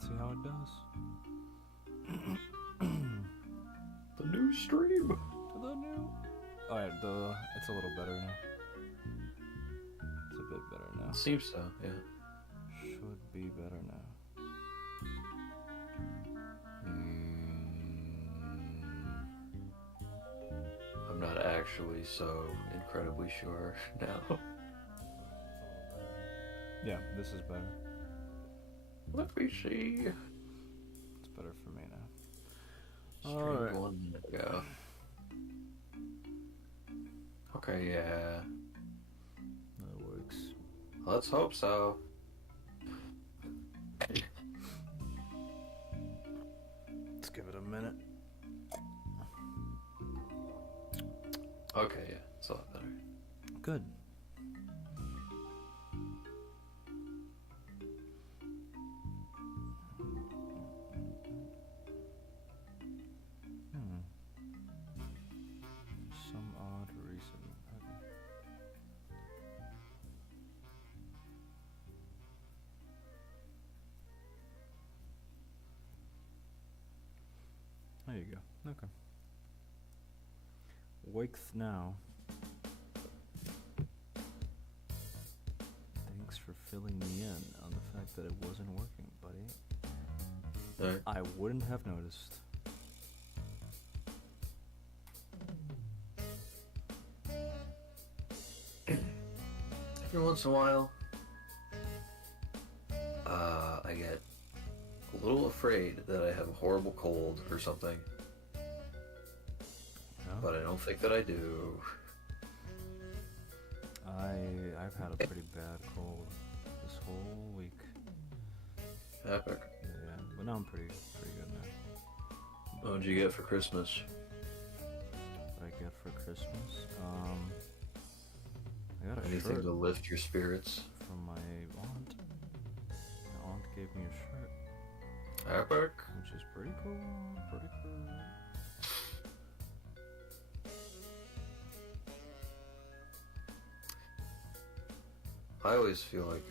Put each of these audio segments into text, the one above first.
Let's see how it does. The new stream. To the new. Alright, it's a little better now. It's a bit better now. It seems so, yeah. Should be better now. I'm not actually so incredibly sure now. Yeah, this is better. Let me see. It's better for me now. Stream 1 minute ago. Okay, yeah. That works. Let's hope so. Let's give it a minute. Okay, yeah, it's a lot better. Good. Some odd reason. Okay. There you go. Okay. Waketh now. Thanks for filling me in on the fact that it wasn't working, buddy. Alright. I wouldn't have noticed. Every once in a while, I get a little afraid that I have a horrible cold or something. Yeah. But I don't think that I do. I've had a pretty bad cold this whole week. Epic. Yeah, but now I'm pretty good now. What did you get for Christmas? What I get for Christmas? I got a Anything shirt to lift your spirits? from my aunt. My aunt gave me a shirt, Epic. which is pretty cool. Pretty cool. I always feel like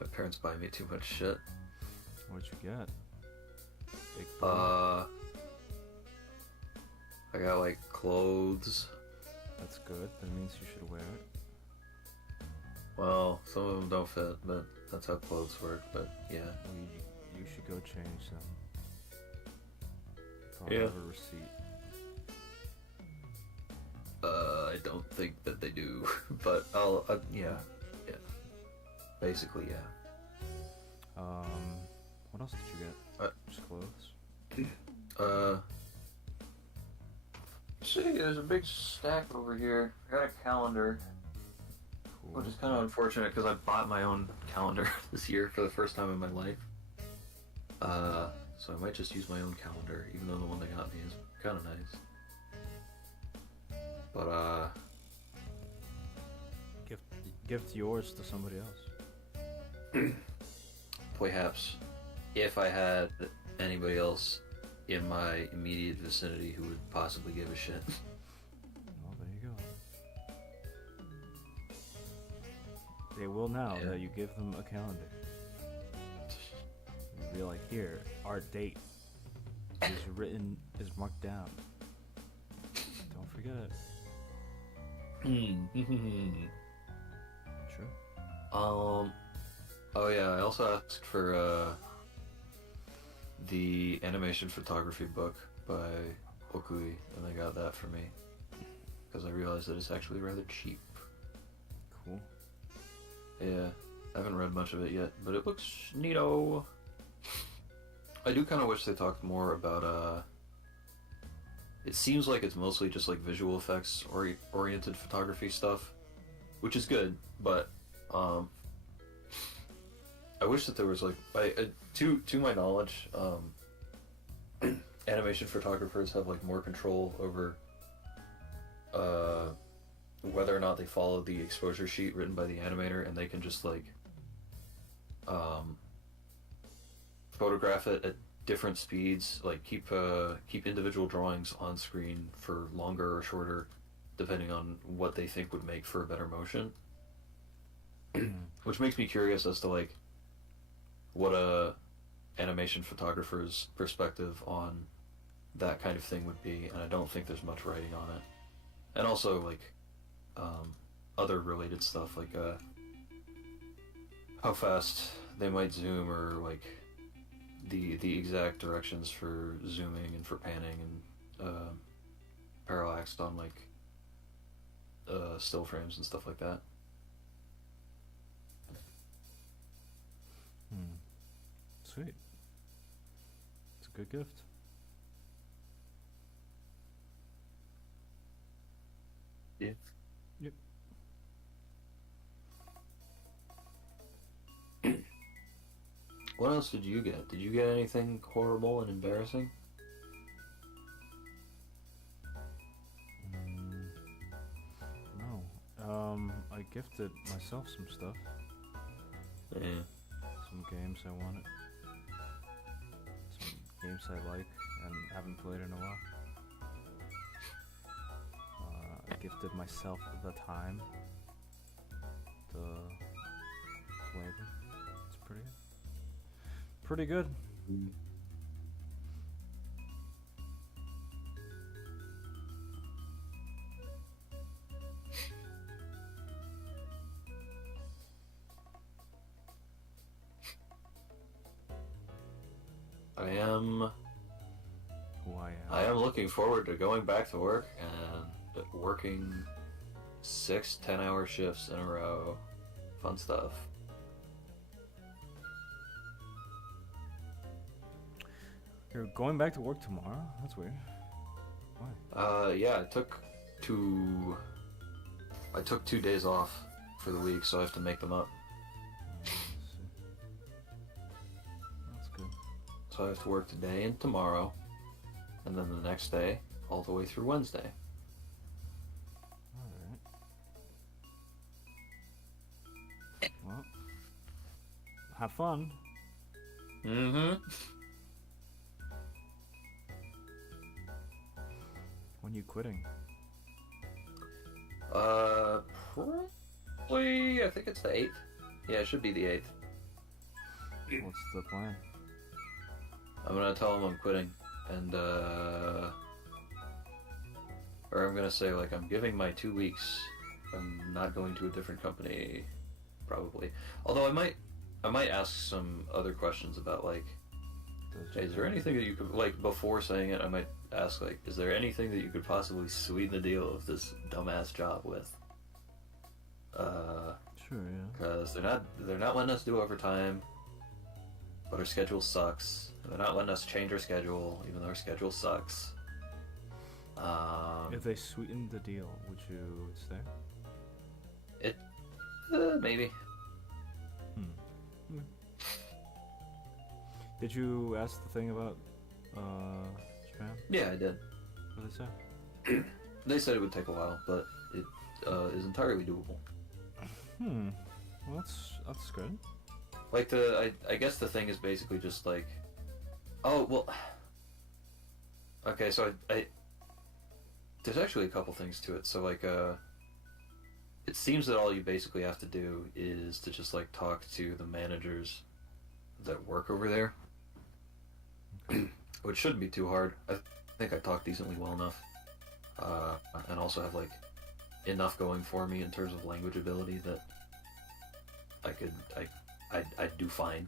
my parents buy me too much shit. What'd you get? Big I got like clothes. That's good. That means you should wear it. Well, some of them don't fit, but that's how clothes work. But yeah. You should go change them. Probably Yeah. have a receipt. I don't think that they do, but I'll yeah. Basically, yeah. What else did you get? Just clothes? See, there's a big stack over here. I got a calendar, Cool. which is kind of unfortunate because I bought my own calendar this year for the first time in my life. So I might just use my own calendar, even though the one they got me is kind of nice. But Gift yours to somebody else. perhaps if I had anybody else in my immediate vicinity who would possibly give a shit. Well, there you go. They will now Yeah. that you give them a calendar. You'll be like, here, our date is marked down. Don't forget it. True. Oh yeah, I also asked for the animation photography book by Okui, and they got that for me because I realized that it's actually rather cheap. Cool. Yeah, I haven't read much of it yet, but it looks neato. I do kind of wish they talked more about it seems like it's mostly just like visual effects oriented photography stuff, which is good, but I wish that there was like, to my knowledge, animation photographers have like more control over whether or not they follow the exposure sheet written by the animator, and they can just like photograph it at different speeds, like keep individual drawings on screen for longer or shorter, depending on what they think would make for a better motion. Which makes me curious as to like what animation photographer's perspective on that kind of thing would be, and I don't think there's much writing on it. And also like other related stuff like how fast they might zoom, or like the exact directions for zooming and for panning and parallax on like still frames and stuff like that. Sweet. It's a good gift. Yeah. Yep. What else did you get? Did you get anything horrible and embarrassing? No. I gifted myself some stuff. Yeah. Some games I wanted. Some games I like and haven't played in a while. I gifted myself the time to play them. It's pretty good. Pretty good. I am Who I am. I am looking forward to going back to work and working 6 10-hour shifts in a row. Fun stuff. You're going back to work tomorrow? That's weird. Why? Yeah, I took 2 days off for the week, so I have to make them up. That's good. So I have to work today and tomorrow, and then the next day, all the way through Wednesday. Alright. Well, have fun. Mm-hmm. When you quitting? Probably, I think it's the 8th. Yeah, it should be the 8th. What's the plan? I'm gonna tell them I'm quitting, and or I'm gonna say like I'm giving my 2 weeks. I'm not going to a different company, probably. Although I might ask some other questions about like, hey, is there anything that you could like before saying it? I might ask like, is there anything that you could possibly sweeten the deal of this dumbass job with? Sure, yeah. Because they're not letting us do overtime, but our schedule sucks. They're not letting us change our schedule, even though our schedule sucks. If they sweetened the deal, would you stay? Maybe. Okay. Did you ask the thing about Japan? Yeah, I did. What did they say? They said it would take a while, but it is entirely doable. Well, that's good. Like I guess the thing is basically just like, oh well. Okay, so I there's actually a couple things to it. So like it seems that all you basically have to do is to just like talk to the managers that work over there, which shouldn't be too hard. I think I talk decently well enough, and also have like enough going for me in terms of language ability that I'd do fine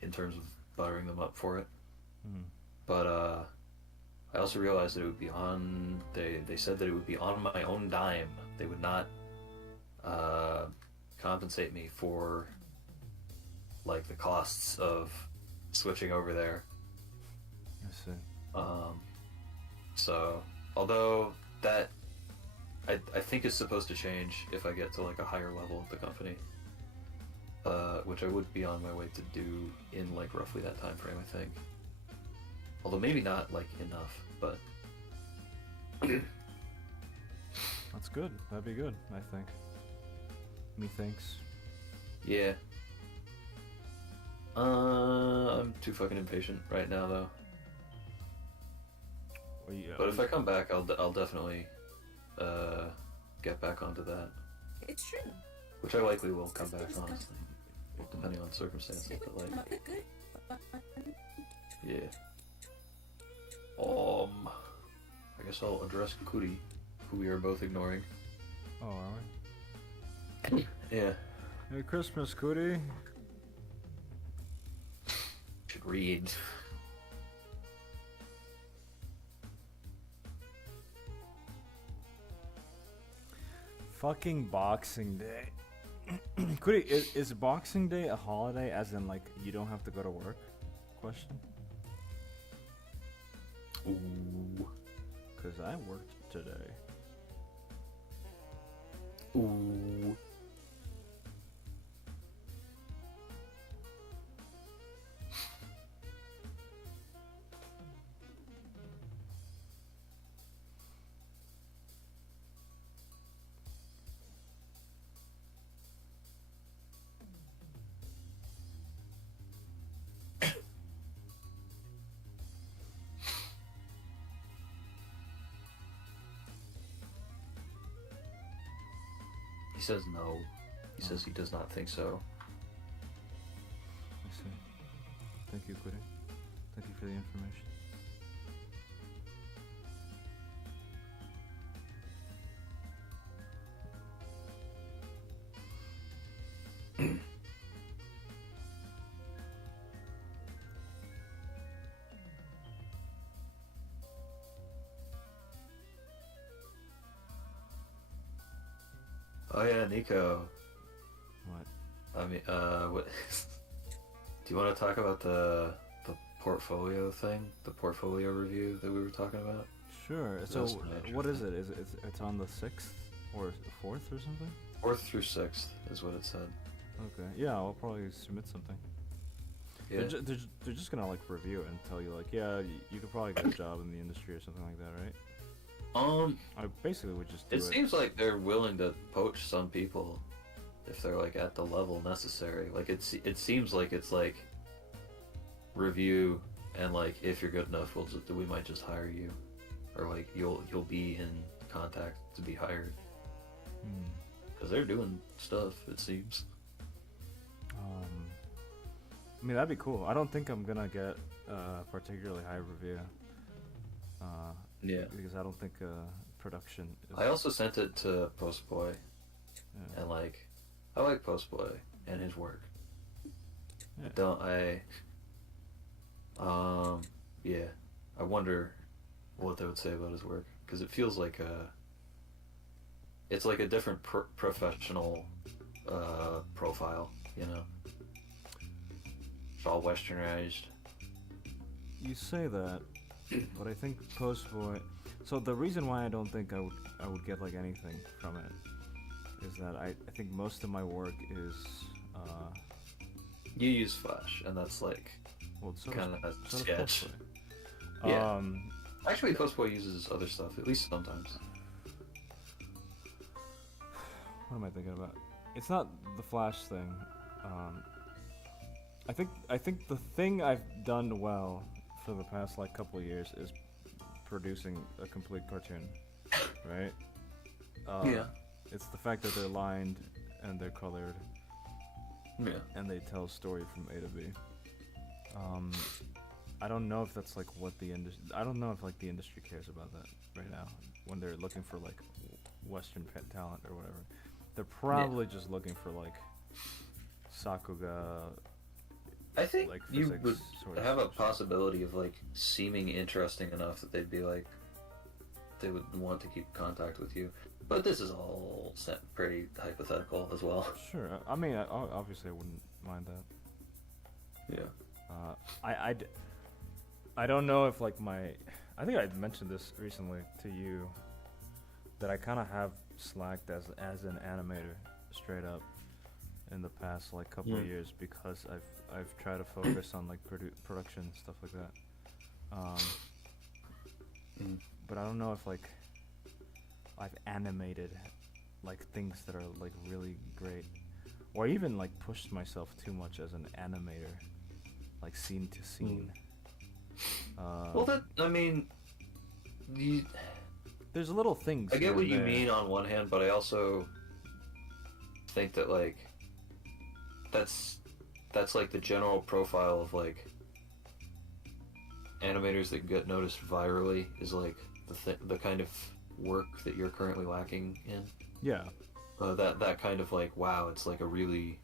in terms of buttering them up for it. But I also realized that it would be on. They said that it would be on my own dime. They would not compensate me for like the costs of switching over there. I see. So although that I think is supposed to change if I get to like a higher level of the company, which I would be on my way to do in like roughly that time frame, I think. Although maybe not like enough, but That's good. That'd be good, I think. Methinks. yeah. I'm too fucking impatient right now though. Well, yeah, But if I come back, I'll definitely get back onto that, It's true. which I likely will come back, honestly, depending on circumstances. But like, guess I'll address Kuri, who we are both ignoring. Oh, are we? Yeah. Merry Christmas, Cootie. Should read. Fucking Boxing Day. Cootie, is Boxing Day a holiday as in, like, you don't have to go to work? Question? Ooh. Because I worked today. Ooh. He says no. He says he does not think so. I see. Thank you, Cootie. Thank you for the information. Oh yeah, Nico. What? I mean, what? Do you want to talk about the portfolio thing, the portfolio review that we were talking about? Sure. So, That's an what is it? Is it it's on the 6th or 4th or something? 4th through 6th is what it said. Okay. Yeah, I'll probably submit something. Yeah. They're just gonna like review it and tell you like, yeah, you could probably get a job in the industry or something like that, right? I basically would just do It seems like they're willing to poach some people if they're like at the level necessary. Like it seems like it's like review and like if you're good enough, we might just hire you, or like you'll be in contact to be hired. Because they're doing stuff. It seems. I mean, that'd be cool. I don't think I'm gonna get a particularly high review. Yeah. Because I don't think production is... I also sent it to Postboy, Yeah. and like, I like Postboy and his work. Yeah. Yeah. I wonder what they would say about his work, because it feels like it's like a different professional profile, you know? It's all westernized. You say that, but I think Postboy... So the reason why I don't think I would get like anything from it is that I think most of my work is... You use Flash, and that's like well, so kind of a so sketch. Postboy. Yeah. Actually, Postboy uses other stuff, at least sometimes. What am I thinking about? It's not the Flash thing. I think the thing I've done well for the past like couple of years is producing a complete cartoon, right? Yeah. It's the fact that they're lined and they're colored. Yeah. And they tell a story from A to B. I don't know if that's like what the industry. I don't know if like the industry cares about that right now when they're looking for like Western talent or whatever. They're probably just looking for like Sakuga. I think like you physics would sort of have a stuff. possibility of like seeming interesting enough that they'd be like, they would want to keep contact with you. But this is all pretty hypothetical as well. Sure. I mean, obviously I wouldn't mind that. Yeah. I don't know if like I think I mentioned this recently to you that I kind of have slacked as an animator straight up in the past like couple of years because I've tried to focus on like production and stuff like that. But I don't know if like I've animated like things that are like really great, or even like pushed myself too much as an animator, like scene to scene. Well, I mean, there's little things. I get what you there. mean on one hand, but I also think that like that's like the general profile of like animators that get noticed virally is like the kind of work that you're currently lacking in. Yeah. That kind of like, wow, it's like a really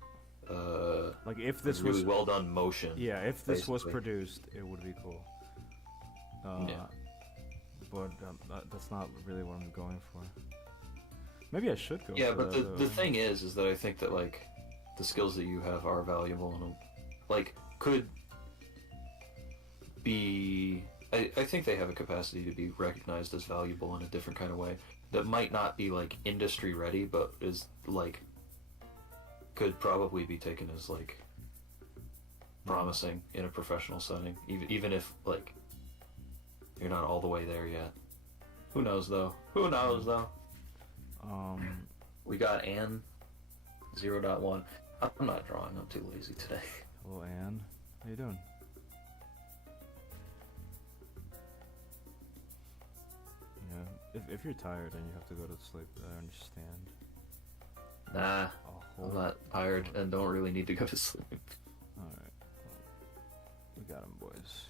Like if like this really was, well done motion. yeah, if this was basically. produced, it would be cool. Yeah. But that's not really what I'm going for. Maybe I should go. Yeah, for but that, the though. thing is that I think that like the skills that you have are valuable and like could be. I think they have a capacity to be recognized as valuable in a different kind of way that might not be like industry ready, but is like could probably be taken as like promising in a professional setting, even if like you're not all the way there yet. Who knows though? Who knows though? We got Anne 0.1. I'm not drawing. I'm too lazy today. Hello, Anne. How you doing? Yeah. If you're tired and you have to go to sleep, I understand. Nah, A I'm whole. not tired and don't really need to go to sleep. All right. We got him, boys.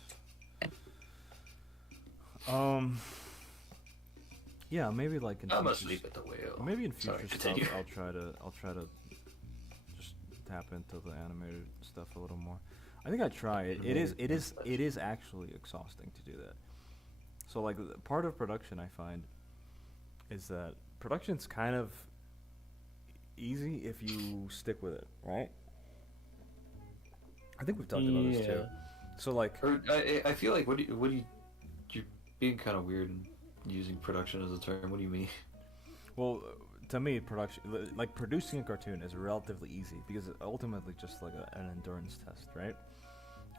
Yeah, maybe like in I'm future asleep at the wheel. maybe in Sorry, future continue. stuff I'll try to just tap into the animated stuff a little more. I think I try it. It is actually exhausting to do that. So like part of production I find is that production's kind of easy if you stick with it, right? I think we've talked about this too. So like Or I feel like you're being kind of weird and using production as a term. What do you mean? well, to me, like producing a cartoon is relatively easy because it's ultimately just like an endurance test, right?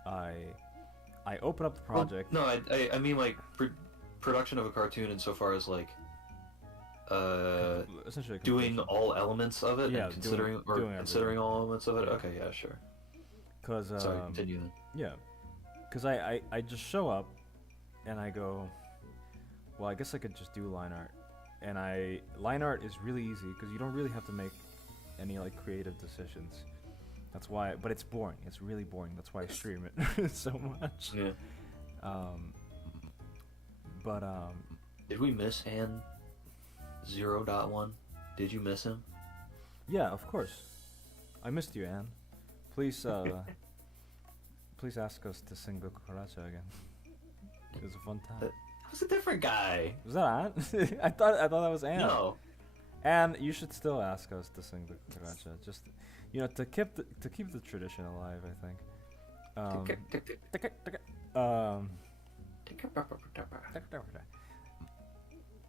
I open up the project. No, I mean like production of a cartoon insofar as like Essentially doing completion. all elements of it Yeah, and considering doing considering all elements of it. Okay, yeah, sure. Cause Sorry, continue then. yeah, cause I just show up, and I go, well, I guess I could just do line art, and line art is really easy because you don't really have to make any like creative decisions. That's why, but it's boring. It's really boring. That's why I stream it so much. Yeah. But Did we miss Anne 0.1? Did you miss him? yeah, of course, I missed you, Anne. Please, please ask us to sing the cucaracha again. It was a fun time. That was a different guy. Was that Anne? I thought that was Anne. No. And you should still ask us to sing the cucaracha, just to keep the tradition alive. I think.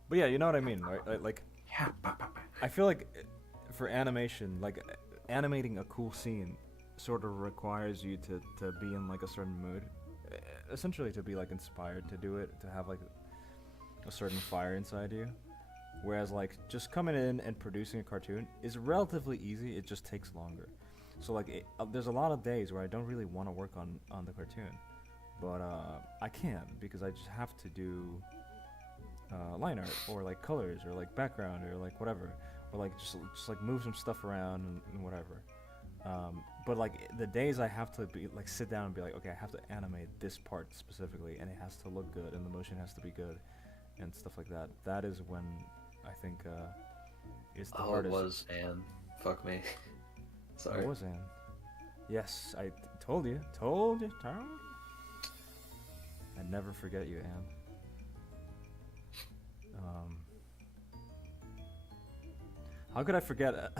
But yeah, you know what I mean, right? Like, I feel like for animation, like animating a cool scene, sort of requires you to be in like a certain mood, essentially to be like inspired to do it, to have like a certain fire inside you. Whereas like just coming in and producing a cartoon is relatively easy. It just takes longer. So like there's a lot of days where I don't really want to work on the cartoon, but I can because I just have to do line art or like colors or like background or like whatever, or like just like move some stuff around and whatever. But like the days I have to be like sit down and be like, okay, I have to animate this part specifically, and it has to look good, and the motion has to be good, and stuff like that. That is when I think is the hardest. It was Anne. Fuck me. Sorry. It was Anne. Yes, I told you. Told you. I'd never forget you, Anne. How could I forget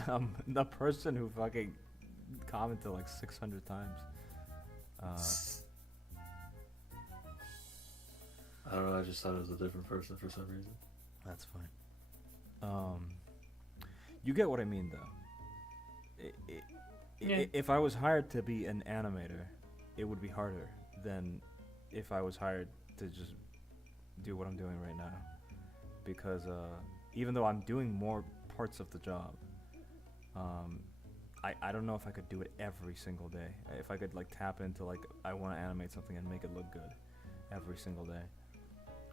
the person who fucking commented like 600 times? I don't know. I just thought it was a different person for some reason. That's fine. You get what I mean, though. Yeah. If I was hired to be an animator, it would be harder than if I was hired to just do what I'm doing right now. Because even though I'm doing more parts of the job, I don't know if I could do it every single day. If I could like tap into like I want to animate something and make it look good every single day.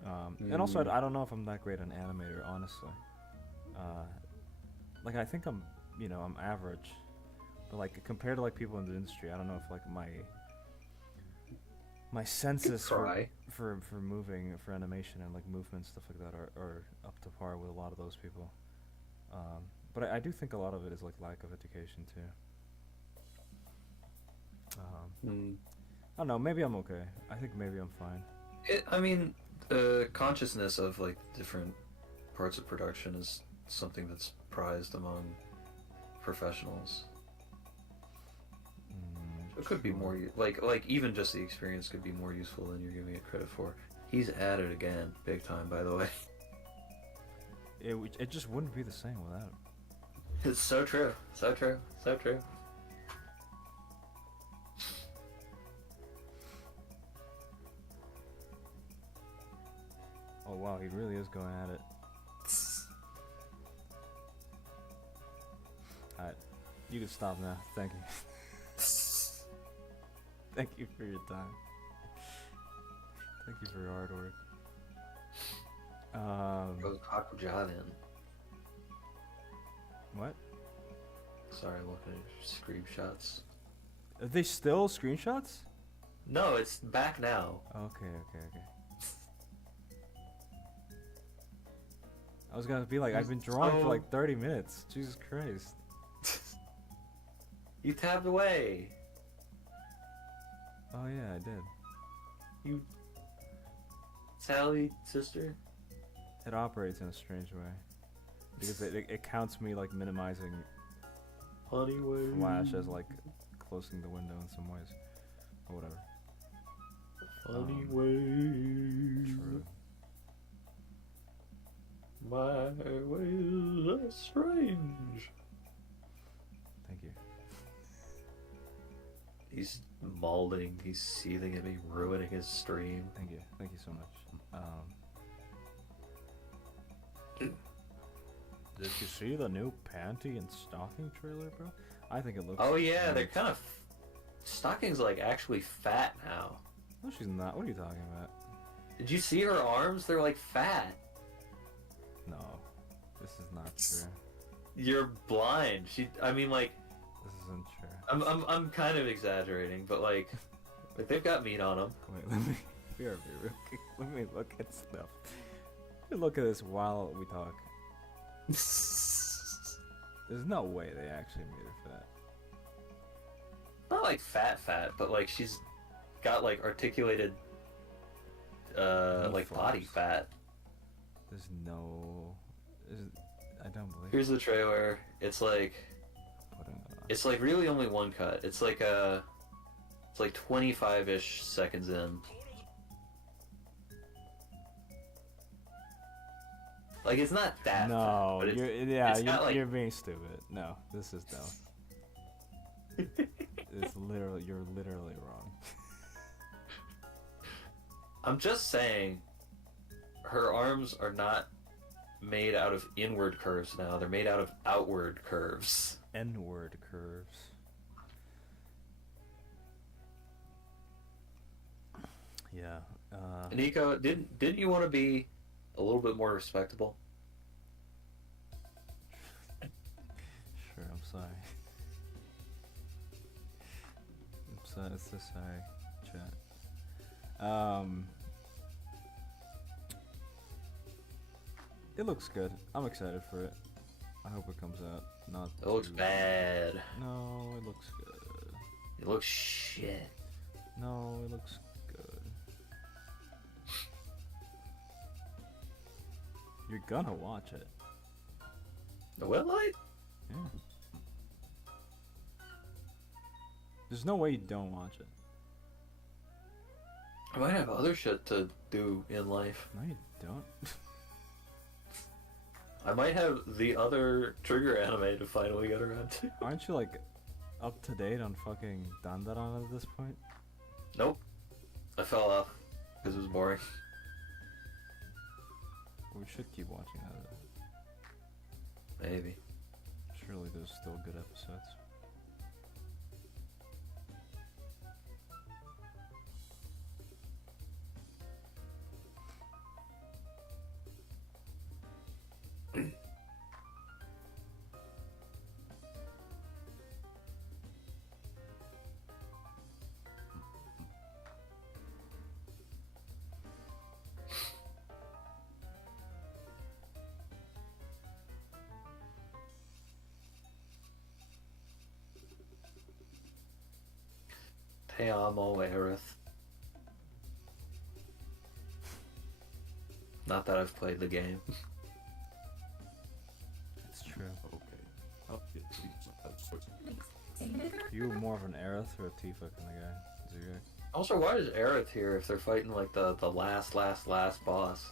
And also I don't know if I'm that great an animator, honestly. Like I think I'm average, but like compared to like people in the industry, I don't know if like my senses Cry. for moving, for animation and like movement stuff like that are up to par with a lot of those people. But I do think a lot of it is like lack of education too. Mm. I don't know. Maybe I'm okay. I think maybe I'm fine. I mean, consciousness of like different parts of production is something that's prized among professionals. It could be more like even just the experience could be more useful than you're giving it credit for. He's at it again, big time, by the way. It just wouldn't be the same without him. It's so true, so true, so true. Oh wow, he really is going at it. Alright, you can stop now. Thank you. Thank you for your time. Thank you for your hard work. Goes Hakuja then. What? Sorry, I'm looking at screenshots. Are they still screenshots? No, it's back now. Okay. I was gonna be like, I've been drawing for like 30 minutes. Jesus Christ. You tabbed away. Oh yeah, I did. You Sally sister? It operates in a strange way. Because it counts me like minimizing Honey way. flash as like closing the window in some ways. Or whatever. Funny way. True. My ways are strange. Thank you. He's mauling, he's seething at me, ruining his stream. Thank you. Thank you so much. Did you see the new panty and stocking trailer, bro? I think it looks. Oh yeah, great. they're kind of. Stocking's like actually fat now. No, she's not. What are you talking about? Did you see her arms? They're like fat. No, this is not true. You're blind. I mean, like, This isn't true. I'm kind of exaggerating, but like they've got meat on them. Wait, let me. BRB, real quick. Let me look at stuff. Let me look at this while we talk. There's no way they actually made her fat. Not like fat, but like she's got like articulated, like body flaps. fat. There's no. I don't believe. Here's the trailer. It's like. Putting it on. It's like really only one cut. It's like 25-ish seconds in. Like it's not that. No, fat, but you're being stupid. No, this is dumb. You're literally wrong. I'm just saying, her arms are not made out of inward curves now. They're made out of outward curves. N-word curves. Yeah. Nico, didn't you want to be a little bit more respectable? Sure, I'm sorry. I'm so sorry, chat. It looks good. I'm excited for it. I hope it comes out. Not. It looks too- bad. No, it looks good. It looks shit. No, it looks good. You're gonna watch it. The what light? Yeah. There's no way you don't watch it. I might have other shit to do in life. No, you don't. I might have the other Trigger anime to finally get around to. Aren't you like up to date on fucking Dandaran at this point? Nope. I fell off because it was boring. We should keep watching that. Maybe. Surely there's still good episodes. Hey, Amo Aerith. Not that I've played the game. It's true. Okay. I'll get to You more of an Aerith or a Tifa kind of guy? Zero. Also, why is Aerith here if they're fighting like the last boss?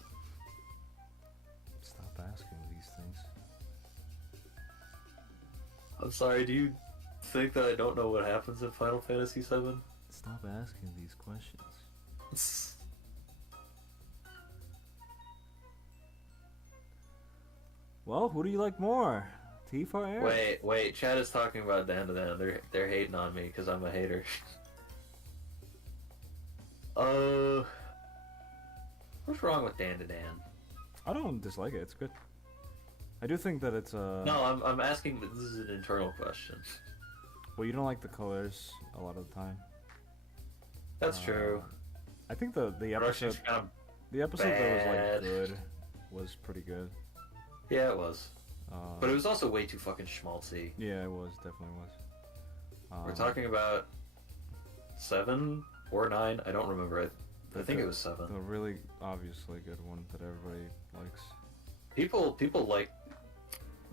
Stop asking these things. I'm sorry, do you think that I don't know what happens in Final Fantasy VII? Stop asking these questions. Well, who do you like more? Tifa or Aerith? Wait, Chad is talking about Dan to Dan. They're hating on me because I'm a hater. What's wrong with Dan to Dan? I don't dislike it. It's good. I do think that it's No, I'm asking. This is an internal question. Well, you don't like the colors a lot of the time. That's true. I think the Production's episode kind of that was like bad. good was pretty good. Yeah, it was. Uh, But it was also way too fucking schmaltzy. yeah, it was definitely was. We're talking about 7 or 9. I don't remember. I think it was 7. The really obviously good one that everybody likes. People like.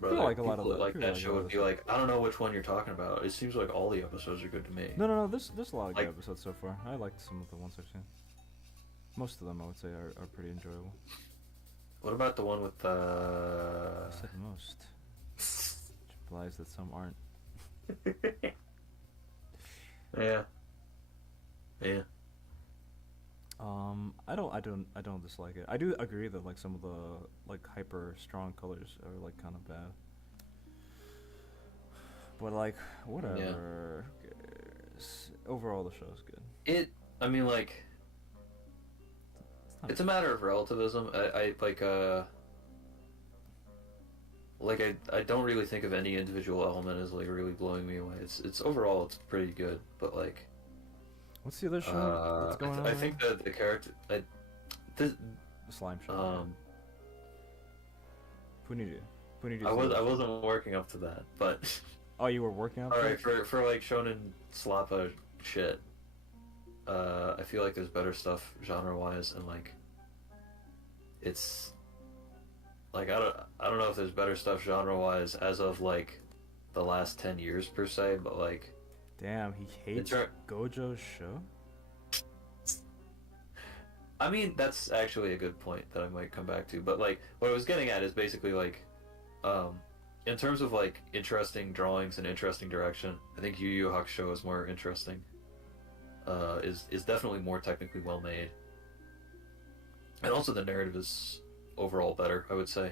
People like a lot of people that the- like people that like show a lot would of be like, I don't know which one you're talking about. It seems like all the episodes are good to me. No. There's a lot of good Like- episodes so far. I liked some of the ones I've seen. Most of them, I would say, are pretty enjoyable. What about the one with I said most, which implies that some aren't. Yeah. Yeah. I don't dislike it. I do agree that like some of the like hyper strong colors are like kind of bad. But like whatever. Who cares? Overall, the show's good. I mean, like, not it's a matter of relativism. I don't really think of any individual element as like really blowing me away. It's overall it's pretty good, but like What's the other show that's going on? I think that the character the slime show. Puniju. I wasn't working up to that, but Oh, you were working on. all right, for like shonen slappa shit. I feel like there's better stuff genre wise, and like it's like I don't know if there's better stuff genre wise as of like the last 10 years per se, but like Damn, he hates Gojo's show. I mean, that's actually a good point that I might come back to. But like, what I was getting at is basically like, in terms of like interesting drawings and interesting direction, I think Yu Yu Hakusho is more interesting. Is definitely more technically well made, and also the narrative is overall better, I would say.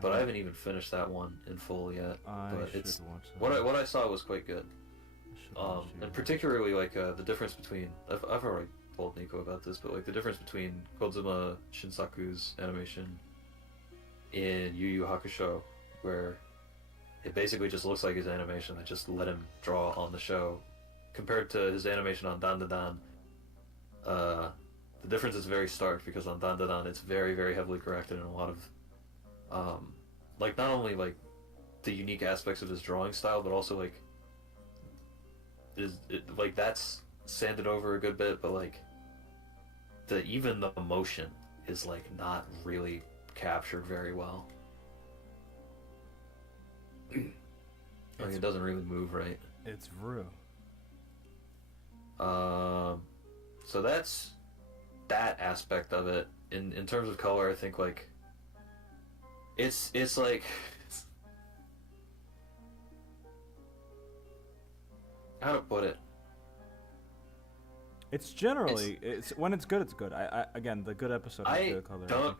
But I haven't even finished that one in full yet. But it's watch that. what I saw was quite good. And particularly like the difference between I've already told Nico about this, but like the difference between Kozuma Shinsaku's animation in Yu Yu Hakusho, where it basically just looks like his animation that just let him draw on the show, compared to his animation on Dan Da Dan. The difference is very stark because on Dan Da Dan it's very very heavily corrected in a lot of like not only like the unique aspects of his drawing style, but also like like that's sanded over a good bit, but like even the emotion is like not really captured very well. Like it doesn't really move right. It's real. So that's that aspect of it. In terms of color, I think like it's like how to put it. It's generally it's when it's good, it's good. I again, the good episode has I good color. don't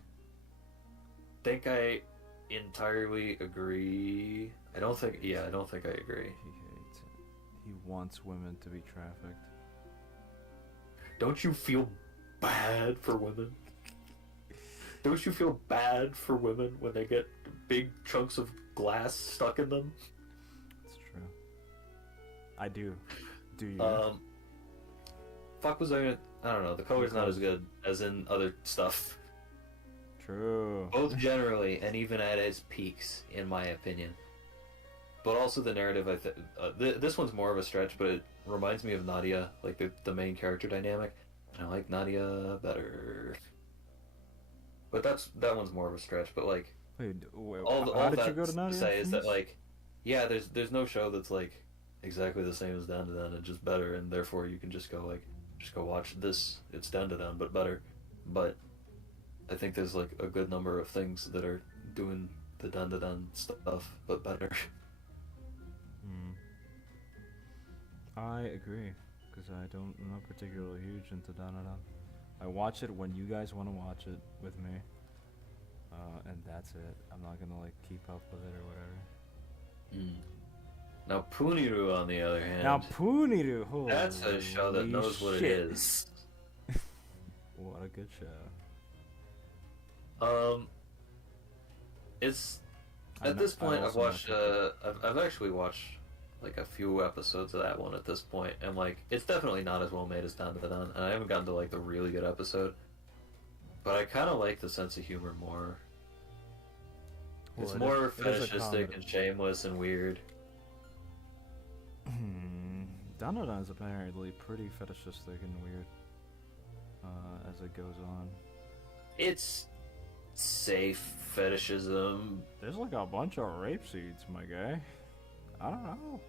think I entirely agree. I don't think I agree. He hates it. He wants women to be trafficked. Don't you feel bad for women? Don't you feel bad for women when they get big chunks of glass stuck in them? It's true. I do. Do you? Fuck was I gonna... I don't know, the color's not as good as in other stuff. True. Both generally, and even at its peaks, in my opinion. but also the narrative. This one's more of a stretch, but it reminds me of Nadia, like the main character dynamic, and I like Nadia better. But that one's more of a stretch. But like Wait, all how did that you go to to Nadia? say is that like, yeah, there's no show that's like exactly the same as Dan to Dan and just better, and therefore you can just go watch this. It's Dan to Dan, but better. But I think there's like a good number of things that are doing the Dan to Dan stuff, but better. Hmm. I agree, because I'm not particularly huge into Danadan. I watch it when you guys want to watch it with me, and that's it. I'm not gonna like keep up with it or whatever. Mm. Now Puniru, on the other hand, Now Puniru, holy that's a show that knows what it shit. is. What a good show. It's I at know- this I point I've also watched know I've actually watched like a few episodes of that one at this point, and like it's definitely not as well made as Dan to Dan, and I haven't gotten to like the really good episode, but I kind of like the sense of humor more. Well, It's it more is- it is a fetishistic comedy. and shameless and weird. Danadan is apparently pretty fetishistic and weird as it goes on. It's safe fetishism. There's like a bunch of rape scenes, my guy. I don't know.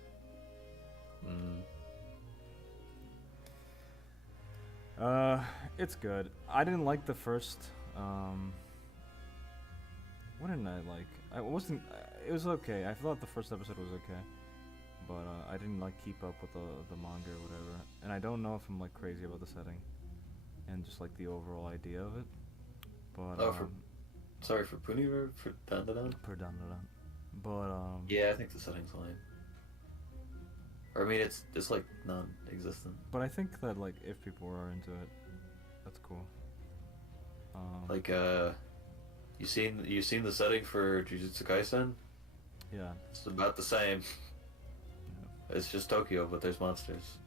It's good. I didn't like the first. What didn't I like? I wasn't. It was okay. I thought the first episode was okay, but I didn't like keep up with the manga or whatever. And I don't know if I'm like crazy about the setting, and just like the overall idea of it. But Oh, sorry for Puniru for Dan to Dan. per Danadan. But Yeah, I think the setting's fine. Or I mean, it's like non-existent. But I think that like if people are into it, that's cool. Like you seen the setting for Jujutsu Kaisen? Yeah. It's about the same. Yeah. It's just Tokyo, but there's monsters.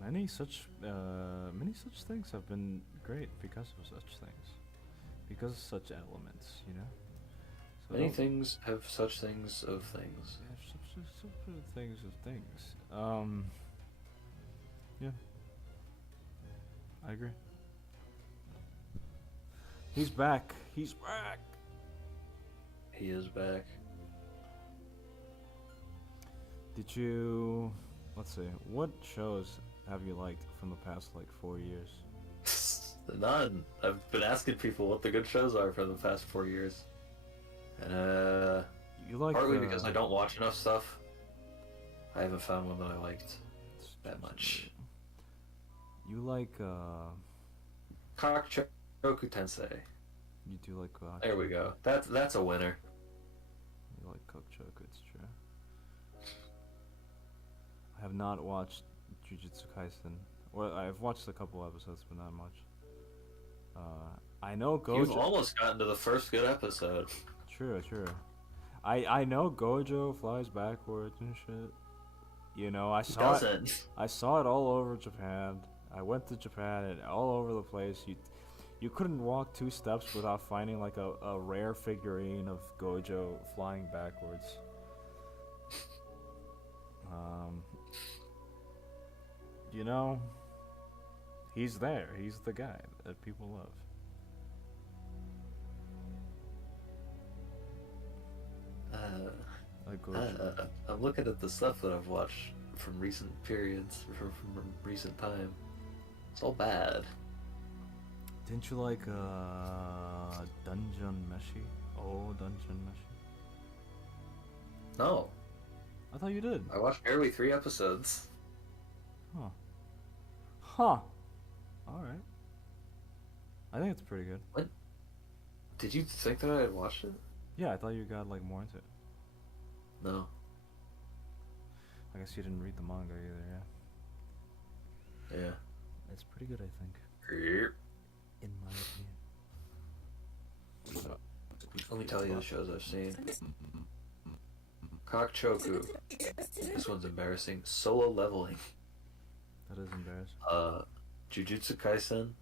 Many such things have been great because of such things, because of such elements, you know. So Many don't- things have such things of things. Yeah, such things of things. Yeah, I agree. He's back. He's back. He is back. Did you? Let's see. What shows have you liked from the past like 4 years? None. I've been asking people what the good shows are for the past 4 years, and You like partly because I don't watch enough stuff. I haven't found one that I liked that much. You like Kakuchoku Tensei. you do like There we go. That's a winner. You like Kokuchoku, it's true. I have not watched Jujutsu Kaisen. Well, I've watched a couple episodes, but not much. I know You've Gojo. almost gotten to the first good episode. True. I know Gojo flies backwards and shit. You know, I saw it. Doesn't. I saw it all over Japan. I went to Japan and all over the place. You couldn't walk 2 steps without finding like a rare figurine of Gojo flying backwards. You know, he's there. He's the guy that people love. Like Gojo. I'm looking at the stuff that I've watched from recent periods, from recent time. It's all bad. Didn't you like Dungeon Meshi? Oh, Dungeon Meshi. No, I thought you did. I watched barely 3 episodes. Huh. Alright. I think it's pretty good. Did you think that I had watched it? Yeah, I thought you got like more into it. No. I guess you didn't read the manga either, yeah. Yeah. It's pretty good, I think. In my opinion. Let me tell you the shows I've seen. Kakchoku. This one's embarrassing. Solo Leveling. That is embarrassing. Jujutsu Kaisen.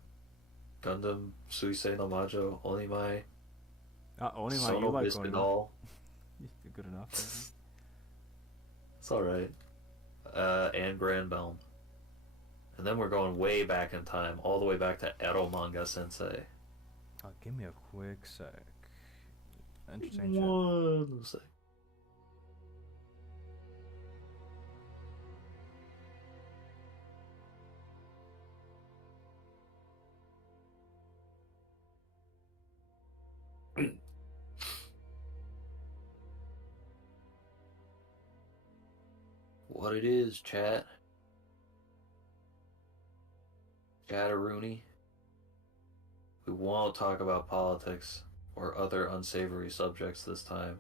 Gundam Suisei no Majo. Onimai. Only my Sono you like Biscuit Onimai. Doll. good enough. It's alright. And Grand Belm. And then we're going way back in time, all the way back to Ero Manga Sensei. Give me a quick sec. Interesting shit. One sec. What it is, chat. Chatteroony. We won't talk about politics or other unsavory subjects this time.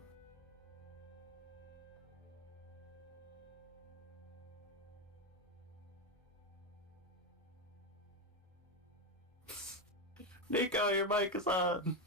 Nico, your mic is on.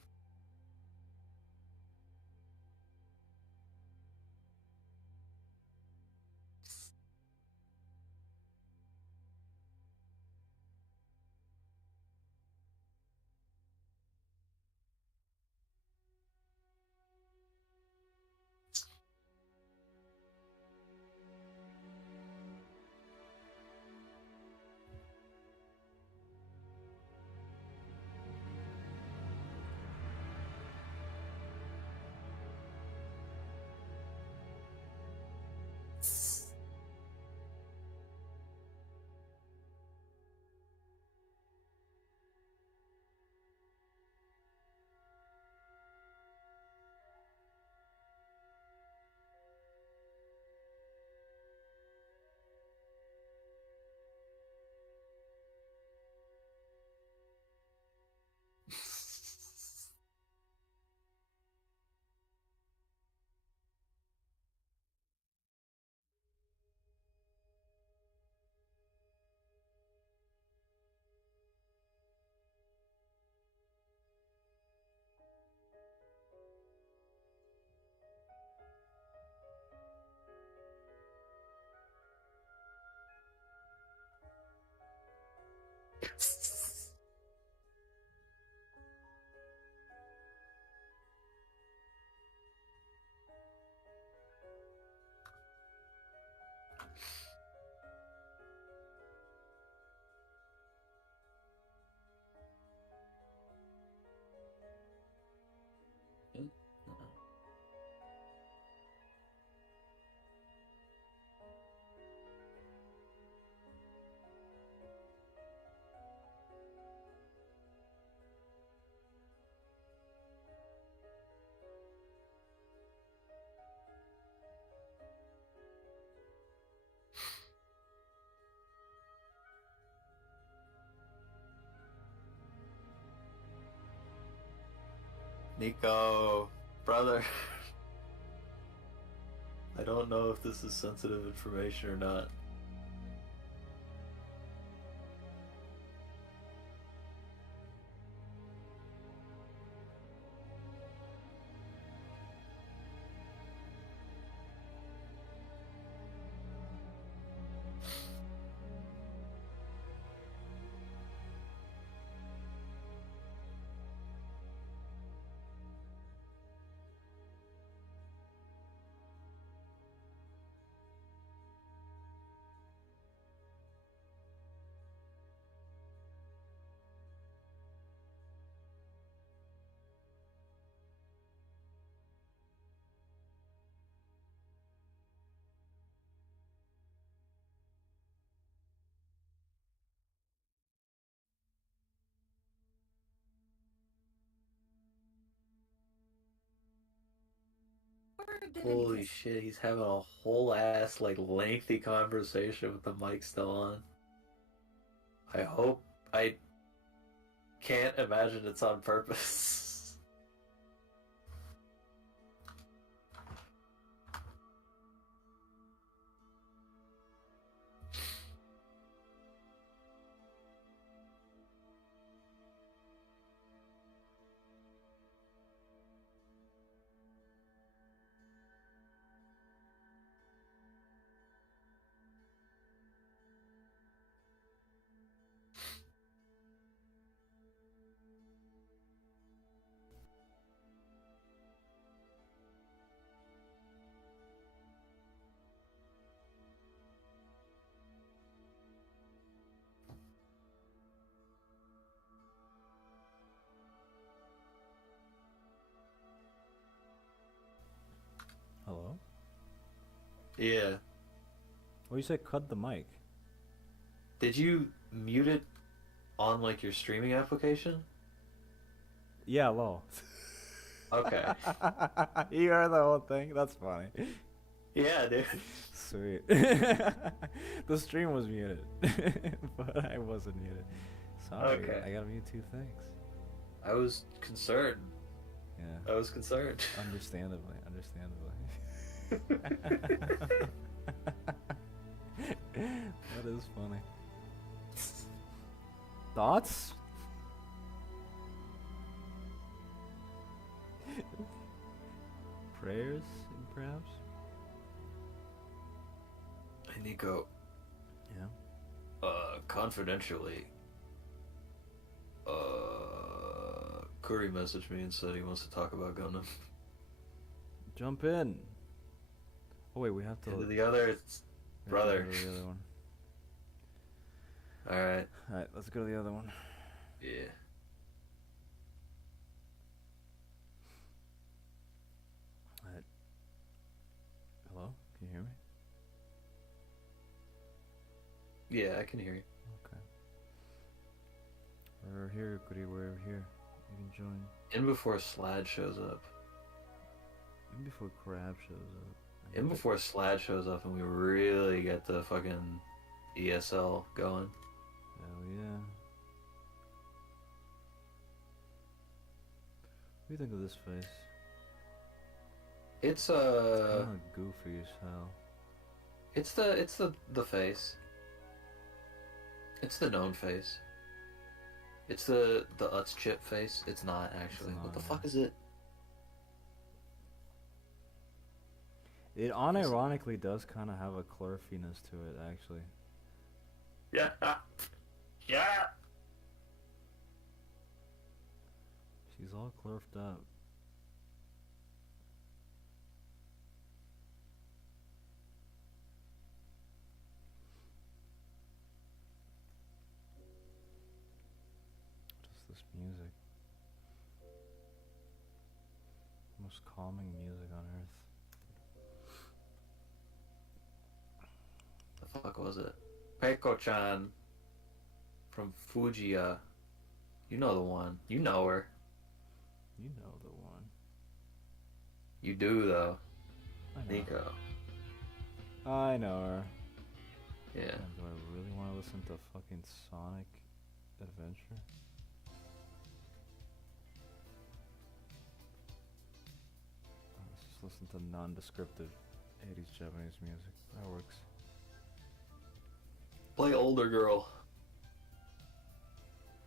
Nico, brother. I don't know if this is sensitive information or not. Holy shit, he's having a whole ass, like, lengthy conversation with the mic still on. I hope. I can't imagine it's on purpose. Yeah. Oh, you said cut the mic. Did you mute it on like your streaming application? Yeah, lol. Okay. You heard the whole thing? That's funny. Yeah, dude. Sweet. The stream was muted, but I wasn't muted. Sorry, Okay. I gotta mute two things. I was concerned. Yeah. I was concerned. Understandably. That is funny. Thoughts? Prayers, perhaps? Hey, Nico. Yeah. Confidentially. Curry messaged me and said he wants to talk about Gundam. Jump in. Oh wait, we have to. And the other, it's we have to brother. go to the other one. Alright. Alright, let's go to the other one. Yeah. Alright. Hello? Can you hear me? Yeah, I can hear you. Okay. We're here, goody, we're here. You can join. In before Slad shows up. Even before Crab shows up. In before Slad shows up and we really get the fucking ESL going. Hell yeah. What do you think of this face? It's Kinda goofy as hell. it's the face. It's the known face. It's the Utz chip face. It's not actually. It's What the not. fuck is it? It unironically does kind of have a clurfiness to it, actually. Yeah. Yeah. She's all clurfed up. Just this music. Most calming music on earth. The fuck was it? Peiko-chan from Fujiya. You know the one. You know her. You know the one. You do though. I know. Nico. I know her. Yeah. Man, do I really want to listen to fucking Sonic Adventure? Let's just listen to non-descriptive 80s Japanese music. That works. Play Older Girl.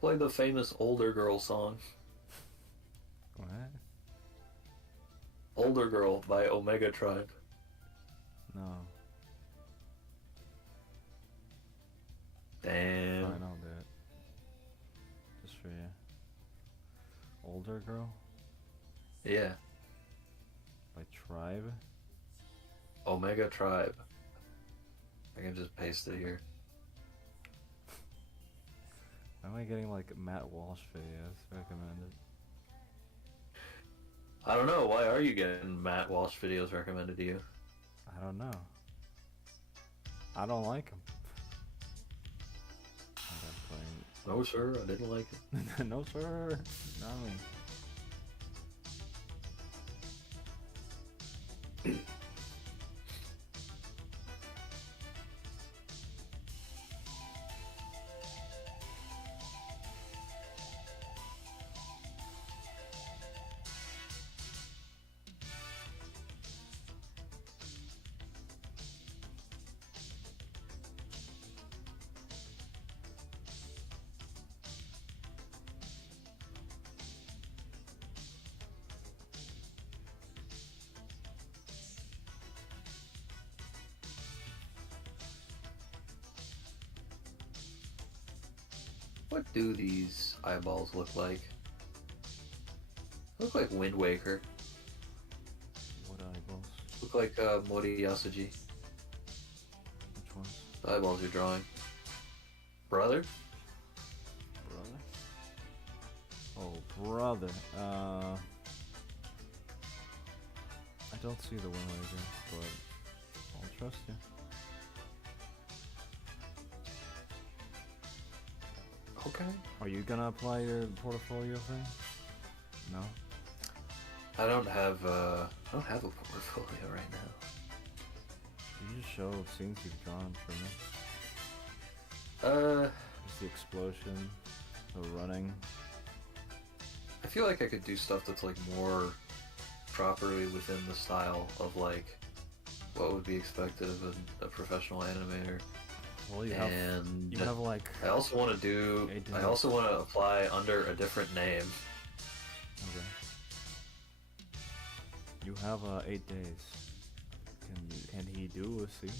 Play the famous Older Girl song. What? Older Girl by Omega Tribe. No. Damn. Fine, I'll do it. Just for you. Older Girl? Yeah. By Tribe? Omega Tribe. I can just paste it here. Why am I getting like Matt Walsh videos recommended? I don't know. Why are you getting Matt Walsh videos recommended to you? I don't know. I don't like him. No, sir. I didn't like it. No, sir. Not me. What do these eyeballs look like? Look like Wind Waker. What eyeballs? Look like Mori Yasuji. Which ones? The eyeballs you're drawing. Brother? Brother? Oh, brother. I don't see the Wind Waker, but I'll trust you. Okay. Are you gonna apply your portfolio thing? No. I don't have a portfolio right now. You just show scenes you've drawn for me. Just the explosion, the running. I feel like I could do stuff that's like more properly within the style of like what would be expected of a professional animator. Well, you have. And You have like. I also want to do. 8 days. I also want to apply under a different name. Okay. You have 8 days. Can he do a scene?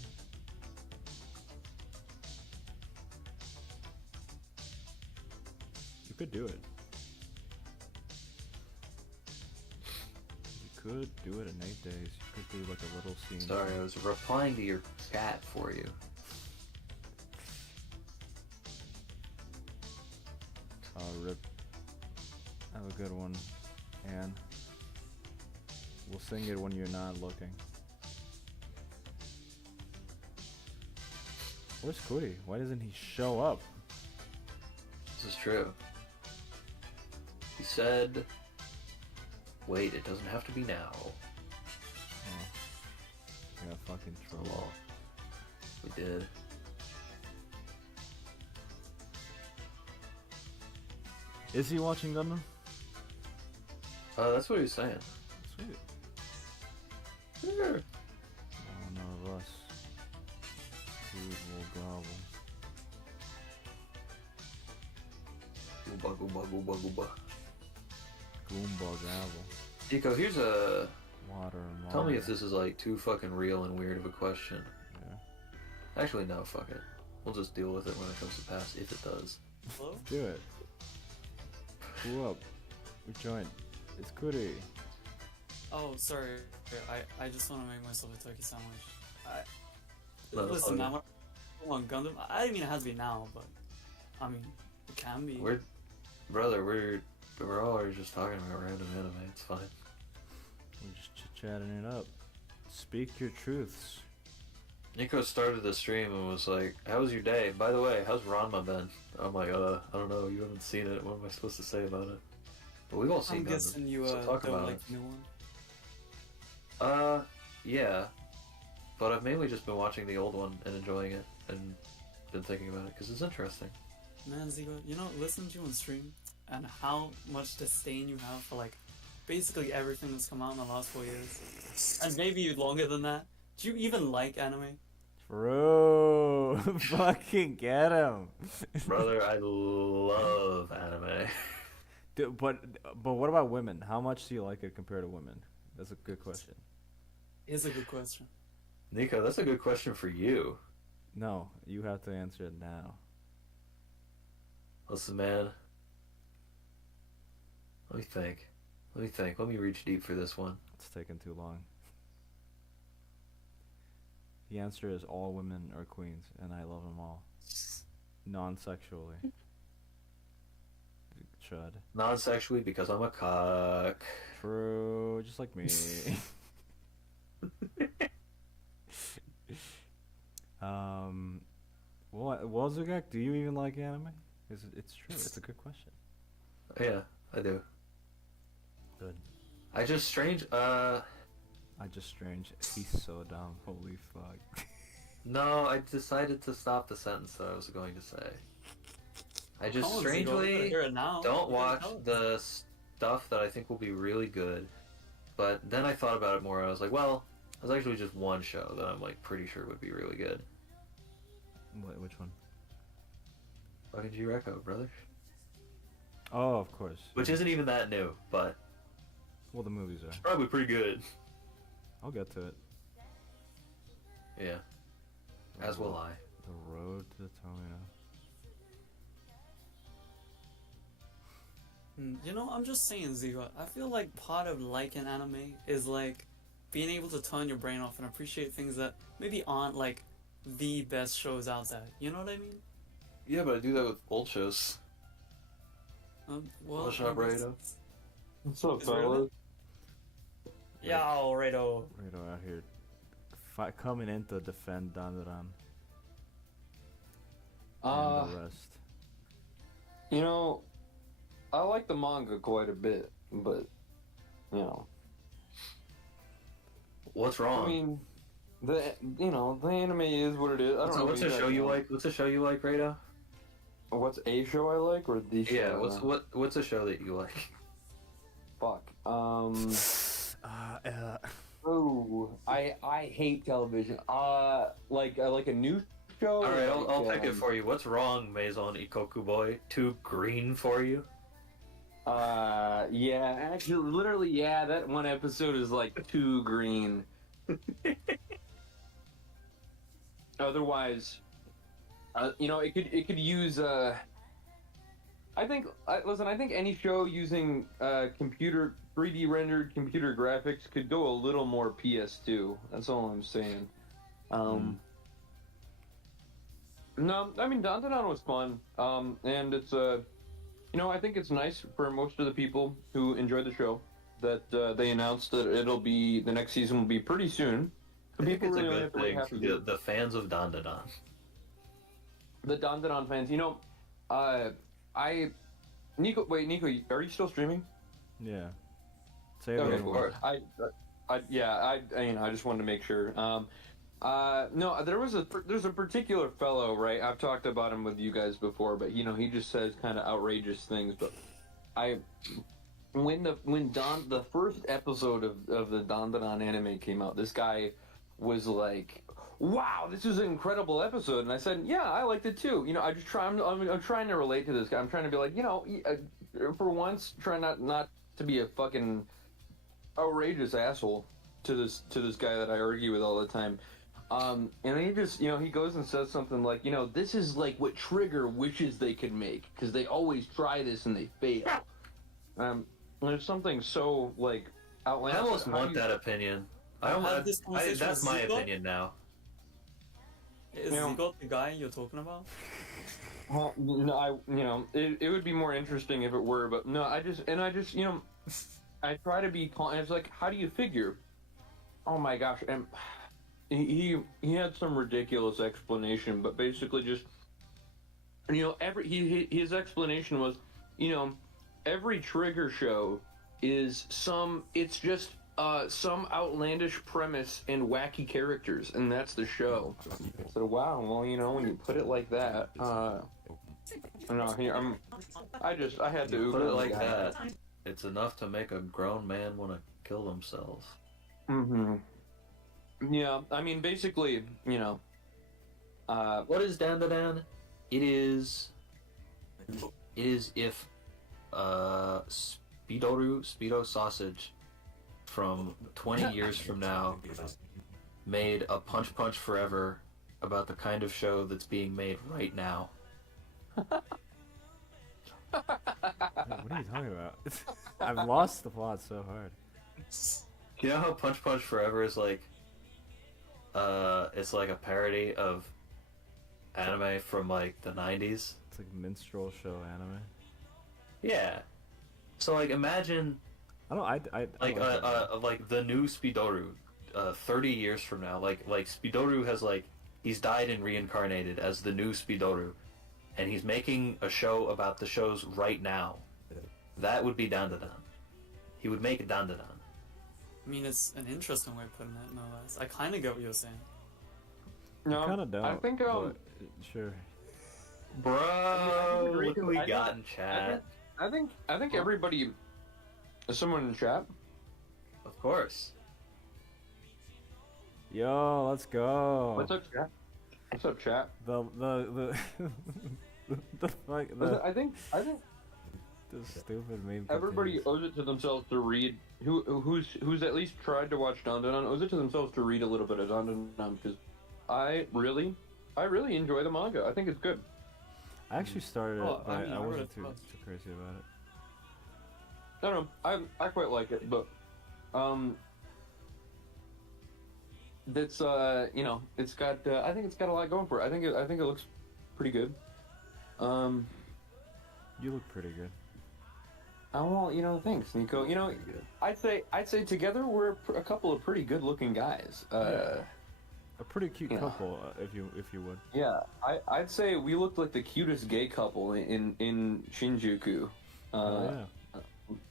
You could do it. You could do it in 8 days. You could do like a little scene. Sorry, I was replying to your chat for you. Rip. Have a good one, Anne. We'll sing it when you're not looking. Where's Cody? Why doesn't he show up? This is true. He said, "Wait, it doesn't have to be now." Oh. We got fucking Oh, trouble. well, we did. Is he watching Gundam? That's what he was saying. Sweet. Sure. Oh, none of us. Food will gobble. Gooba, gooba, gooba, gooba. Goombug apple. Nico, here's a. Water and Tell me water. if this is like too fucking real and weird of a question. Yeah. Actually, no, fuck it. We'll just deal with it when it comes to pass, if it does. Hello? Do it. Who up? We joined. It's Cody. Oh, sorry. I just want to make myself a turkey sandwich. No, Listen, okay. now on Gundam. I didn't mean it has to be now, but I mean it can be. We're all just talking about random anime. It's fine. We're just chit-chatting it up. Speak your truths. Nico started the stream and was like, "How was your day? By the way, how's Ranma been?" I'm like, I don't know. You haven't seen it. What am I supposed to say about it?" But we've all seen I'm Gundam, guessing you so talk don't about like it. the new one. Yeah, but I've mainly just been watching the old one and enjoying it and been thinking about it because it's interesting. Man, Zigo, listen to you on stream and how much disdain you have for like basically everything that's come out in the last 4 years, and maybe longer than that. Do you even like anime? Bro, fucking get him. Brother, I love anime. Dude, but what about women? How much do you like it compared to women? That's a good question. It's a good question. Nico, that's a good question for you. No, you have to answer it now. Listen, man. Let me think. Let me reach deep for this one. It's taking too long. The answer is all women are queens, and I love them all. Non-sexually. Chud. Non-sexually because I'm a cock. True, just like me. Well, Zugak, do you even like anime? It's true. It's a good question. Yeah, I do. Good. I just strange. I just strange. He's so dumb. Holy fuck. No, I decided to stop the sentence that I was going to say. I just Come on, Zigo, strangely hear it now. don't You gotta watch tell us. the stuff that I think will be really good. But then I thought about it more. And I was like, well, there's actually just one show that I'm like pretty sure would be really good. Which one? Fucking G-Reco, brother. Oh, of course. Which isn't even that new, but Well, the movies are. probably pretty good. I'll get to it. Yeah, as will I. The Road to Tomino. I'm just saying, Zigo. I feel like part of liking anime is like being able to turn your brain off and appreciate things that maybe aren't like the best shows out there. You know what I mean? Yeah, but I do that with old shows. Well, What's up, Rado? What's up, Is Rado fellas? Yeah, Rado. Rado out here coming in to defend Dandadan Uh, and the rest. you know, I like the manga quite a bit, but you know, What's wrong? I mean, the anime is what it is. I don't know. What's what a you show guys you want. like? What's a show you like, Rado? What's a show I like or the show? Yeah. I like? What's a show that you like? Fuck. Uh, Oh, I hate television. Like a new show. All right, I'll like, pick it for you. What's wrong, Maison Ikoku boy? Too green for you? Yeah, actually, literally, yeah. That one episode is like too green. Otherwise, it could use. I think any show using computer 3D rendered computer graphics could go a little more PS2. That's all I'm saying. No, I mean Dandadan was fun. And it's I think it's nice for most of the people who enjoyed the show that they announced that the next season will be pretty soon. I think People it's a really good have to wait thing half for a year. the fans of Dandadan. The Dandadan fans, Nico, are you still streaming? yeah. Say it Okay, again. cool. I just wanted to make sure. No, there's a particular fellow, right? I've talked about him with you guys before, but he just says kind of outrageous things. But when the first episode of the Dandadan anime came out, this guy was like, "Wow, this is an incredible episode," and I said, "Yeah, I liked it too." I'm trying to relate to this guy. I'm trying to be like, for once, try not to be a fucking outrageous asshole to this guy that I argue with all the time. And he just, he goes and says something like, this is like what Trigger wishes they could make because they always try this and they fail. There's something so like I outlandish. almost want that opinion. This conversation That's with my Zuko? opinion now. Is Yeah. Zigot the guy you're talking about? Well, it would be more interesting if it were, but no, I just, I try to be calm. And it's like, how do you figure? Oh my gosh, and he had some ridiculous explanation, but basically just, his explanation was, every Trigger show is some some outlandish premise and wacky characters, and that's the show. So wow, well, when you put it like that, I had to Put it Uber like the guy. that. It's enough to make a grown man want to kill themselves. Mm-hmm. Yeah, I mean, basically, What is Dandadan? It is if Speedo sausage from 20 years from now made a Punch Punch Forever about the kind of show that's being made right now. What are you talking about? I've lost the plot so hard. You know how Punch Punch Forever is like it's like a parody of anime from like the 90s? It's like minstrel show anime. Yeah. So like imagine I don't. I like don't that. like the new Speedoru 30 years from now, like Speedoru has like he's died and reincarnated as the new Speedoru, and he's making a show about the shows right now. That would be Dandadan. He would make Dandadan. I mean, it's an interesting way of putting it, no less. I kind of get what you're saying. no, Kind of don't. I think but, sure. Bro, agree look who with- we I got think- in chat. I think everybody, someone in chat. Of course. Yo, let's go. What's up, chat? What's up, chat? The I think the stupid meme. everybody continues. owes it to themselves to read. Who's at least tried to watch Dandadan owes it to themselves to read a little bit of Dandadan because I really enjoy the manga. I think it's good. I actually started Oh, it, but I mean, I I read wasn't it too first. crazy about it. I don't know. I quite like it, but it's it's got I think it's got a lot going for it. I think it looks pretty good. You look pretty good. Oh well, thanks, Nico. I'd say together we're a couple of pretty good looking guys. a pretty cute Yeah. couple, if you would. Yeah, I'd say we looked like the cutest gay couple in Shinjuku. Yeah, On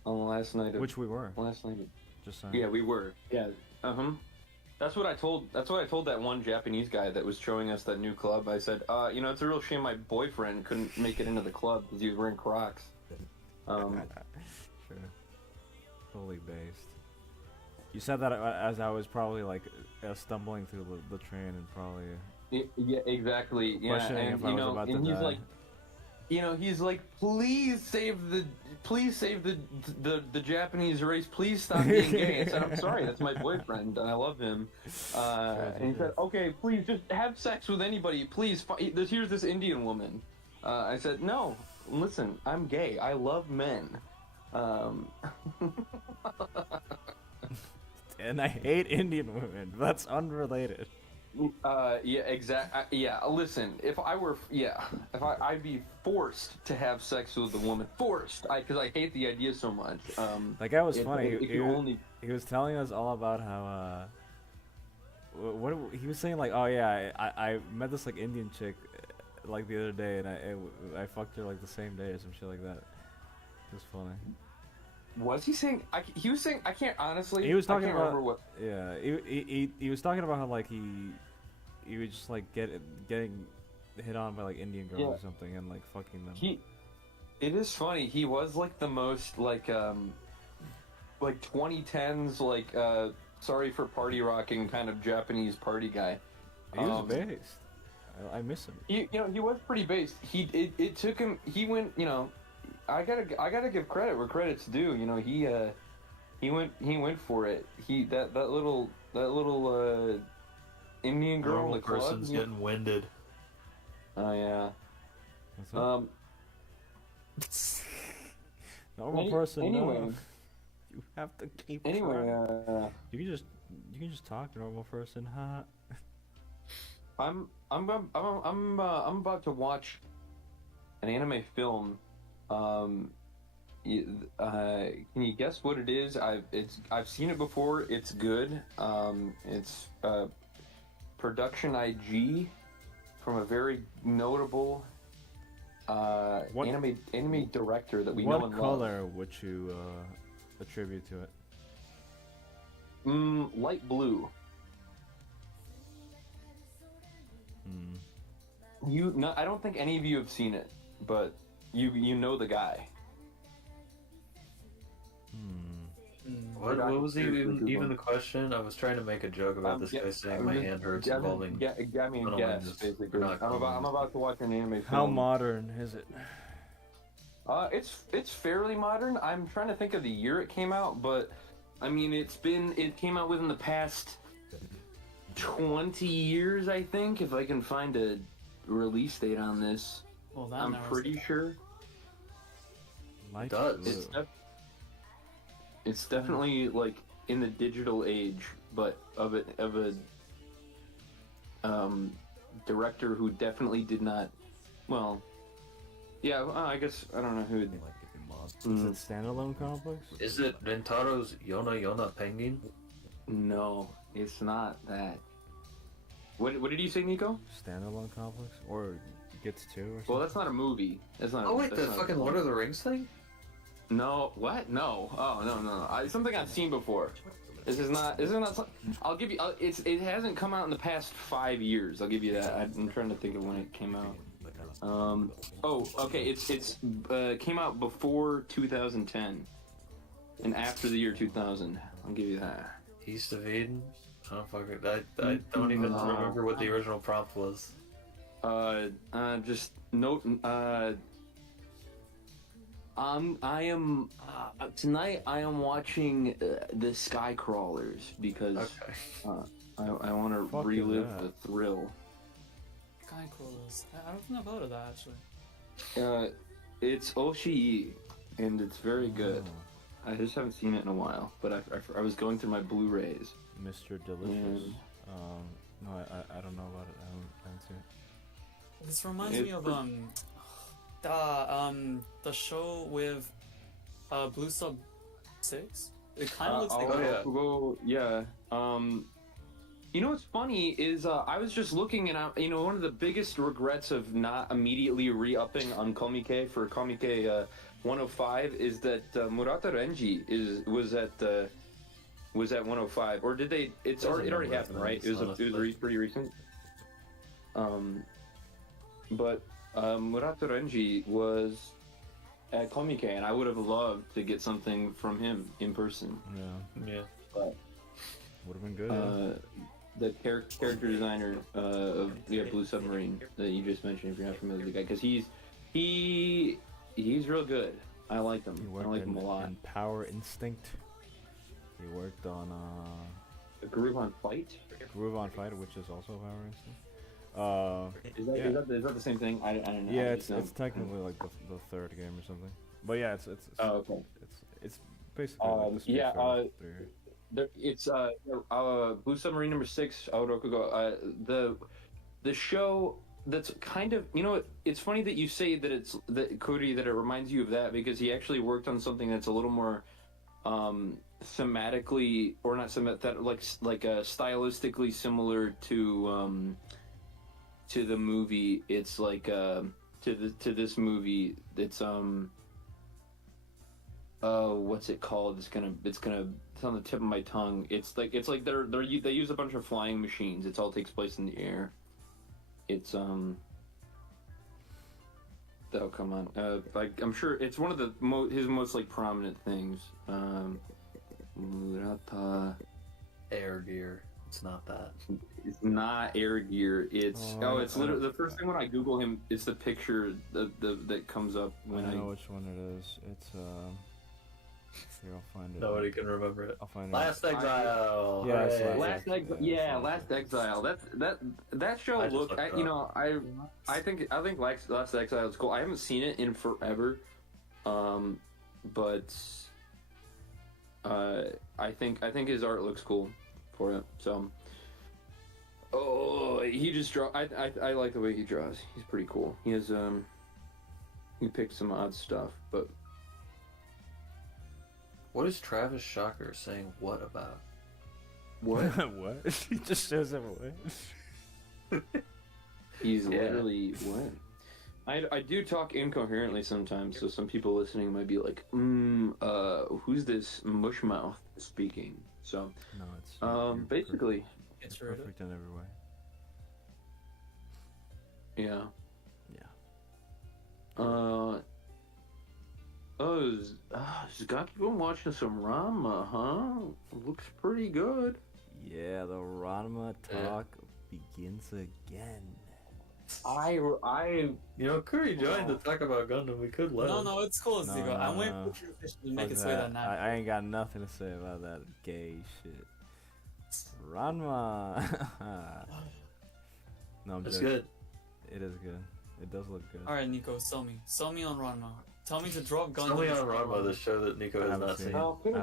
the last night of which we were. last night. Just saying. Yeah, we were. Yeah. That's what I told that one Japanese guy that was showing us that new club. I said, it's a real shame my boyfriend couldn't make it into the club because he was wearing Crocs. Sure. Fully based. You said that as I was probably like stumbling through the train and probably Yeah, exactly. Yeah, questioning and if I was about to and he's die. like, he's like, please save the Japanese race. Please stop being gay. I said, I'm sorry, that's my boyfriend, and I love him. And he said, okay, please just have sex with anybody. Please, here's this Indian woman. I said, no, listen, I'm gay. I love men. And I hate Indian women. That's unrelated. Yeah, exactly. Yeah, listen. If I'd be forced to have sex with a woman, because I hate the idea so much. That guy was if- funny. if He you was- only- he was telling us all about how what he was saying, like, oh yeah, I met this like Indian chick like the other day, and I fucked her like the same day or some shit like that. It was funny. Was he saying? He was saying. I can't honestly. He was talking I can't about remember what. yeah. He was talking about how like he was just like getting hit on by like Indian girls Yeah. or something and like fucking them. It is funny. He was like the most like 2010s sorry for party rocking kind of Japanese party guy. He was based. I miss him. He was pretty based. It took him. He went. I gotta give credit where credit's due. He went for it. That little Indian girl in Normal the club. person's getting winded. Oh yeah. What's up? Normal person. Anyway. No. You have to keep. Anyway, trying. You can just talk normal person, huh? I'm about to watch an anime film. Can you guess what it is? I've seen it before. It's good. It's production IG from a very notable anime director that we know What and color would you attribute to it? love. Light blue. Hmm. I don't think any of you have seen it, but you know the guy. What was even the question? I was trying to make a joke about this guy saying my hand hurts involving. I mean, Not guess just- basically. not I'm about to watch an anime film. How modern is it? It's fairly modern. I'm trying to think of the year it came out, but I mean, it came out within the past 20 years, I think, if I can find a release date on this. Well, that I'm narrows pretty it sure. Light does. blue. It's definitely like in the digital age, but of a director who definitely did not. Well, yeah, I guess I don't know who. Is it standalone complex? Is it Rintaro's Yona Penguin? No, it's not that. What did you say, Nico? Standalone complex or gets two or something? Well, that's not a movie. That's not. Oh wait, that's the not- fucking Lord of the Rings thing? No, what? No. Oh, no. Something I've seen before. This is not. I'll give you. It hasn't come out in the past 5 years. I'll give you that. I'm trying to think of when it came out. Oh, okay. It's came out before 2010, and after the year 2000. I'll give you that. East of Eden? I don't even No. remember what the original prompt was. Just note. I am tonight. I am watching the Skycrawlers because Okay. I want to Fuck is relive that? the thrill. Skycrawlers. I don't think I've heard of that actually. It's Oshii, and it's very good. Oh, I just haven't seen it in a while, but I was going through my Blu-rays. Mr. Delicious. Mm. No, I don't know about it. I haven't seen it. This reminds It's me of pretty- the show with Blue Sub 6. It kind of looks like oh, yeah. yeah. You know what's funny is I was just looking and one of the biggest regrets of not immediately re-upping on Komike for Komike 105 is that Murata Renji was at 105, or did they? It already happened, right? It was pretty recent. But Murata Renji was at Komike, and I would have loved to get something from him in person. Yeah. But would have been good. The character designer of Blue Submarine that you just mentioned, if you're not familiar with the guy, because he's real good. I like him. I like him a lot. In Power Instinct. He worked on Groove on Fight, which is also Power Instinct. Is that the same thing? I don't know. Yeah, it's technically like the third game or something. But yeah, it's okay. It's basically like the Street Fighter 3. It's Blue Submarine number 6, Aorokugo. The show that's kind of, it's funny that you say that it's that Kuri, that it reminds you of that, because he actually worked on something that's a little more thematically, or not stylistically similar to the movie. It's like to this movie. It's what's it called? It's on the tip of my tongue. It's like they use a bunch of flying machines. It all takes place in the air. It's oh, come on. I'm sure it's one of his most like prominent things. Murata Air Gear. It's not that. It's not Air Gear. It's it's literally the first thing when I Google him. It's the picture that comes up when I know which one it is. It's here, I'll find it. Nobody can remember it. I'll find it. Last Exile. Yeah, it's Last Exile. That show looked. I think Last Exile is cool. I haven't seen it in forever, but I think his art looks cool for it. So, he just draw. I like the way he draws. He's pretty cool. He has he picked some odd stuff, but. What is Travis Shocker saying what about? What? What? He just shows him away. He's literally what? I do talk incoherently sometimes, so some people listening might be like, who's this mushmouth speaking? So, no, it's basically, it's perfect in every way. Yeah. Yeah. Scott, you've been watching some Ranma, huh? Looks pretty good. Yeah, the Ranma talk begins again. Kuri joined to talk about Gundam. We could let him. No, it's cool, Zico. I'm waiting for True Fish to make its way that now. I ain't got nothing to say about that gay shit. Ranma. No, it's good. It is good. It does look good. Alright, Nico, sell me. Sell me on Ranma. Tell me to drop Gundam. Tell me on Ranma, the show that Nico has not seen. I haven't seen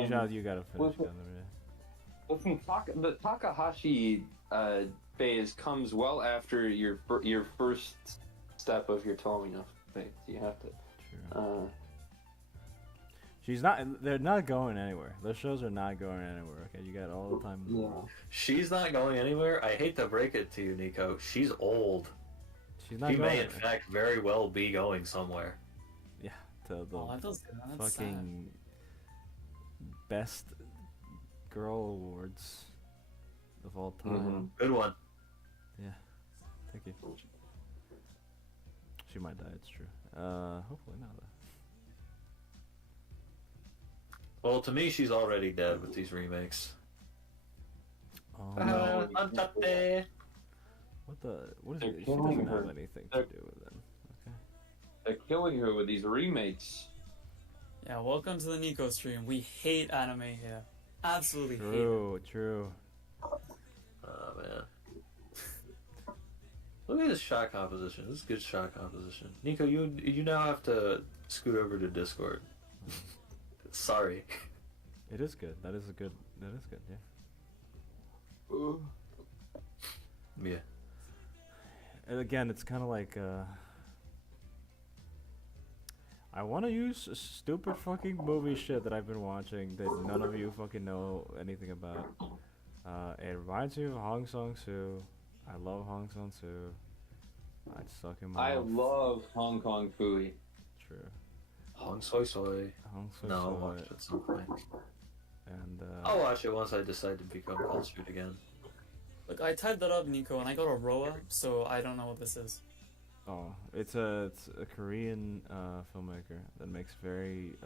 it. You gotta finish Gundam, yeah. Listen, the Takahashi phase comes well after your first step of your tall enough phase. You have to. True. They're not going anywhere. Those shows are not going anywhere. Okay, you got all the time in the world. She's not going anywhere. I hate to break it to you, Nico. She's old. She's not she going may, in fact, very well be going somewhere. Yeah, to the fucking best girl awards of all time. Mm-hmm. Good one. Yeah, thank you. She might die. It's true. Hopefully not. Well, to me, she's already dead with these remakes. Oh, no. What is it? She doesn't her. have anything to do with them. Okay. They're killing her with these remakes. Yeah, welcome to the Nico stream. We hate anime here. Absolutely hate it. True. Oh, man. Look at this shot composition. This is good shot composition. Nico, you now have to scoot over to Discord. Sorry. It is good. That is good, yeah. Yeah. And again, it's kind of like, I want to use stupid fucking movie shit that I've been watching that none of you fucking know anything about. It reminds me of Hong Sung-soo. I love Hong Sung-soo. I'd suck him I off. love Hong Kong Fooey. True. Hong Soy Soy. Hong No, I'll Sung-soo. watch it at some point. And I'll watch it once I decide to become cultured again. Look, I typed that up, Nico, and I got a Roa, so I don't know what this is. oh, it's a Korean filmmaker that makes very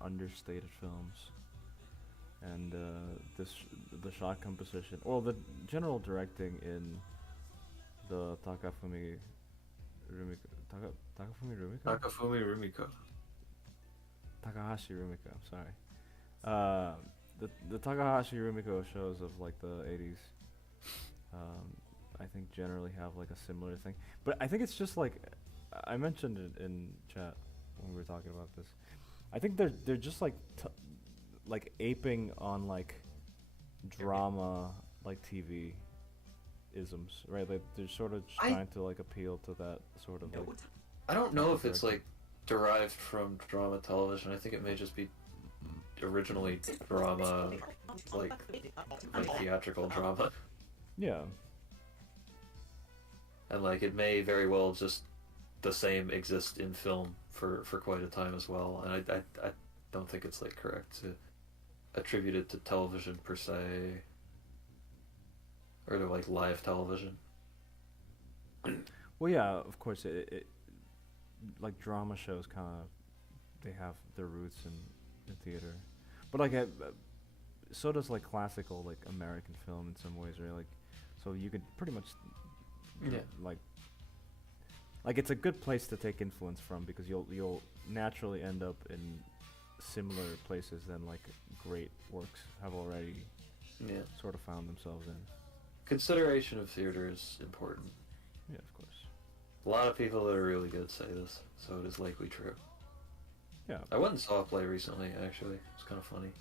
understated films. And the shot composition, well, the general directing in the Takafumi Rumiko? Takafumi Rumiko. Takahashi Rumiko, I'm sorry. The Takahashi Rumiko shows of like the 80s, I think generally have like a similar thing. But I think it's just like, I mentioned it in chat when we were talking about this. I think they're just like like aping on like drama like TV isms, right? Like they're sort of trying to like appeal to that sort of like. I don't know if it's like derived from drama television. I think it may just be originally drama, like theatrical drama, Yeah. and like it may very well just the same exist in film for quite a time as well. And I don't think it's like correct to attribute it to television per se, or to like live television. Well, yeah, of course. It like drama shows kind of they have their roots in theater, but like so does like classical like American film in some ways, right? Like, so you could pretty much Yeah. like it's a good place to take influence from because you'll naturally end up in similar places than like great works have already Yeah. sort of found themselves in. Consideration of theater is important. Yeah, of course. A lot of people that are really good say this, so it is likely true. Yeah, I went and saw a play recently, actually. It's kind of funny.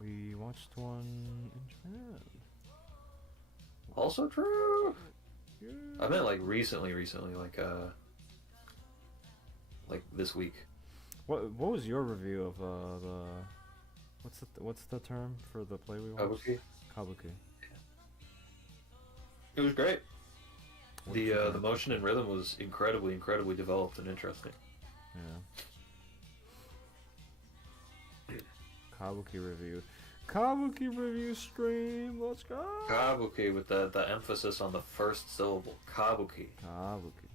we watched one in Japan. Also true! Yeah. I meant like recently, like this week. What was your review of the what's the term for the play we watched? Kabuki. Kabuki. It was great. What did you The think? motion and rhythm was incredibly developed and interesting. Yeah. Kabuki review. Kabuki review stream. Let's go. Kabuki with the emphasis on the first syllable. Kabuki. Kabuki.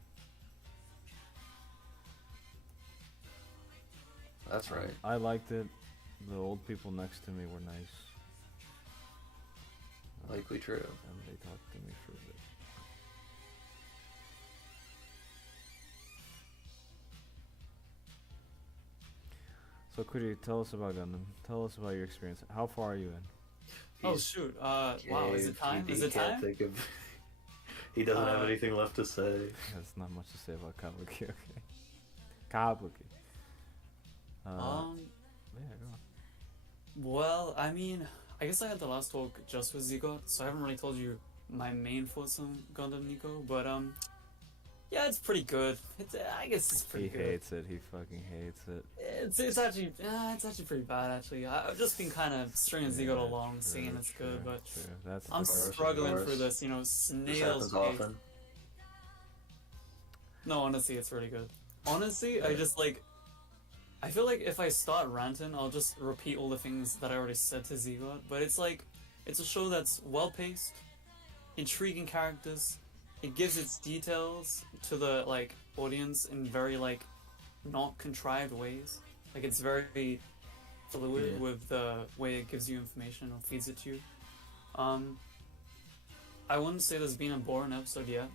That's right. I liked it. The old people next to me were nice. Likely true. And they talked to me for a bit. So, Kuri, tell us about Gundam. Tell us about your experience. How far are you in? Oh He's shoot! Wow, is it time? He Is it can't time? think of. He doesn't have anything left to say. There's not much to say about Kabuki, okay? Kabuki. Yeah, go on. Well, I mean, I guess I had the last talk just with Zigot, so I haven't really told you my main thoughts on Gundam Nico, but yeah, it's pretty good. I guess it's pretty He good. hates it. He fucking hates it. It's actually pretty bad actually. I've just been kind of stringing Zigot Yeah, along, true, saying it's good, true, but true. That's I'm the part. struggling virus. through this, This snail's happens pace. often. No, honestly, it's really good. Honestly, I just I feel like if I start ranting, I'll just repeat all the things that I already said to Zigot. But it's it's a show that's well paced, intriguing characters. It gives its details to the audience in very not contrived ways. It's very fluid Yeah. with the way it gives you information or feeds it to you. I wouldn't say there's been a boring episode yet.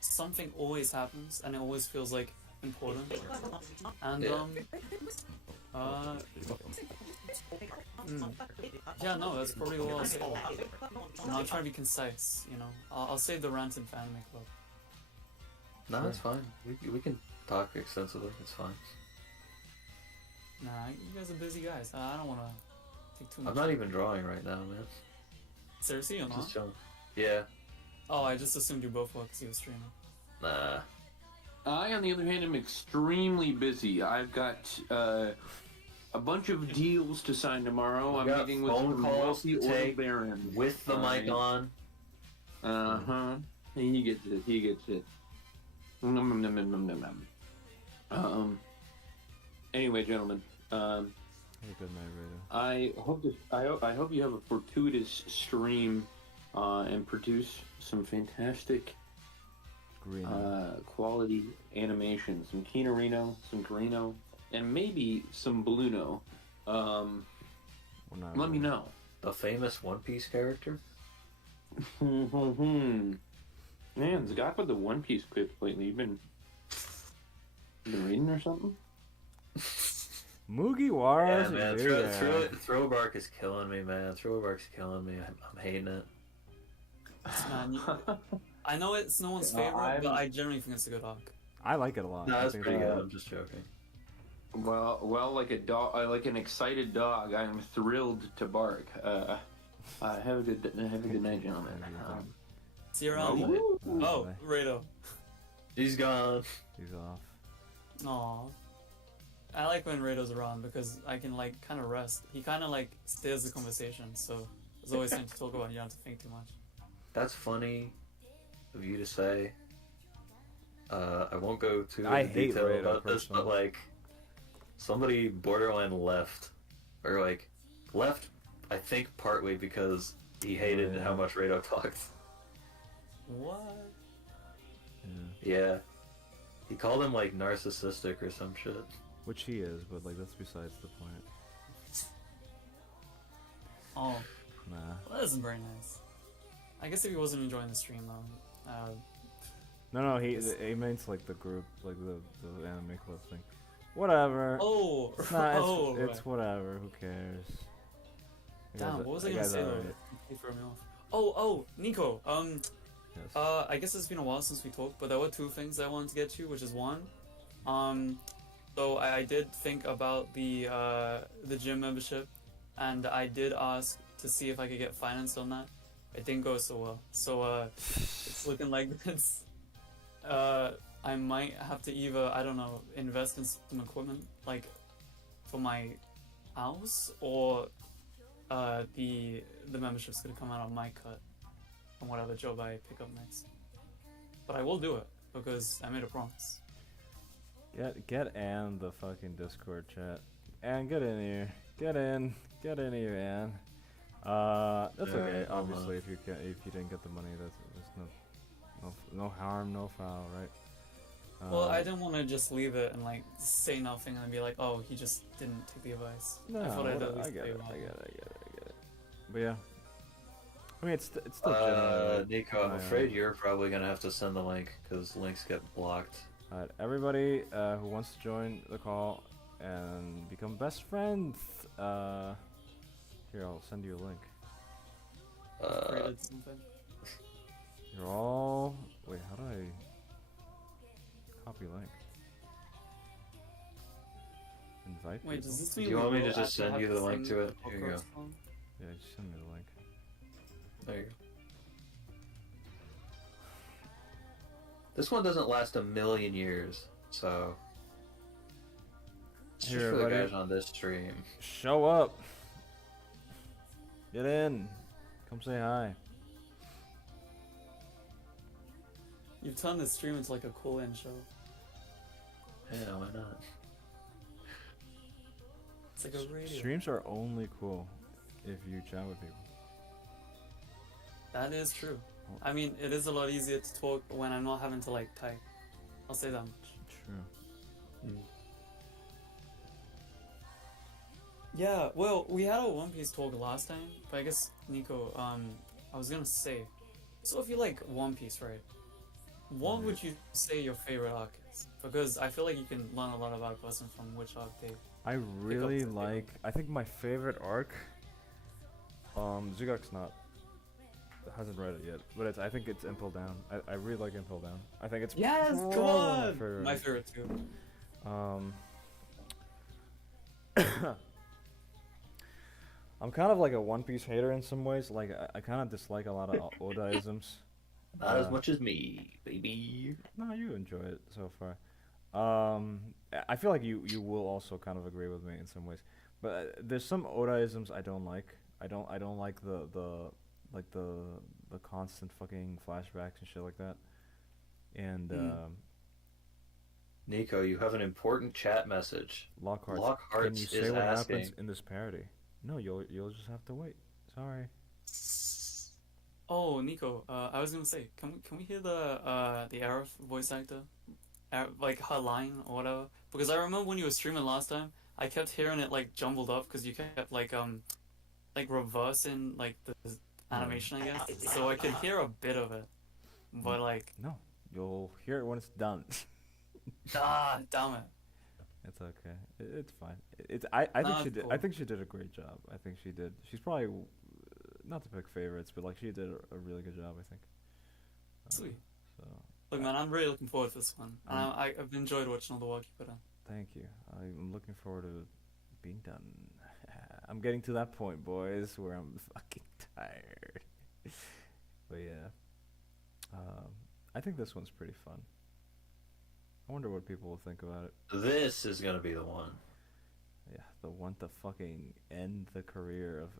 Something always happens, and it always feels important. And Yeah. yeah, no, that's probably all I'll say. I'll try to be concise. I'll save the rant in fan anime club. No, it's fine. We can talk extensively. It's fine. Nah, you guys are busy guys. I don't want to take too much. I'm not even drawing right now, man. Seriously, you're not? Just chilling. Yeah. Oh, I just assumed you both were because you were streaming. Nah. I, on the other hand, am extremely busy. I've got a bunch of deals to sign tomorrow. We I'm got meeting with phone some calls wealthy to oil take barons. with the mic on. Uh-huh. He gets it. He gets it. Nom, nom, nom, nom, nom, nom, nom. Anyway, gentlemen, Have a good night, Rita. I hope you have a fortuitous stream, and produce some fantastic Green. quality animation, some Kinarino, some Carino, and maybe some Bluno. We're not Let me really- know. The famous One Piece character. Man, the guy with the One Piece clips lately, you been reading or something? Mugiwara. Yeah, man. Throwbark is killing me, man. Throwbark's killing me. I'm hating it. Man, I know it's no one's favorite, but I generally think it's a good arc. I like it a lot. No, I that's think pretty it's- good. I'm just joking. Well, like a dog, like an excited dog, I am thrilled to bark. Have a good night, gentlemen. See you around. Oh. Oh, Rado. He's gone. He's off. Aw. I like when Rado's around because I can like kind of rest. He kind of like steers the conversation, so there's always something to talk about. You don't have to think too much. That's funny of you to say. I won't go too I into hate detail Rado about this, but personally. like, somebody borderline left, or like, left. I think partly because he hated yeah. how much Rado talked. What? Yeah. Yeah, he called him like narcissistic or some shit. Which he is, but like that's besides the point. Oh, Nah. well, that isn't very nice. I guess if he wasn't enjoying the stream though, No, he means like the group, like the anime club thing. Whatever. oh, Nah, it's, oh, it's right. whatever. Who cares? You Damn, guys- what was I you gonna guys say are though? alright. He threw me off. Oh, Nico. Yes. I guess it's been a while since we talked, but there were two things I wanted to get to, which is one, so I did think about the gym membership, and I did ask to see if I could get finance on that. It didn't go so well, so it's looking like it's I might have to either, I don't know, invest in some equipment like for my house, or the membership's gonna come out of my cut on whatever job I pick up next. But I will do it because I made a promise. Get Ann the fucking Discord chat. Ann, get in here. Get in here, Ann. That's Yeah, okay. I'm, Obviously, if you didn't get the money, that's no harm, no foul, right? Well, I didn't want to just leave it and like say nothing and be like, oh, he just didn't take the advice. No, I thought I'd at least I get say it. why. I get it. But yeah, I mean, it's still generally. Nico, I'm I, afraid you're probably gonna have to send the link because links get blocked. Alright, everybody who wants to join the call and become best friends, here, I'll send you a link. Created something. You're all. Wait, how do I copy link? Invite. Wait, people? does this Do mean you we want me will to just actually send have you to the link sing to it? the Here you go. chorus song? Yeah, just send me the link. There you go. This one doesn't last a million years, so it's just Here, for the buddy. guys on this stream. Show up. Get in. Come say hi. You've turned this stream into like a cool-in show. Yeah, why not? It's like a radio. Streams are only cool if you chat with people. That is true. I mean, it is a lot easier to talk when I'm not having to like type. I'll say that much. True. Yeah, well, we had a One Piece talk last time, but I guess, Nico, I was gonna say, so if you like One Piece, right, what would you say your favorite arc is? Because I feel like you can learn a lot about a person from which arc they... I really the table. like. I think my favorite arc. Zugak's not. Hasn't read it yet, but I think it's Impel Down. I really like Impel Down. I think it's Yes, probably come on! my favorite. My favorite too. I'm kind of like a One Piece hater in some ways. Like I kind of dislike a lot of Oda-isms. Not as much as me, baby. No, you enjoy it so far. I feel like you will also kind of agree with me in some ways, but there's some Odaisms I don't like. I don't like like the constant fucking flashbacks and shit like that. And Nico, you have an important chat message. Lockhart, Lockhart can you say is what happens asking. in this parody? No, you'll just have to wait. Sorry. Oh, Nico, I was gonna say, can we hear the Aerith voice actor, like her line or whatever? Because I remember when you were streaming last time, I kept hearing it like jumbled up because you kept like reversing like the animation, I guess. So I could hear a bit of it, but like, No, you'll hear it when it's done. damn it. It's okay. It's fine. I think No, she it's did. cool. I think she did a great job. I think she did. She's probably not to pick favorites, but like she did a really good job. I think. Sweet. So Look, man, I'm really looking forward to this one, and I've enjoyed watching all the work you put in. thank you. I'm looking forward to being done. I'm getting to that point, boys, where I'm fucking tired. But yeah, I think this one's pretty fun. I wonder what people will think about it. This is gonna be the one. Yeah, the one to fucking end the career of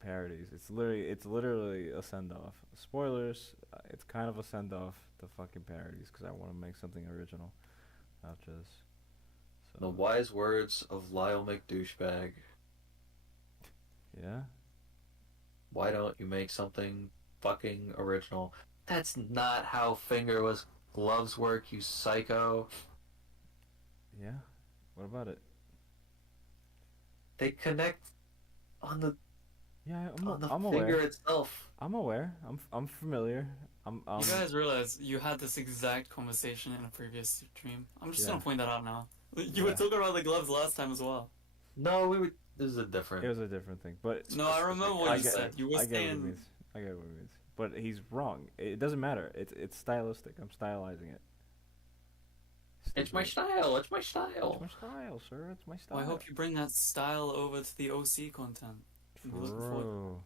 parodies. It's literally a send off. Spoilers. It's kind of a send off to fucking parodies because I want to make something original out of this. So, The wise words of Lyle McDouchebag. yeah. Why don't you make something fucking original? That's not how fingerless gloves work, you psycho. Yeah. What about it? They connect on the Yeah, on the I'm finger aware. itself. I'm aware. I'm familiar. You guys realize you had this exact conversation in a previous stream. I'm just Yeah. gonna point that out now. You were Yeah. talking about the gloves last time as well. No, we would. This is a different. It was a different thing, but No, I remember what I you get, said. You were I get what he saying means. I get what he means. But he's wrong. It doesn't matter. It's stylistic. I'm stylizing it. It's my Stupid. style. It's my It's style. my style, sir. It's my style. Well, I hope you bring that style over to the OC content. I'm looking forward. True.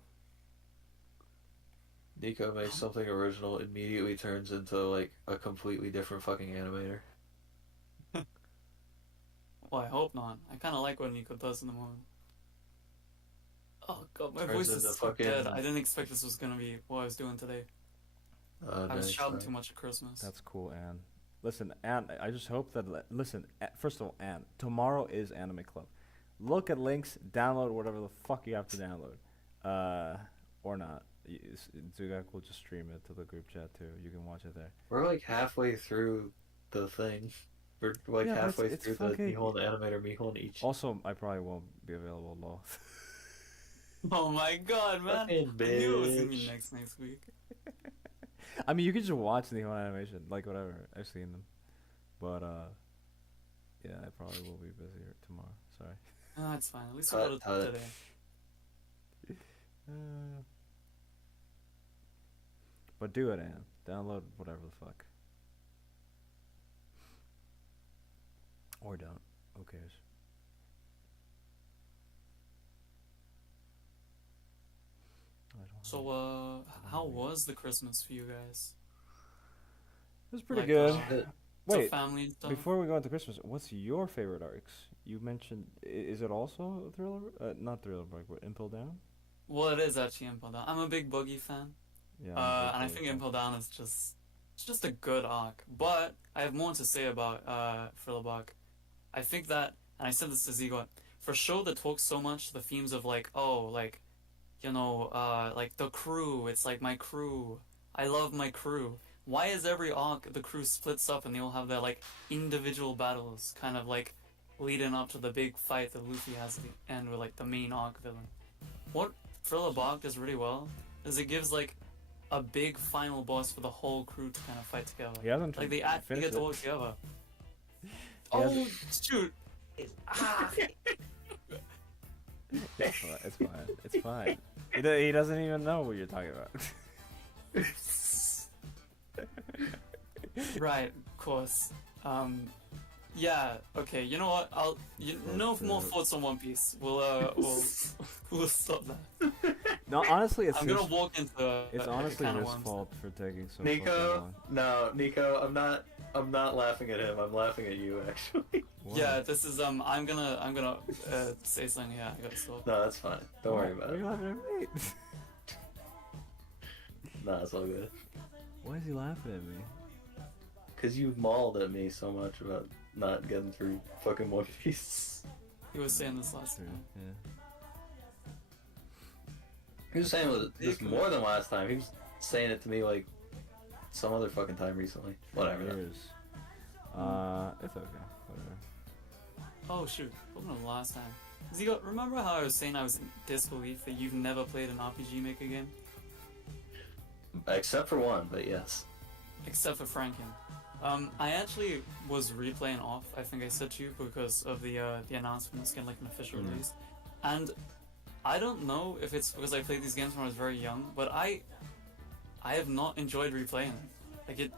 Nico makes something original, immediately turns into like a completely different fucking animator. Well, I hope not. I kind of like what Nico does in the moment. Oh god, my Turns voice is into so fucking- dead. I didn't expect this was gonna be what I was doing today. I was Nice, shouting nice. too much at Christmas. That's cool, Anne. Listen, Anne, I just hope that... Listen, first of all, Anne, tomorrow is Anime Club. Look at links, download whatever the fuck you have to download. Or not. Zugak will just stream it to the group chat, too. You can watch it there. We're like halfway through the thing. We're like Yeah, halfway it's through fucking- the Mihon animator, Mihon each. Also, I probably won't be available, lol. Oh my god, man! Fucking I knew it was gonna be bitch. next week. I mean, you can just watch the whole animation, like whatever. I've seen them, but yeah, I probably will be busier tomorrow. Sorry. Ah, it's fine. At least we Tut, got it tut. today. But do it, Anne. Download whatever the fuck. Or don't. Who cares? I don't So, know. how was the Christmas for you guys? It was pretty like, good. Uh, So Wait, family and stuff. before we go into Christmas, what's your favorite arcs? You mentioned, is it also Thriller? Not Thriller Bark, but Impel Down? Well, it is actually Impel Down. I'm a big Buggy fan. Yeah. And I think Impel Down is it's just a good arc. But I have more to say about Thriller Bark. I think that, and I said this to Zigot, for a show that talks so much the themes of like, oh, like, you know, like the crew. It's like my crew. I love my crew. Why is every arc the crew splits up and they all have their like individual battles, kind of like leading up to the big fight that Luffy has at the end with like the main arc villain? What Thriller Bark does really well is it gives like a big final boss for the whole crew to kind of fight together. He hasn't Like they actually finished get to it. work together. He hasn't- Oh shoot! Ah. It's fine. It's fine. It's fine. He doesn't even know what you're talking about. Right, of course. Yeah. Okay. You know what? No more thoughts on One Piece. We'll stop that. No, honestly, it's I'm his, gonna walk into. it's a honestly can of his worms. fault for taking so fucking Nico, long. no, Nico, I'm not. I'm not laughing at him. I'm laughing at you, actually. Whoa. Yeah, this is I'm gonna say something. Yeah, I gotta stop. No, that's fine. Don't worry about Why are you it. laughing at me? Nah, it's all good. Why is he laughing at me? Cause you mauled at me so much about not getting through fucking One Piece. He was saying this last True, time. yeah. He was saying this more than last time. He was saying it to me like some other fucking time recently. Whatever. though. Years. It's okay. Whatever. Oh shoot, what was the last time? Zigo, remember how I was saying I was in disbelief that you've never played an RPG Maker game? Except for one, but yes. Except for Franken. I actually was replaying off, I think I said to you, because of the announcement it's getting like an official release. And I don't know if it's because I played these games when I was very young, but I have not enjoyed replaying them. Like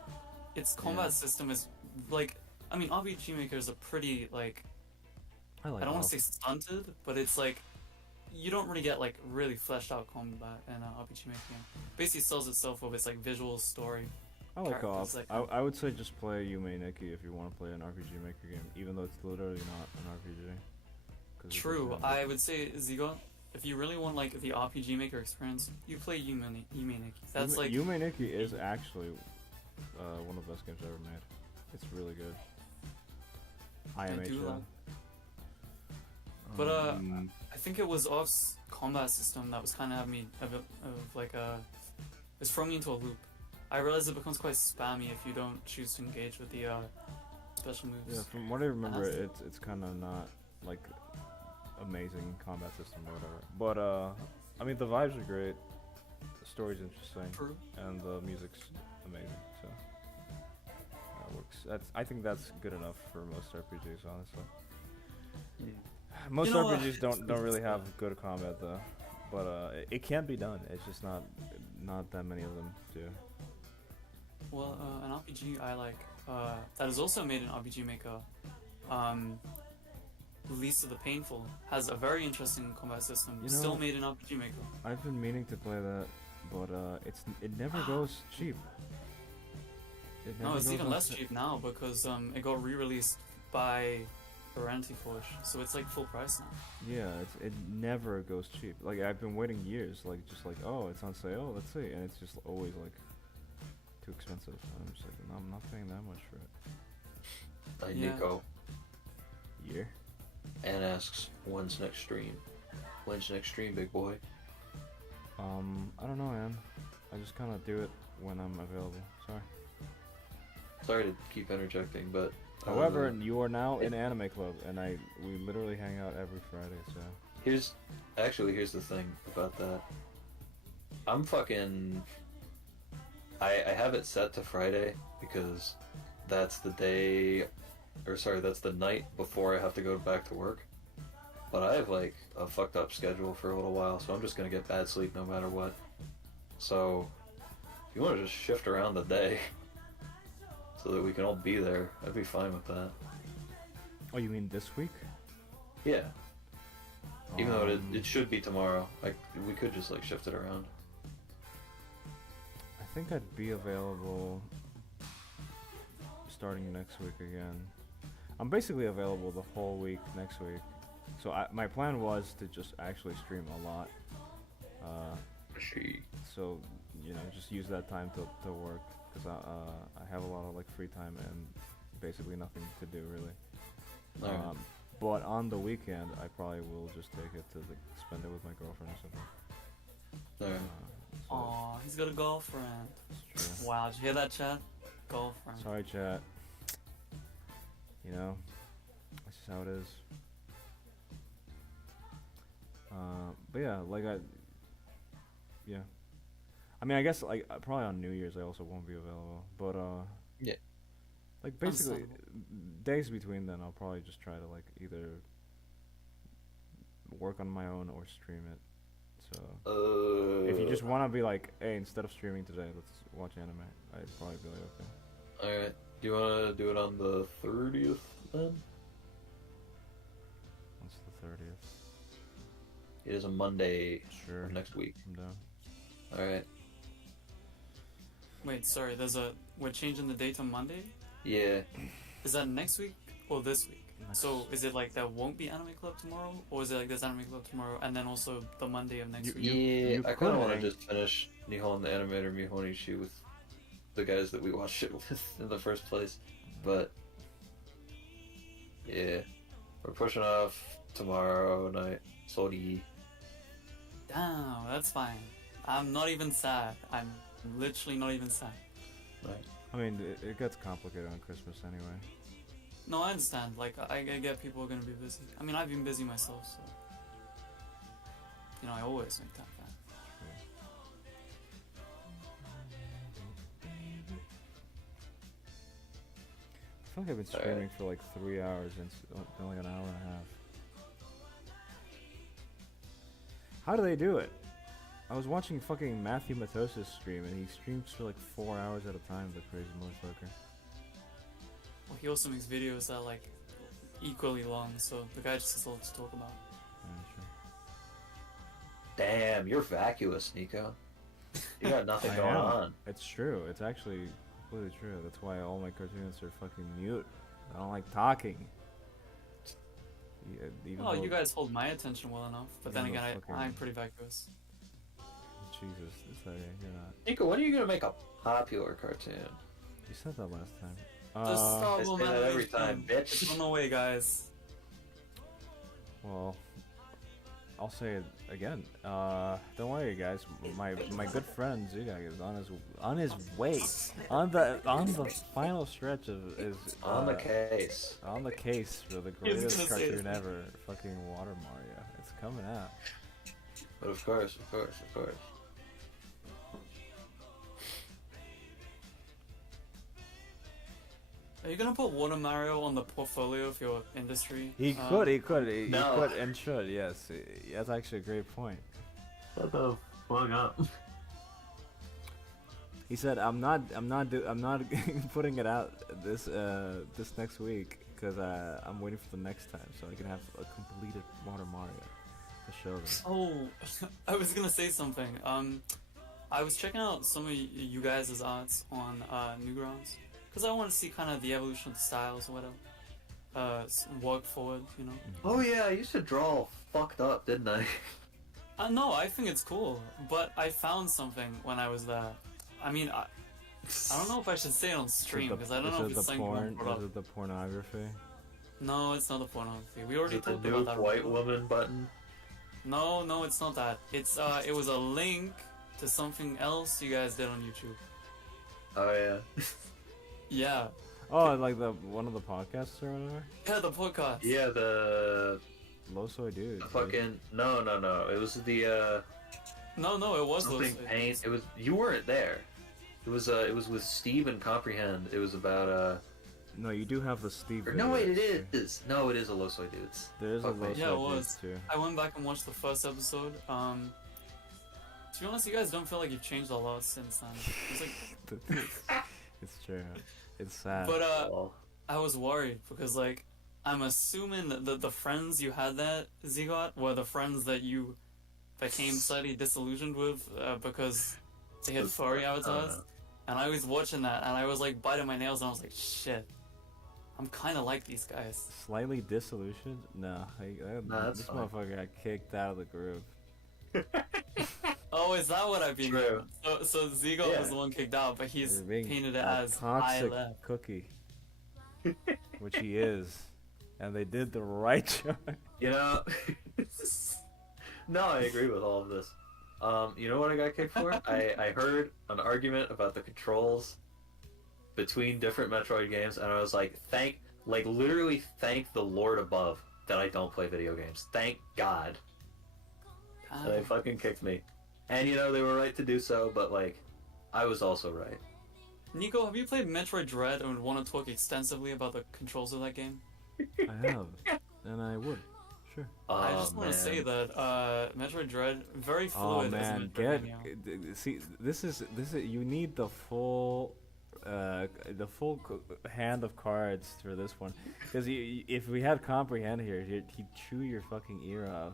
its combat system is like, I mean, RPG Maker is a pretty like, I like I don't want Off. to say stunted, but it's like you don't really get like really fleshed out combat in an RPG Maker game. Basically sells itself with its like visual story. I like characters, Off. like- I would say just play Yume Nikki if you want to play an RPG Maker game, even though it's literally not an RPG. 'Cause it's True, different. I would say Zigo, if you really want like the RPG Maker experience, you play Yume Nikki. That's like Yume Nikki is actually one of the best games ever made. It's really good. I do IMH. love- But I think it was Off's combat system that was kind of having me a bit of like it's throwing me into a loop. I realize it becomes quite spammy if you don't choose to engage with the special moves. yeah, from what I remember, Honestly. it's kind of not like amazing combat system or whatever. But I mean the vibes are great, the story's interesting, True. and the music's amazing. So that works. I think that's good enough for most RPGs, honestly. Most You know what? RPGs don't really have good combat though, but it can be done. It's just not that many of them do. Well, an RPG I like that is also made in RPG Maker, Least of the Painful, has a very interesting combat system. You Still know- made in RPG Maker. I've been meaning to play that, but it never goes cheap. It No, never it's goes even on less sa- cheap now because it got re-released by Serenity Forge, so it's like full price now. Yeah, it never goes cheap. Like I've been waiting years, like just like oh it's on sale, let's see, and it's just always like too expensive. And I'm just like no, I'm not paying that much for it. By Yeah. Nico. Year? And asks, when's next stream? When's next stream, big boy? I don't know, man. I just kind of do it when I'm available. Sorry. Sorry to keep interjecting, but However, you are now in Anime Club, and we literally hang out every Friday. So here's the thing about that. I'm fucking. I have it set to Friday because that's the day, or sorry, that's the night before I have to go back to work. But I have like a fucked up schedule for a little while, so I'm just gonna get bad sleep no matter what. So if you want to just shift around the day so that we can all be there, I'd be fine with that. oh, you mean this week? Yeah. Even though Um, it should be tomorrow, like we could just like shift it around. I think I'd be available starting next week again. I'm basically available the whole week next week. So my plan was to just actually stream a lot. She. So, just use that time to work. Because I have a lot of like free time and basically nothing to do really. Alright. But on the weekend, I probably will just take it to spend it with my girlfriend or something. Alright. So Aw, he's got a girlfriend. it's true. Wow, did you hear that, chat? Girlfriend. Sorry, chat. That's just how it is. But yeah, yeah. I mean, I guess like probably on New Year's I also won't be available, but Yeah. like basically Understandable. days between then I'll probably just try to like either work on my own or stream it. So if you just want to be like, hey, instead of streaming today, let's watch anime, I'd probably be like, okay. Alright. Do you wanna do it on the 30th then? What's the 30th? It is a Monday Sure. of next week. I'm down. Alright. Wait, sorry, we're changing the date on Monday? Yeah. Is that next week or this week? Next- So is it like there won't be anime club tomorrow, or is it like there's anime club tomorrow and then also the Monday of next week? Yeah, I kind could of want to hang- just finish Nihon the Animator Mihonishi with the guys that we watched it with in the first place. But yeah, we're pushing off tomorrow night. Sorry. Damn, that's fine. I'm not even sad. I'm literally not even sad. I mean, it gets complicated on Christmas anyway. No, I understand. Like, I get people are gonna be busy. I mean, I've been busy myself, so you know, I always make time for that. I feel like I've been streaming for like 3 hours and only an hour and a half. How do they do it? I was watching fucking Matthew Matosis stream and he streams for like 4 hours at a time, the crazy motherfucker. Well, he also makes videos that are like equally long, so the guy just has a lot to talk about. Yeah, sure. Damn, you're vacuous, Nico. You got nothing I going am. on. It's true. It's actually completely true. That's why all my cartoons are fucking mute. I don't like talking. Yeah, even Well, though- you guys hold my attention well enough, but then Even again, though fucking- I'm pretty vacuous. Jesus, it's okay. You're not. Nico, when are you gonna make a popular cartoon? You said that last time. The Star I say Wars that every animation, time, bitch. It's on the way, guys. Well, I'll say it again. Don't worry, guys. My good friend Zugag is on his way, on the final stretch of is On the case. on the case for the He was greatest gonna say cartoon it. ever, fucking Water Mario. It's coming out. But of course, of course, of course. Are you gonna put Water Mario on the portfolio of your industry? He Um, could, no. he could and should. Yes, that's actually a great point. Shut the fuck up. He said, "I'm not putting it out this next week because I'm waiting for the next time so I can have a completed Water Mario to show them." Oh, I was gonna say something. I was checking out some of you guys' arts on Newgrounds because I want to see kind of the evolution of the styles or whatever. Walk forward, you know. Oh yeah, I used to draw all fucked up, didn't I? No, I think it's cool, but I found something when I was there. I mean, I don't know if I should say it on stream because I don't know if it's something you want to put up. Is it the pornography? No, it's not the pornography. We Is already it the talked new about that. white before. woman button? No, it's not that. It's it was a link to something else you guys did on YouTube. Oh yeah. Yeah, Oh, like the one of the podcasts or whatever. yeah, the podcast. Yeah, the Low soy dude. fucking no. It was the No, it was something those. paint. It was you weren't there. It was with Steve and Comprehend. It was about No, you do have the Steve. or, no wait, it videos, too. is. No, it is a Los Soy Dudes. There is a Fuck me. low soy Yeah, it dude was. too. I went back and watched the first episode. To be honest, you guys don't feel like you've changed a lot since then. It's like, It's true. It's sad. but Well, I was worried because like I'm assuming that the friends you had there, Zigot, were the friends that you became slightly disillusioned with because they had furry avatars. And I was watching that and I was like biting my nails and I was like, shit, I'm kind of like these guys. Slightly disillusioned? No, Nah, that's this fine. motherfucker got kicked out of the group. Oh, is that what I've been? True. So Zigot Yeah. was the one kicked out, but he's You're being painted it a as I toxic left. cookie, which he is, and they did the right choice. you know. No, I agree with all of this. You know what I got kicked for? I heard an argument about the controls between different Metroid games, and I was like, literally thank the Lord above that I don't play video games. Thank God. And they fucking kicked me. And you know, they were right to do so, but like, I was also right. Nico, have you played Metroid Dread and want to talk extensively about the controls of that game? I have, and I would, sure. I just want to say that Metroid Dread very Oh fluid as a man, Metroidvania. see, this is you need the full hand of cards for this one, because if we had Comprehend here, he'd chew your fucking ear off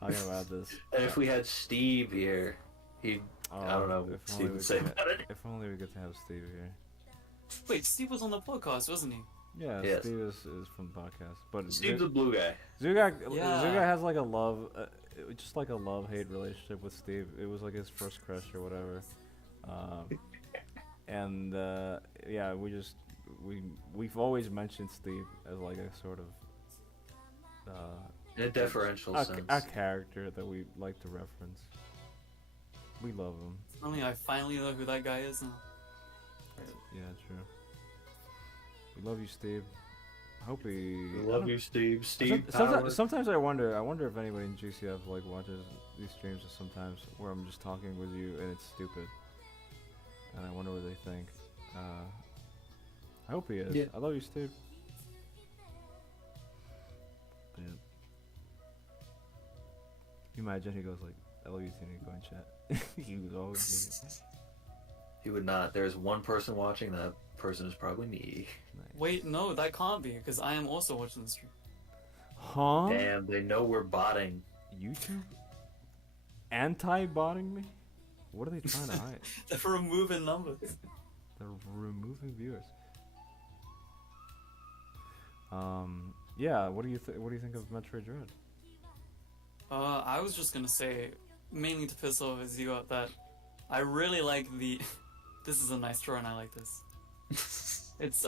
talking about this. And if we had Steve here, he'd, I don't know, if Steve only would we say could- about it. If only we get to have Steve here. Wait, Steve was on the podcast, wasn't he? Yeah, Yes. Steve is from the podcast, but Steve's a blue guy. Zugak Yeah. Zugak has like a love, just like a love-hate relationship with Steve. It was like his first crush or whatever, and yeah, we've always mentioned Steve as like a sort of In a deferential sense. a character that we like to reference. We love him. Only I finally know who that guy is now. Yeah, true. We love you, Steve. I hope he. We I love don't- you, Steve. Steve Sometimes, Power. sometimes I wonder if anybody in GCF like watches these streams sometimes where I'm just talking with you and it's stupid, and I wonder what they think. I hope he is. Yeah. I love you, Steve. Yeah. You imagine he goes like, "I love you, too," and you go in chat. He was always He would not. There's one person watching. That person is probably me. nice. Wait, no, that can't be, because I am also watching the stream. Huh? Damn, they know we're botting. YouTube anti-botting me? What are they trying to hide? They're removing numbers. They're removing viewers. Yeah. What do you think of Metroid Dread? I was just gonna say, mainly to piss off Zio, that I really like the. This is a nice draw, and I like this. It's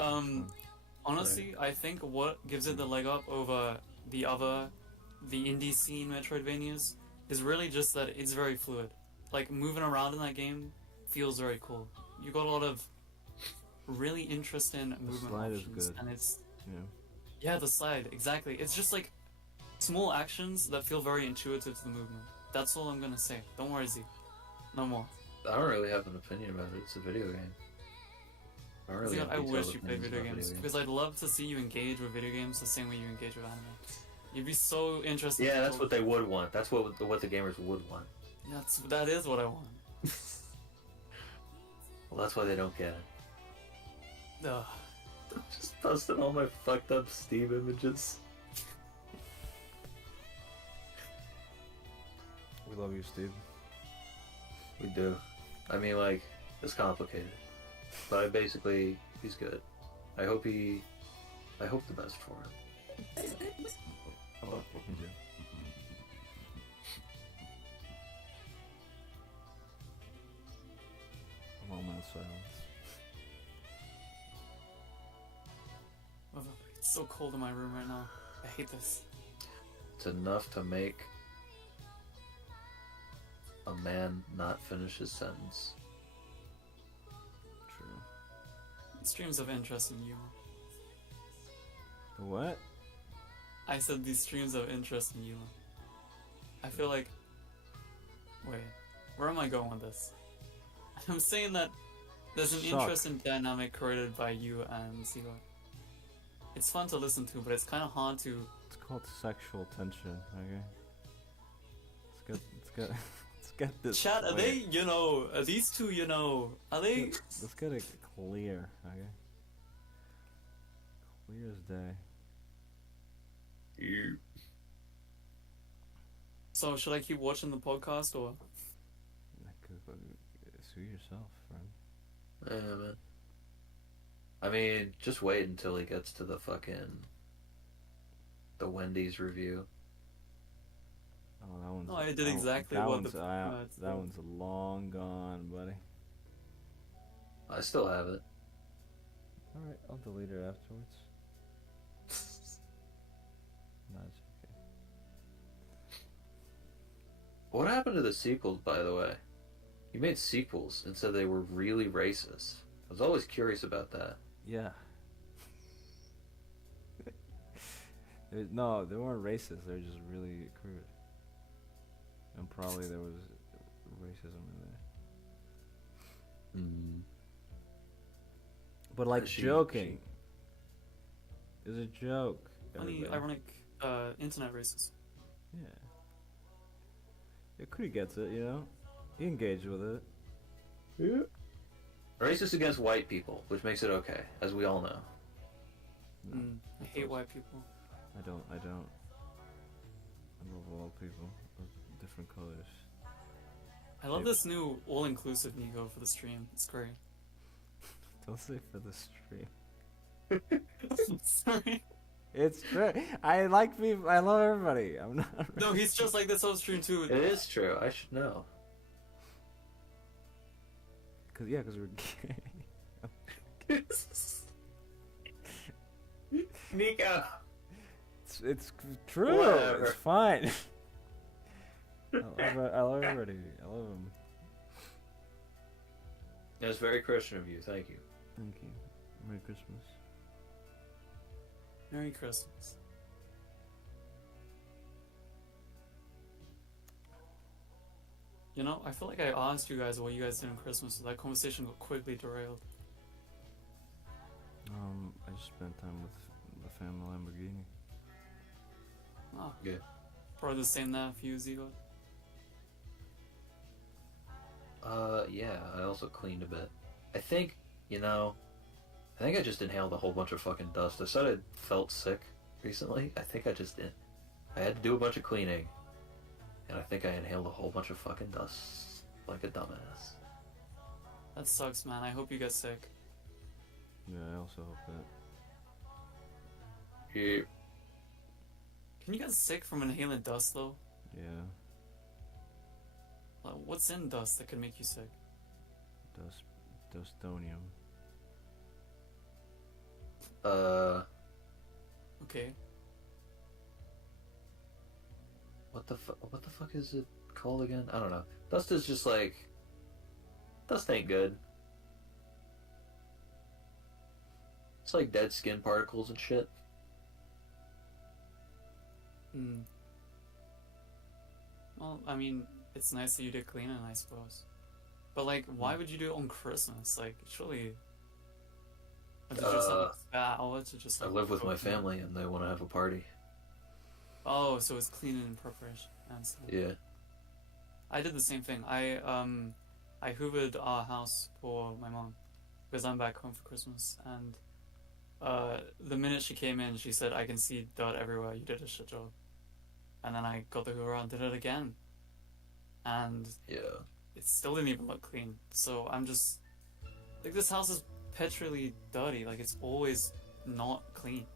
honestly, I think what gives it the leg up over the indie scene Metroidvanias is really just that it's very fluid. Like moving around in that game feels very cool. You got a lot of really interesting movement slide is options, good. and it's Yeah. yeah, the slide exactly. It's just like small actions that feel very intuitive to the movement. That's all I'm gonna say. Don't worry, Z. No more. I don't really have an opinion about it. It's a video game. I don't really Zion, have I detailed wish you played opinions video about games because I'd love to see you engage with video games the same way you engage with anime. You'd be so interested. Yeah, to that's talk- what they would want. That's what the gamers would want. Yeah, that is what I want. Well, that's why they don't get it. Ugh. Just posting all my fucked up Steam images. We love you, Steve. We do. I mean, like, it's complicated. But he's good. I hope the best for him. You do. A moment of silence. Ugh, it's so cold in my room right now. I hate this. It's enough to make a man not finish his sentence. True. Streams of interest in humor. What? I said these streams of interest in humor. I feel like. Wait, where am I going with this? I'm saying that there's an Suck. interesting dynamic created by you and Zero. It's fun to listen to, but it's kind of hard to. It's called sexual tension. Okay. Let's get this. Chat, are clear. they, are these two, are they. Let's get it clear. Okay. Clear as day. You. So, should I keep watching the podcast or. Sue yourself, friend. Yeah, man. I mean, just wait until he gets to the Wendy's review. Oh, that one's. No, I did exactly that what one's, the. that one's long gone, buddy. I still have it. All right, I'll delete it afterwards. No, it's okay. What happened to the sequels, by the way? You made sequels and said they were really racist. I was always curious about that. Yeah. No, they weren't racist. They were just really crude. And probably there was racism in there. Mm. But like She- joking. It's a joke. Funny, everybody. ironic, internet races. Yeah. Yeah, Crudy gets it, He engaged with it. Yeah. Racist against white people, which makes it okay, as we all know. No, I hate white people. I don't. I love all people of different colors. I love Yep. this new all-inclusive Nico for the stream. It's great. Don't say for the stream. Sorry. It's true. I like people. I love everybody. I'm not. No, he's just like this on stream too. It is true. I should know. Cause we're gay. Nico. It's true. Whatever. It's fine. I love everybody. I love them. That's very Christian of you. Thank you. Thank you. Merry Christmas. Merry Christmas. You know, I feel like I asked you guys what you guys did on Christmas, so that conversation got quickly derailed. I just spent time with the family Lamborghini. Oh. Yeah. Probably the same there for you, Zigo. Yeah, I also cleaned a bit. I think I just inhaled a whole bunch of fucking dust. I said I felt sick recently. I think I just did. I had to do a bunch of cleaning, and I think I inhaled a whole bunch of fucking dust like a dumbass. That sucks, man. I hope you get sick. Yeah, I also hope that. Yeah. Can you get sick from inhaling dust, though? Yeah, Like, what's in dust that could make you sick? dustonium. Okay. What the fuck is it called again? I don't know. Dust is just like... Dust ain't good. It's like dead skin particles and shit. Hmm. Well, I mean, it's nice that you did cleaning, I suppose. But, like, why would you do it on Christmas? Like, surely... Or did you just have or to just, I like, live with my cook it? family and they want to have a party. Oh, so it's cleaning in preparation and stuff. Yeah. I did the same thing. I hoovered our house for my mom because I'm back home for Christmas, and the minute she came in, she said, "I can see dirt everywhere. You did a shit job." And then I got the hoover out and did it again, and Yeah. it still didn't even look clean. So I'm just like, this house is perpetually dirty. Like, it's always not clean,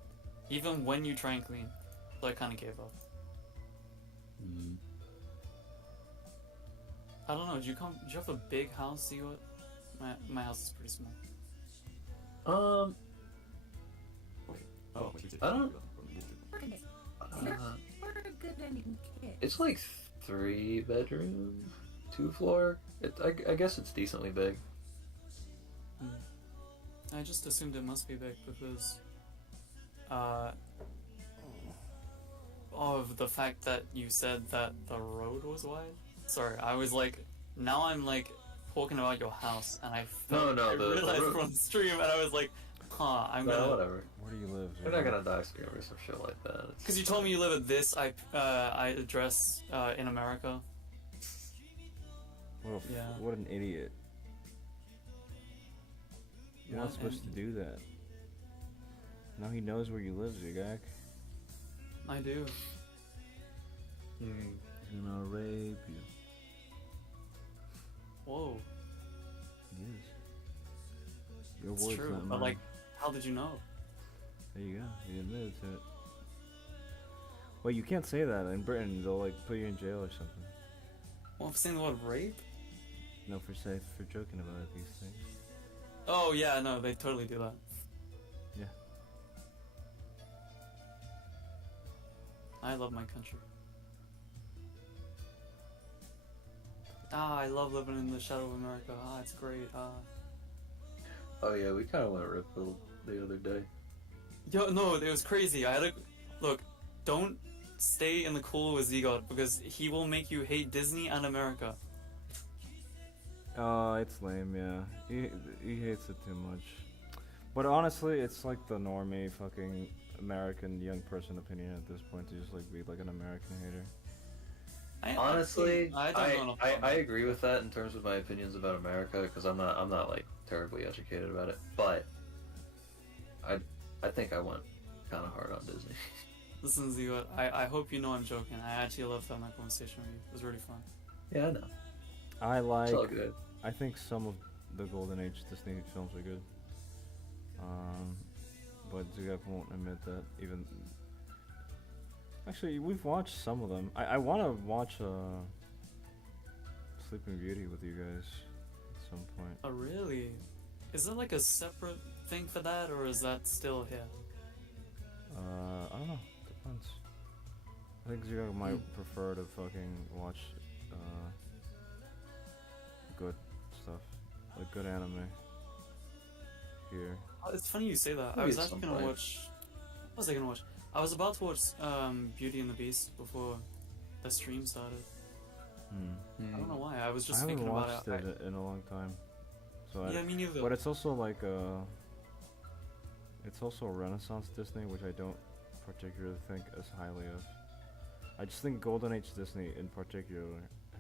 even when you try and clean. So I kind of gave up. Mm. I don't know. Did you have a big house? See what? My house is pretty small. Oh, I don't. What a good ending kid. It's like 3-bedroom, 2-floor. I guess it's decently big. I just assumed it must be big because of the fact that you said that the road was wide. Sorry, I was like, now I'm like talking about your house, and I No, I the realized road- from the stream, and I was like, I'm No, gonna. whatever. Where do you live? We're not gonna die over some shit like that. Because you told me you live at this I address in America. Yeah. What an idiot. You're not What supposed to an- do that. Now he knows where you live, Zigak. I do. He's gonna rape you. Whoa, He is. Your it's words, true. not But mine. like, how did you know? There you go. He admitted to it. Well, you can't say that in Britain. They'll like put you in jail or something. Well, I'm saying the word rape. No, for joking about these things. Oh yeah, no, they totally do that. Yeah. I love my country. I love living in the shadow of America. It's great. Oh yeah, we kind of went rip pill the other day. Yo, no, it was crazy. I had to look. Don't stay in the cool with Zgod because he will make you hate Disney and America. Oh, it's lame, yeah. He hates it too much. But honestly, it's like the normie fucking American young person opinion at this point to just like be like an American hater. Honestly, I don't know. I agree with that in terms of my opinions about America because I'm not like terribly educated about it, but I think I went kind of hard on Disney. Listen, Zgod, I hope you know I'm joking. I actually loved having that conversation with you. It was really fun. Yeah, I know. I like. It's all good. I think some of the Golden Age Disney films are good. But Zugak won't admit that even. Actually, we've watched some of them. I want to watch Sleeping Beauty with you guys at some point. Oh, really? Is there like a separate thing for that, or is that still here? I don't know. Depends. I think Zugak might prefer to fucking watch good stuff, like good anime here. Oh, it's funny you say that. I Maybe was at actually some gonna point. watch. What was I gonna watch? I was about to watch Beauty and the Beast before the stream started. I don't know why. I was just I haven't thinking about watched it. it in a long time. So Yeah, me neither. but it's also like it's also Renaissance Disney, which I don't particularly think as highly of. I just think Golden Age Disney in particular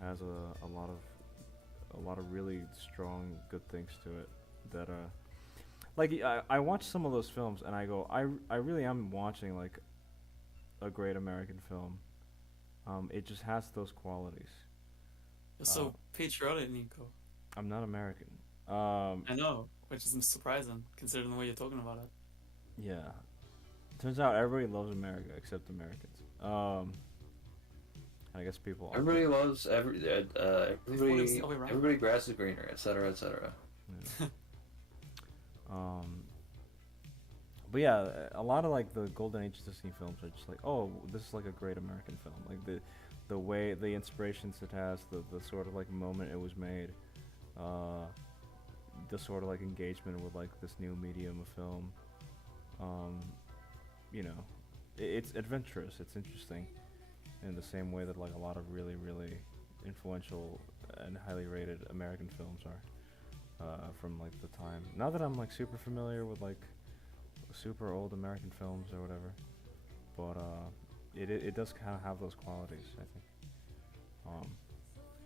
has a lot of really strong good things to it that like I watch some of those films and I go I really am watching like a great American film. It just has those qualities. You're so patriotic, Nico. I'm not American. I know, which is surprising considering the way you're talking about it. Yeah. Turns out everybody loves America except Americans. I guess people. Everybody loves If what it was everybody. the other way around. Everybody grass is greener, etc., etc. Yeah. But yeah, a lot of like the Golden Age Disney films are just like, oh, this is like a great American film. Like the way the inspirations it has, the sort of like moment it was made, the sort of like engagement with like this new medium of film. You know, it's adventurous. It's interesting, in the same way that like a lot of really really influential and highly rated American films are from like the time. Not that I'm like super familiar with like super old American films or whatever, but it does kind of have those qualities, I think.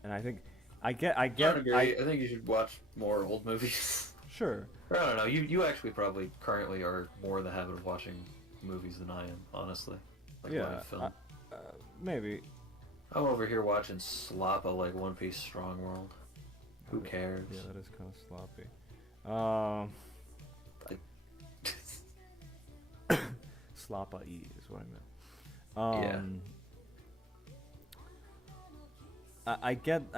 And I think I think you should watch more old movies. sure. Or I don't know. You actually probably currently are more in the habit of watching movies than I am, honestly. Like Yeah, live film. Maybe. I'm over here watching slop of like One Piece Strong World. Who cares? Yeah, that is kind of sloppy. Sloppy is what I meant. I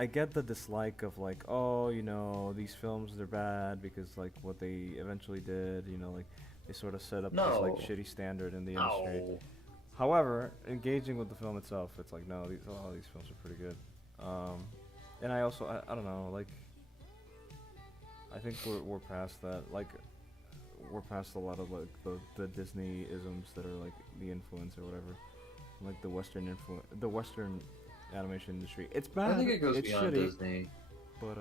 get the dislike of like, oh, you know, these films they're bad because like what they eventually did, you know, like they sort of set up this like No. shitty standard in the industry. No. However, engaging with the film itself, it's like no, these films are pretty good. And I also I don't know, like I think we're past that. Like we're past a lot of like the Disney isms that are like the influence or whatever, like the Western animation industry. It's bad. I think it goes it's beyond shitty, Disney. but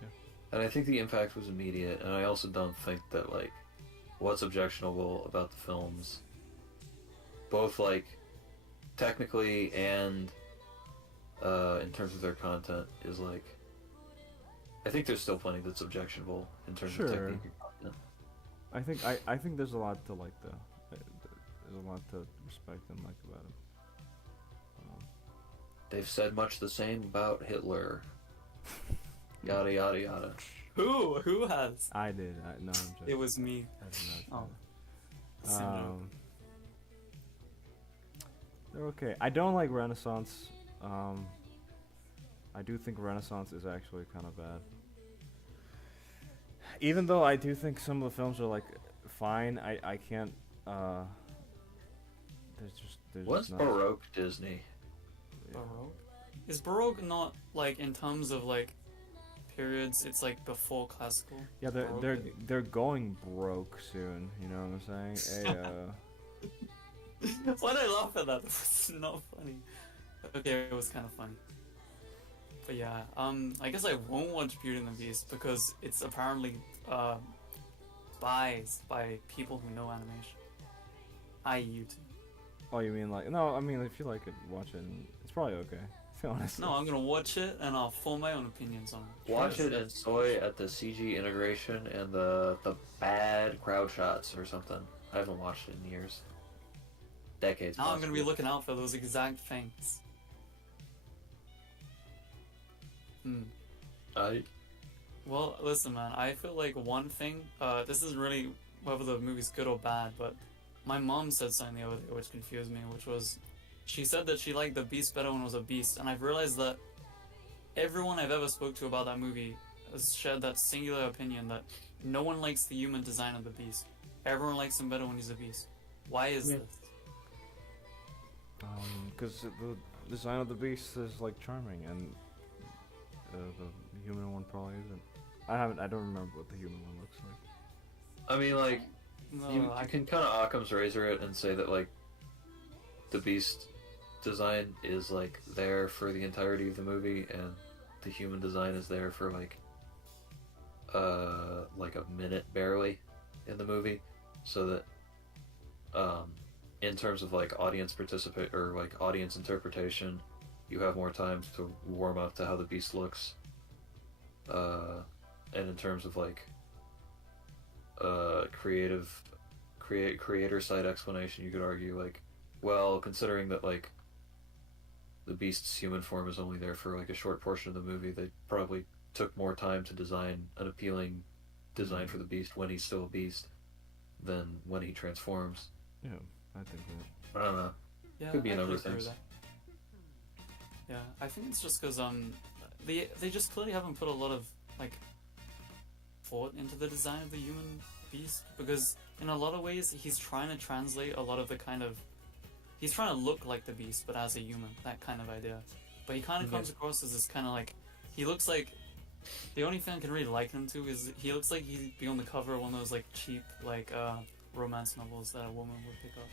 yeah. And I think the impact was immediate, and I also don't think that, like, what's objectionable about the films, both, like, technically and in terms of their content, is, like, I think there's still plenty that's objectionable in terms Sure. of technique and content. I think there's a lot to like though. There's a lot to respect and like about it. They've said much the same about Hitler. Yada, yada, yada. Who has? I did. No, I'm joking. It was me. I did not. Oh. Syndrome. They're okay. I don't like Renaissance. I do think Renaissance is actually kind of bad. Even though I do think some of the films are like fine, I can't. There's What's just not. Baroque Disney? Yeah. Baroque? Is Baroque not like in terms of like periods? It's like before classical. Yeah, Baroque? they're going broke soon. You know what I'm saying? Hey, Why'd I laugh at that? That was not funny. Okay, it was kind of funny. But yeah, I guess I won't watch Beauty and the Beast because it's apparently biased by people who know animation. I.e. you two. Oh, you mean like no? I mean, if you like it, watch it. And it's probably okay. To be honest. No, I'm gonna watch it and I'll form my own opinions on it. Watch it and soy at the CG integration and the bad crowd shots or something. I haven't watched it in years. Decades. Now I'm gonna be possibly. looking out for those exact things. I Well, listen, man. I feel like one thing. This isn't really whether the movie's good or bad, but my mom said something the other day which confused me, which was she said that she liked the Beast better when it was a beast, and I've realized that everyone I've ever spoke to about that movie has shared that singular opinion that no one likes the human design of the beast. Everyone likes him better when he's a beast. Why is Yeah. this? Because the design of the beast is like charming, and the human one probably isn't. I don't remember what the human one looks like. I mean, like, No, you I can kind of Occam's razor it and say that, like, the beast design is, like, there for the entirety of the movie, and the human design is there for, like a minute barely in the movie, so that, in terms of, like, audience participate, or, like, audience interpretation, you have more time to warm up to how the beast looks. And in terms of, like, creator side explanation, you could argue, like, well, considering that, like, the beast's human form is only there for, like, a short portion of the movie, they probably took more time to design an appealing design for the beast when he's still a beast than when he transforms. Yeah, I think that. I don't know. yeah, could be a I number of agree with things. that. Yeah, I think it's just because they just clearly haven't put a lot of like thought into the design of the human beast, because in a lot of ways he's trying to translate a lot of the kind of he's trying to look like the beast but as a human, that kind of idea. But he kind of comes across as this kind of like he looks like the only thing I can really liken him to is he looks like he'd be on the cover of one of those like cheap like romance novels that a woman would pick up.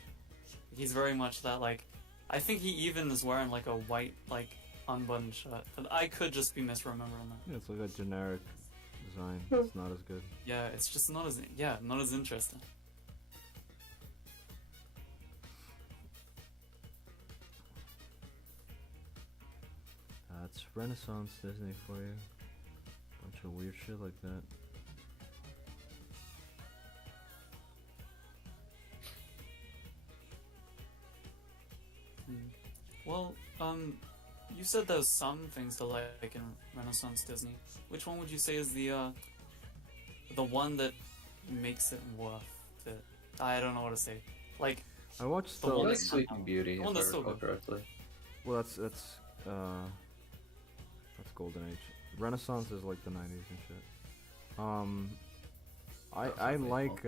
He's very much that like I think he even is wearing like a white like unbuttoned shirt, but I could just be misremembering that. Yeah, it's like a generic design. It's not as good. Yeah, it's just not as interesting. That's Renaissance Disney for you. Bunch of weird shit like that. Well, you said there's some things to like in Renaissance Disney. Which one would you say is the one that makes it worth it? I don't know what to say. Like, I watched The the. I one like that's- Sleeping Beauty, the one if that's I still recall good. correctly. Well, that's Golden Age. Renaissance is like the 90s and shit. I Definitely like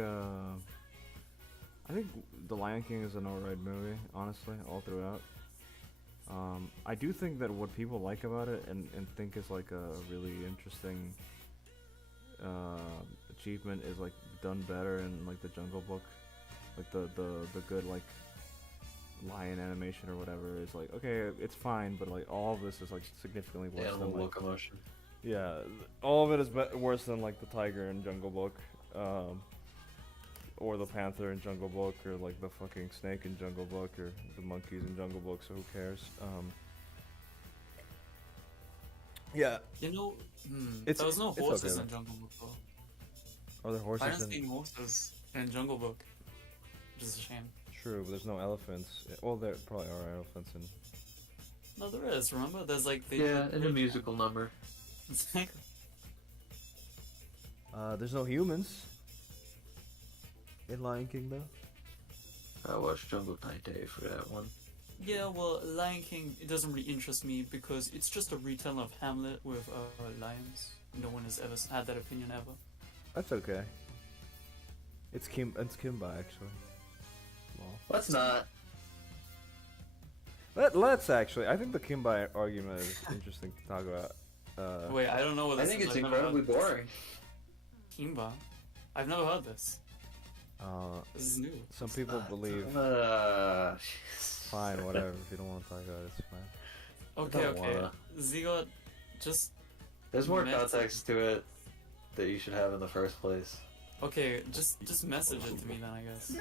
I think The Lion King is an alright movie, honestly, all throughout. I do think that what people like about it and think is like a really interesting achievement is like done better in like the Jungle Book, like the good like lion animation or whatever is like okay, it's fine, but like all of this is like significantly worse Animal than like locomotion. yeah, all of it is worse than like the tiger in Jungle Book, or the panther in Jungle Book, or like the fucking snake in Jungle Book, or the monkeys in Jungle Book. So who cares? Yeah, You know, It's- there was no it's horses okay, in Jungle Book though. are there I horses didn't see in? horses in Jungle Book, which is a shame. True, but there's no elephants. Well, there probably are elephants in. No, there is. Remember, there's like the Yeah, in a musical number. Exactly. There's no humans. In Lion King though. I watched Jungle Day for that one. Yeah, well, Lion King, it doesn't really interest me because it's just a retelling of Hamlet with lions. No one has ever had that opinion ever. That's okay. It's Kimba actually. Well, Let's not. let's actually. I think the Kimba argument is interesting to talk about. Wait, I don't know what I this think is. it's I've never incredibly heard this. boring. Kimba? I've never heard this. This is new. Some people believe. Fine, whatever. If you don't want to talk about it, it's fine. Okay, don't okay. wanna. Zigot, just There's more Message. context to it that you should have in the first place. okay. Just message it to me then, I guess.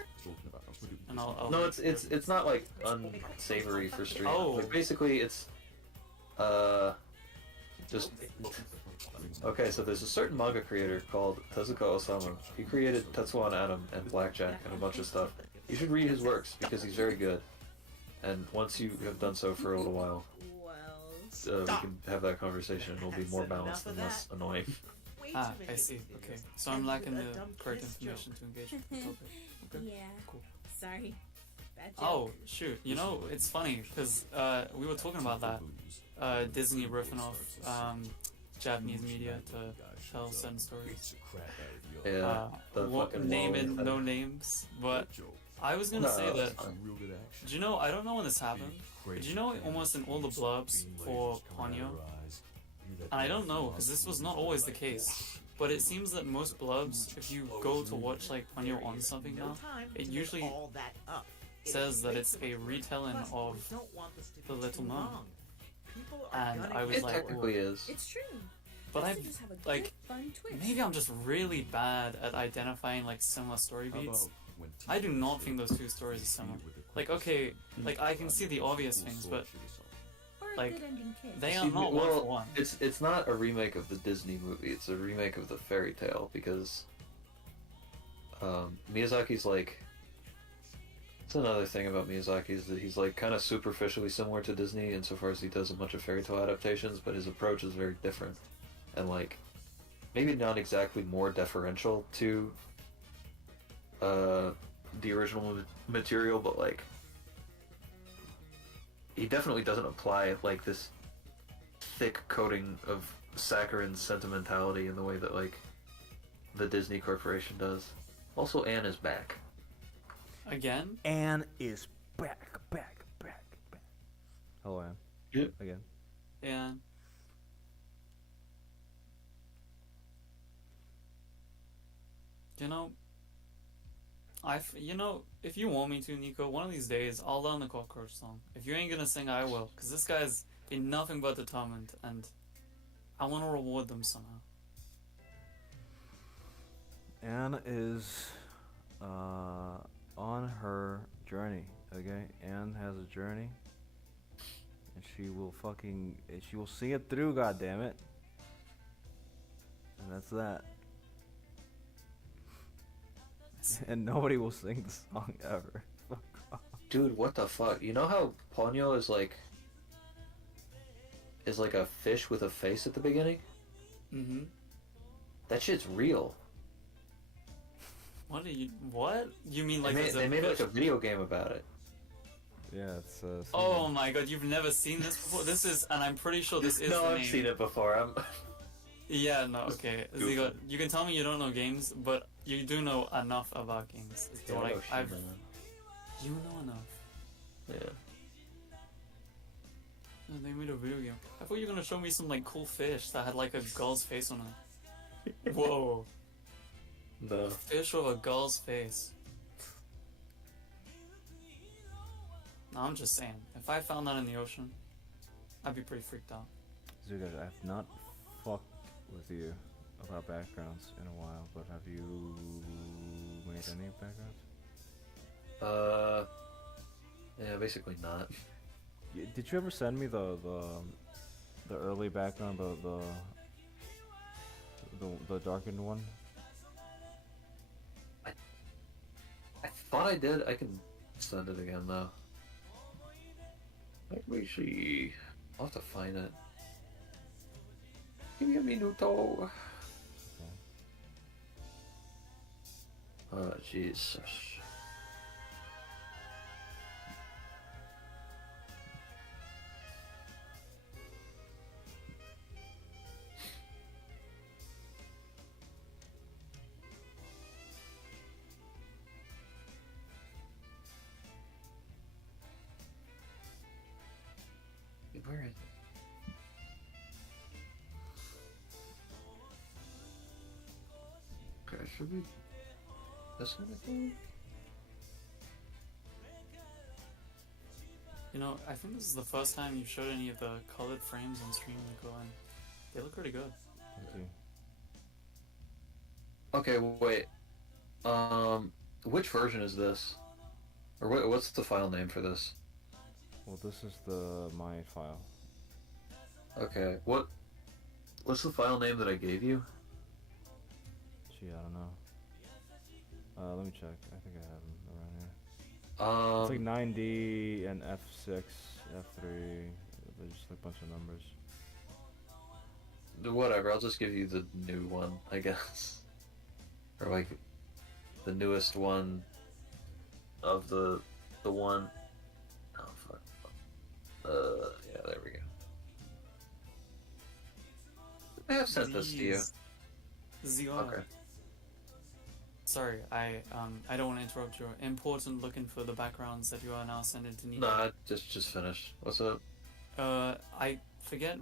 And I'll No, it's not like unsavory for stream. Oh. Like basically it's just okay. So there's a certain manga creator called Tezuka Osamu. He created Tetsuo and Atom and Blackjack and a bunch of stuff. You should read his works because he's very good. And once you have done so for a little while, Well, we can have that conversation and it'll be more balanced and less annoying. wait Ah, of I it. see. Okay, so I'm And lacking a the dumb correct kiss information to engage with the topic. Okay. Yeah. Cool. Sorry. Bad joke. Oh shoot! You know it's funny because we were talking about that. Disney riffing off Japanese media to tell certain stories. Yeah. the fucking Name wall it, thing. no names. But I was gonna No, say that. it's fine. Do you know? I don't know when this happened. But do you know almost in all the blurbs for Ponyo? And I don't know because this was not always the case. But it seems that most blubs, if you go to watch like Ponyo on something now, it usually says that it's a retelling of The Little Nun. And I was It like, technically "Whoa." is. It's true. But Just I've to just have a like good, fun twist. maybe I'm just really bad at identifying like similar story beats. I do not think those two stories are similar. Like okay, like I can see the obvious things, but Or a like, good ending kiss. they are See, not one for one. It's not a remake of the Disney movie. It's a remake of the fairy tale because Miyazaki's like. That's another thing about Miyazaki is that he's like kind of superficially similar to Disney insofar as he does a bunch of fairy tale adaptations, but his approach is very different, and like maybe not exactly more deferential to the original material, but like he definitely doesn't apply like this thick coating of saccharine sentimentality in the way that like the Disney Corporation does. Also, Anne is back. Again? Anne is back. Hello, Anne. Yep. Again. And you know, if you want me to, Nico, one of these days I'll learn the cockroach song. If you ain't gonna sing, I will, cause this guy's been nothing but determined, and I want to reward them somehow. Anne is on her journey. Okay, Anne has a journey, and she will see it through. God damn it! And that's that. And nobody will sing the song ever. Fuck off. Dude, what the fuck? You know how Ponyo is like a fish with a face at the beginning? Mm-hmm. That shit's real. What you mean like They made like a video game about it. Yeah, it's. Oh my god, you've never seen this before? This is, and I'm pretty sure this is No, the I've name. seen it before. I'm Yeah, no, okay. Goofy. Zigo, you can tell me you don't know games, but you do know enough about games. So, like, you know enough. Yeah. And they made a video game. I thought you were gonna show me some like cool fish that had like a girl's face on it. Whoa, No. fish with a girl's face. No, I'm just saying. If I found that in the ocean, I'd be pretty freaked out. Zuga, I have not fucked with you about backgrounds in a while, but have you made any backgrounds? Yeah, basically not. Did you ever send me the early background, the darkened one? I thought I did. I can send it again though. Let me see. I'll have to find it. Give me a minuto. Oh, Jesus. Where is it? Okay, should we... This one, I think? You know, I think this is the first time you showed any of the colored frames on stream, Nico, and they look pretty good. Thank you. Okay, wait. Which version is this? Or what's the file name for this? Well, this is my file. Okay, what's the file name that I gave you? Gee, I don't know. Let me check. I think I have them around here. It's like 9D and F6, F3. They're just like a bunch of numbers. Whatever, I'll just give you the new one, I guess. Or like the newest one of the one. Oh fuck. Yeah, there we go. I have sent this to you. Zio. Okay. Sorry, I don't want to interrupt your important looking for the backgrounds that you are now sending to Nico. No, I just finished. What's up? I forget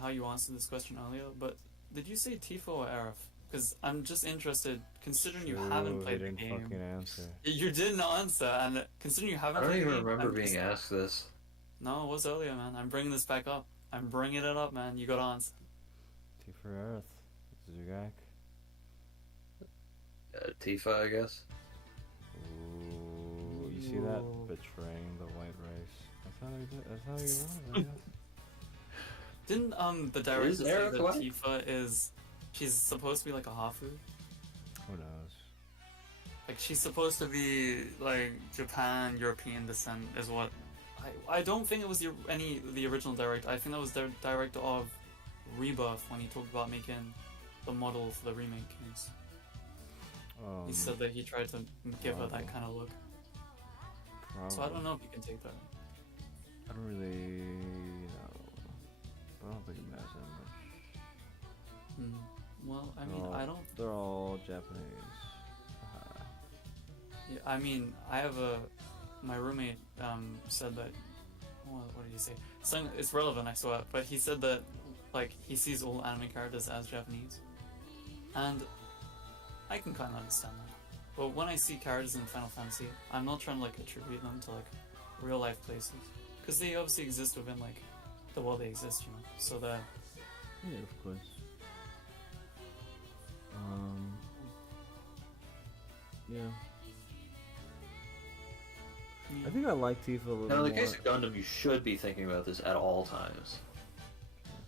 how you answered this question earlier, but did you say Tifa or Aerith? Because I'm just interested, considering you haven't played the didn't game. fucking answer. You didn't answer, and considering you haven't I don't played even the game, remember I'm being just- asked this. No, it was earlier, man. I'm bringing this back up. I'm bringing it up, man. You got to answer. T for Earth. Zugak. Tifa, I guess. Ooh, you see that? Ooh. Betraying the white race. That's how you want it. Didn't the director Is say Aerith that white? Tifa she's supposed to be like a Hafu? Who knows? Like she's supposed to be like Japan, European descent is what I don't think it was the original director. I think that was the director of Rebirth when he talked about making the model for the remake games. He said that he tried to give her that probably. kind of look. So I don't know if you can take that. I don't really know. But I don't think it matters that much. Well, I mean, They're all- I don't. They're all Japanese. Haha. Yeah, I mean, my roommate said that. What did he say? It's relevant, I saw it, but he said that like he sees all anime characters as Japanese, and I can kind of understand that. But when I see characters in Final Fantasy, I'm not trying to like attribute them to like real life places, because they obviously exist within like the world they exist, you know. So that Yeah, of course. Yeah. I think I like Tifa a little Now, in the more. case of Gundam, you should be thinking about this at all times.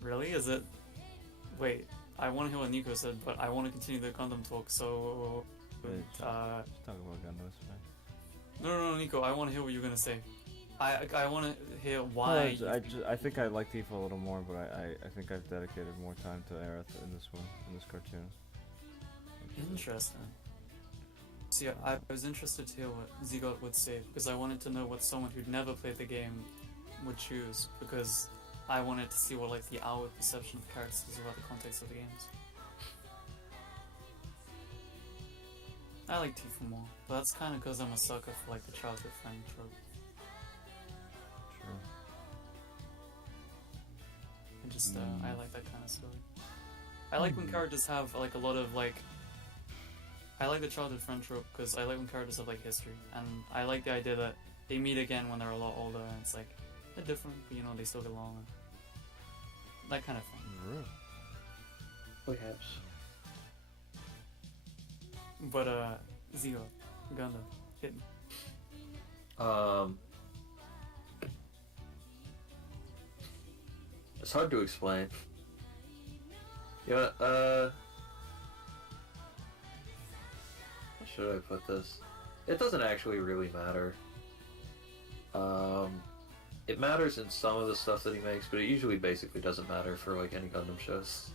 really is it. Wait, I want to hear what Nico said, but I want to continue the Gundam talk. So, Wait, uh, Just talk about Gundam, it's fine. no, Nico, I want to hear what you're gonna say. I want to hear No, why. I think I like Tifa a little more, but I think I've dedicated more time to Aerith in this one, in this cartoon. Interesting. See, I was interested to hear what Zigot would say, because I wanted to know what someone who'd never played the game would choose, because I wanted to see what like the outward perception of characters is about the context of the games. I like Tifa more, but that's kind of because I'm a sucker for like the childhood friend trope. Sure. I just I like that kind of story. I like when characters have like a lot of like. I like the childhood friend trope because I like when characters have like history, and I like the idea that they meet again when they're a lot older, and it's like they're different, but you know they still get along. That kind of thing. Really? Perhaps. But Zio, Gundam, hit me. It's hard to explain. Yeah, how should I put this? It doesn't actually really matter. It matters in some of the stuff that he makes, but it usually basically doesn't matter for like any Gundam shows.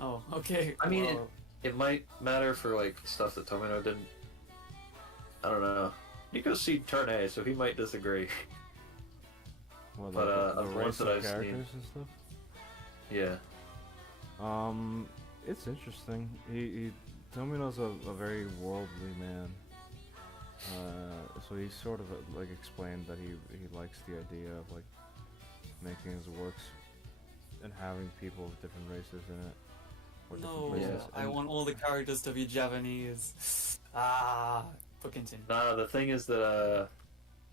Oh, okay. I mean, well, It might matter for like stuff that Tomino didn't. I don't know. Nico's seen Turn A, so he might disagree. What, But, like the of race ones that of I've seen- characters and stuff? Yeah. It's interesting. He Tomino's a very worldly man. So he sort of like explained that he likes the idea of like making his works and having people of different races in it. Or different no, places. I And- want all the characters to be Japanese. But continue. Nah, the thing is that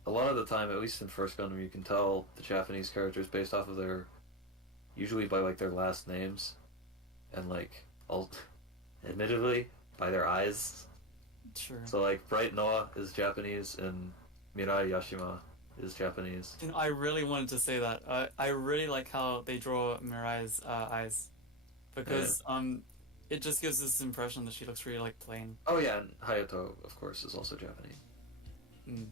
a lot of the time, at least in First Gundam, you can tell the Japanese characters based off of usually by like their last names, and like admittedly by their eyes. Sure. So like Bright Noah is Japanese and Mirai Yashima is Japanese. You know, I really wanted to say that. I really like how they draw Mirai's eyes, because it just gives this impression that she looks really like plain. Oh yeah, and Hayato of course is also Japanese. Mm.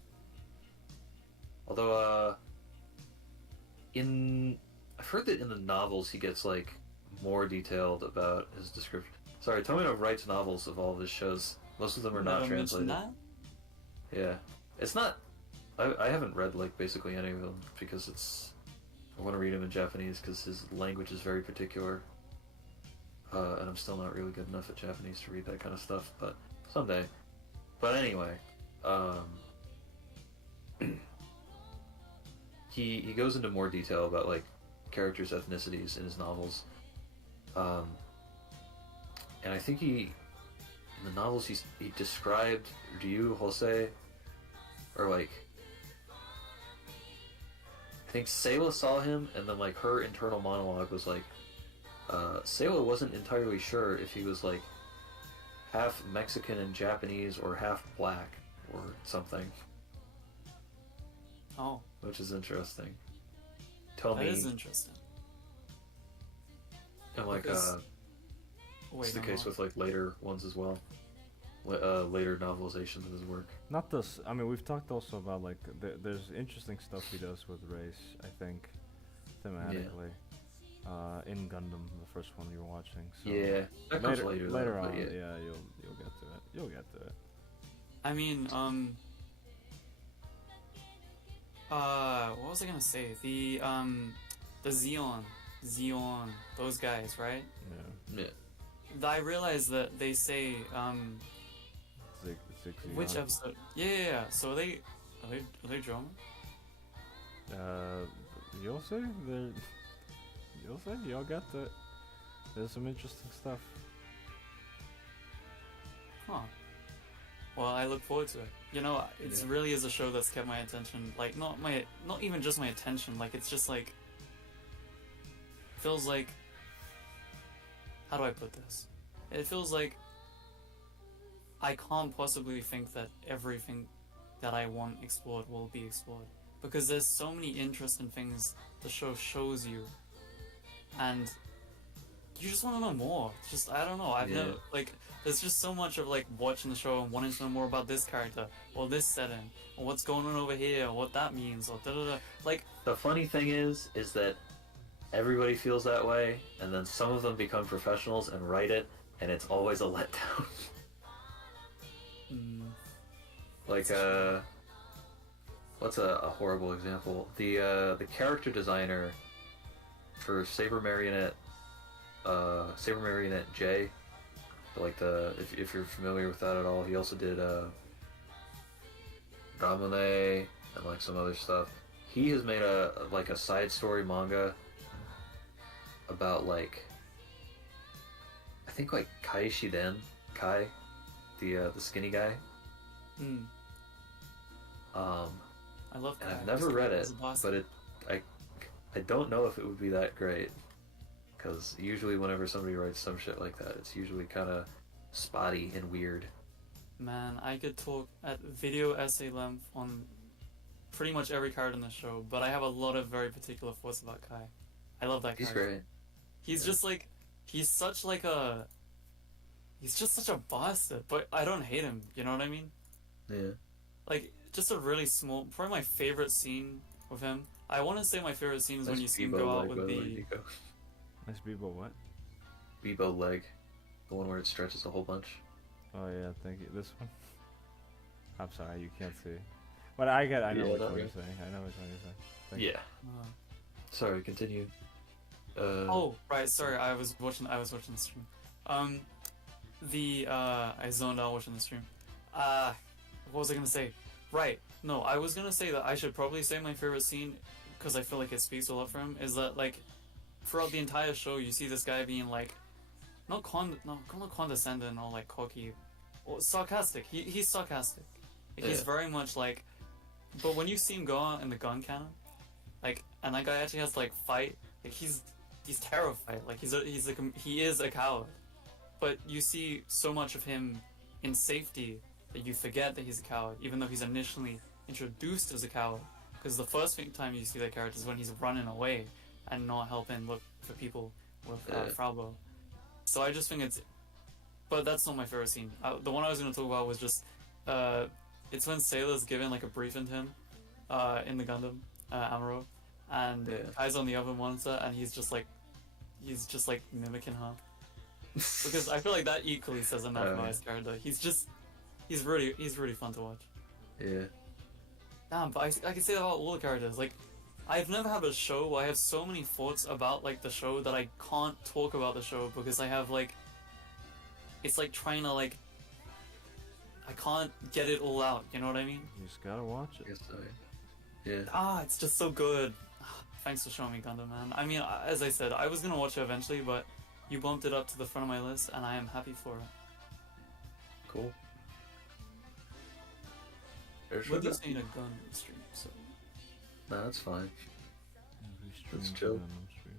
Although I've heard that in the novels he gets like more detailed about his description. Sorry, Tomino writes novels of all of his shows. Most of them are not Never mentioned translated. that? Yeah, it's not. I haven't read like basically any of them because it's. I want to read them in Japanese because his language is very particular. And I'm still not really good enough at Japanese to read that kind of stuff, but someday. But anyway, he goes into more detail about like characters' ethnicities in his novels, and I think in the novels he described Ryu Hosei, or like I think Sayla saw him, and then like her internal monologue was like. Sayla wasn't entirely sure if he was like half Mexican and Japanese or half black or something, Oh, which is interesting. that Tommy is interesting. and like because- it's Wait, the no, case no. with like later ones as well. Later novelizations of his work. Not this. I mean, we've talked also about like there's interesting stuff he does with race. I think thematically, in Gundam, the first one you were watching. So Yeah, that comes later. later though, on, but yeah, you'll get to it. You'll get to it. I mean, what was I gonna say? The Xeon, those guys, right? Yeah. Yeah. I realized that they say, Zig which Zion. episode? Yeah. So are they German? You'll see. You'll see. You'll get to it. There's some interesting stuff. Huh. Well, I look forward to it. You know, it's Yeah. really is a show that's kept my attention. Like, not even just my attention. Like, it's just like feels like. How do I put this? It feels like I can't possibly think that everything that I want explored will be explored, because there's so many interesting things the show shows you, and you just want to know more. Just I don't know. I've Yeah. never like. There's just so much of like watching the show and wanting to know more about this character or this setting or what's going on over here or what that means or da da da. Like, The funny thing is that everybody feels that way, and then some of them become professionals and write it, and it's always a letdown. mm, Like, what's a horrible example? The character designer for Saber Marionette J, like if you're familiar with that at all, he also did Ramune and like some other stuff. He has made a side story manga about like I think like Kai Shiden, the skinny guy. mm, I love And that. I've never read it, He's a boss. but I don't know if it would be that great. Because usually whenever somebody writes some shit like that, it's usually kind of spotty and weird. Man, I could talk at video essay length on pretty much every character in the show, but I have a lot of very particular thoughts about Kai. I love that He's character. great. He's Yeah. just like, he's just such a bastard, but I don't hate him, you know what I mean? Yeah. Like, just a really small, probably my favorite scene with him. I want to say my favorite scene is when you see him go out with the, Nice Bebo, what? Bebo leg. The one where it stretches a whole bunch. Oh yeah, thank you. This one. I'm sorry, you can't see. But I know Yeah, which that one you're way. saying. I know which one you're saying. Thank you. Yeah. Sorry, continue. oh, right, sorry, I was watching the stream. I zoned out watching the stream. What was I gonna say? Right, no, I was gonna say that I should probably say my favorite scene, because I feel like it speaks a lot for him, is that, like, throughout the entire show, you see this guy being, like, not condescending or, like, cocky, or sarcastic. He's sarcastic. Like, he's Yeah. very much, like, but when you see him go out in the gun cannon, like, and that guy actually has to, like, fight, like, he's terrified. Like, he is a coward. But you see so much of him in safety that you forget that he's a coward, even though he's initially introduced as a coward. Because the first time you see that character is when he's running away and not helping look for people with Yeah. Fraubo. So I just think but that's not my favorite scene. The one I was going to talk about was just, it's when Sailor's giving like a briefing to him, in the Gundam, Amuro, and Yeah. Kai's on the other monitor, and he's just like he's just like mimicking her. Because I feel like that equally says enough about his character. He's really fun to watch. Yeah. Damn, but I can say that about all the characters. Like, I've never had a show where I have so many thoughts about like the show that I can't talk about the show because I have like, it's like trying to like, I can't get it all out. You know what I mean? You just gotta watch I it. guess so. Yeah. It's just so good. Thanks for showing me Gundam, man. I mean, as I said, I was gonna watch it eventually, but you bumped it up to the front of my list, and I am happy for it. Cool. There's What do you sugar? say in a Gundam stream? So Nah, that's fine. Every Let's stream, chill. Gundam stream.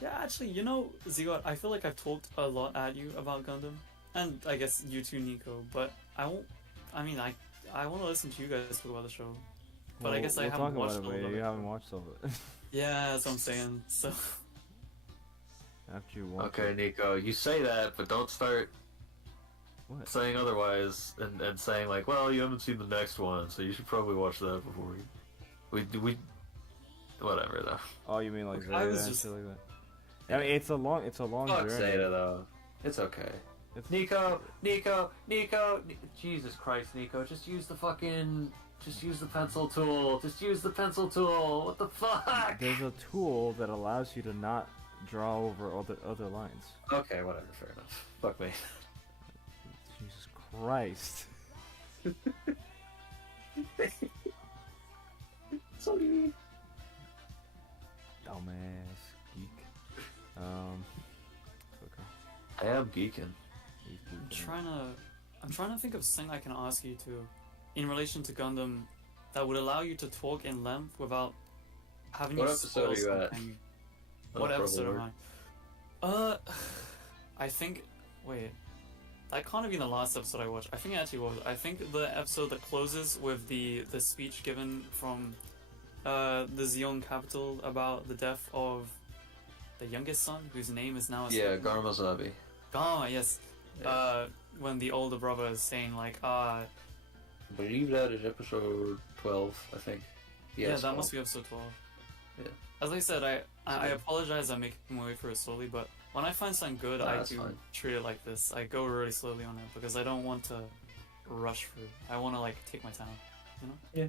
yeah, actually, you know, Zigot, I feel like I've talked a lot at you about Gundam, and I guess you too, Nico. But I won't. I mean, I want to listen to you guys talk about the show. But I guess I we'll haven't talk watched about all it, of but it. you haven't watched all of it. Yeah, that's what I'm saying. So After you watch Okay, it. Nico, you say that, but don't start What? saying otherwise and saying like, well, you haven't seen the next one, so you should probably watch that before we whatever though. Oh, you mean like I Zeta was and just- shit like that? I mean, it's a long Fuck journey. Zeta though. It's okay. It's, Nico, Jesus Christ, Nico, just use the pencil tool. Just use the pencil tool. What the fuck? there's a tool that allows you to not draw over other lines. Okay, whatever, fair enough. Fuck me. Jesus Christ. Sorry. Dumbass geek. Okay. I am geeking. He's I'm geeking. trying to think of something I can ask you to, in relation to Gundam, that would allow you to talk in length without having What you episode are spoil you at? something. On What a episode purple am word. I? I think. Wait, that can't have been the last episode I watched. I think it actually was. I think the episode that closes with the speech given from the Zeon capital about the death of the youngest son, whose name is now Yeah, escaping me. Garmazabi. Gama, yes. Yeah. When the older brother is saying like, I believe that is episode 12, I think. yeah, Yes, that must be episode 12. Yeah. As I said, I Okay. apologize. I'm making my way through it slowly, but when I find something good, Nah, I that's do fine. treat it like this. I go really slowly on it because I don't want to rush through. I want to like take my time, you know. Yeah.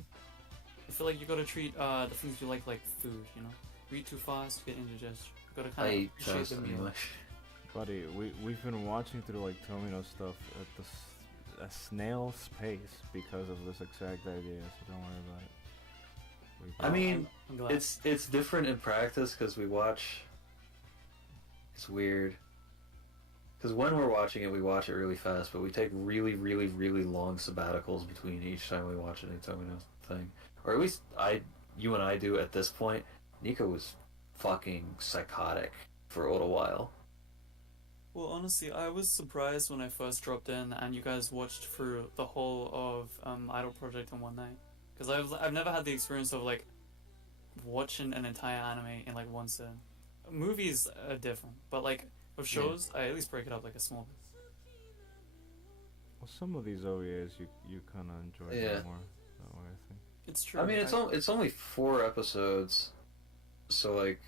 I feel like you gotta treat the things you like food, you know. Read too fast, you get indigestion. You gotta I kind of eat appreciate toast the meal. anyway. Buddy, we've been watching through like Tomino stuff at a snail's pace because of this exact idea, so don't worry about it. I mean, I'm glad. it's different in practice because we watch. It's weird. Because when we're watching it, we watch it really fast, but we take really, really, really long sabbaticals between each time we watch an Tomino thing. Or at least you and I do at this point. Nico was fucking psychotic for a little while. Well, honestly, I was surprised when I first dropped in and you guys watched through the whole of Idol Project in one night. Because I've never had the experience of like watching an entire anime in like one sitting. Movies are different, but like with shows, I at least break it up like a small bit. Well, some of these OVAs you kind of enjoy Yeah. more that way, I think. It's true. I mean, it's only 4 episodes, so like,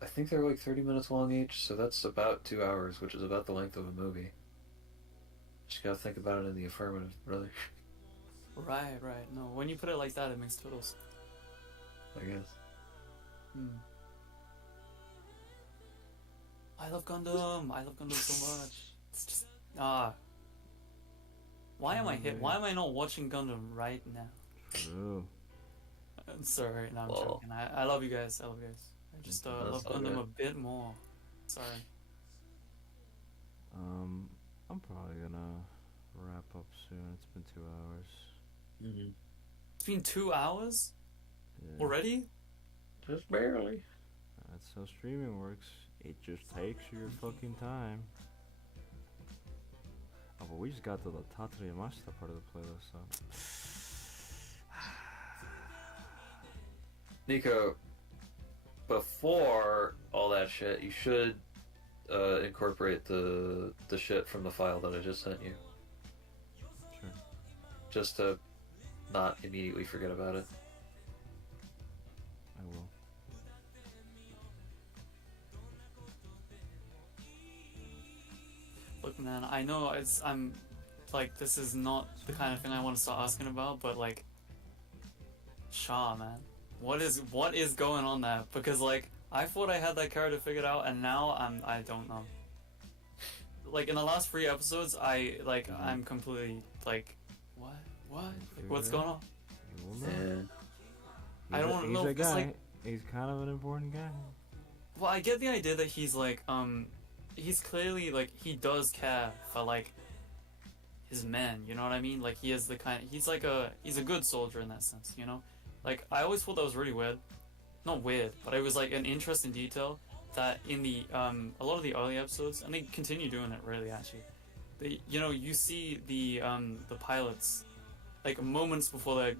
I think they're like 30 minutes long each, so that's about 2 hours, which is about the length of a movie. Just gotta think about it in the affirmative, brother. Right. No, when you put it like that, it makes total sense. I guess. Hmm. I love Gundam. I love Gundam so much. It's just Why am I hit? Why am I not watching Gundam right now? True. I'm sorry, no, I'm Well. joking. I love you guys. I love you guys. I just That's love all Gundam good. a bit more. Sorry. I'm probably gonna wrap up soon. It's been 2 hours. Mm-hmm. It's been 2 hours Yeah. already. Just barely. That's how streaming works. It just takes your fucking time. Oh, but we just got to the Tatsuri Yamashita part of the playlist, so. Nico, before all that shit, you should incorporate the shit from the file that I just sent you. Sure. Just to not immediately forget about it. I will. Look, man, I know I'm like, this is not the kind of thing I want to start asking about, but like, Shaw, man, what is going on there? Because like, I thought I had that character figured out, and now I don't know. Like in the last 3 episodes, I'm completely like, what, like, what's going on? You will know. Yeah. I don't wanna He's know, a 'cause, guy. like- He's kind of an important guy. Well, I get the idea that he's like, he's clearly like, he does care for like his men, you know what I mean? Like, he is the kind, he's a good soldier in that sense, you know? Like, I always thought that was really weird. Not weird, but it was like an interesting detail that in the, a lot of the early episodes, and they continue doing it really actually, you know, you see the pilots, like moments before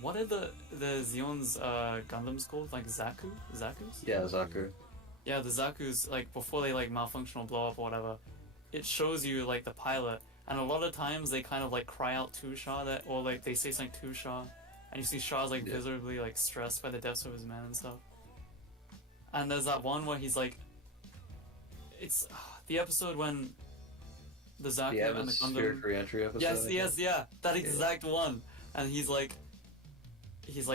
what are the Xeon's Gundams called? Like Zaku's? Yeah, Zaku. Yeah, the Zaku's, like, before they, like, malfunction or blow up or whatever, it shows you, like, the pilot, and a lot of times they kind of, like, cry out to Shaw, or, like, they say something to Shaw, and you see Shaw's, like, Yeah. visibly, like, stressed by the deaths of his men and stuff. And there's that one where he's, like, it's the episode when the Zaku The and the atmospheric Gundam... re-entry episode. Yes, I yes, think. yeah, that exact one. And he's like,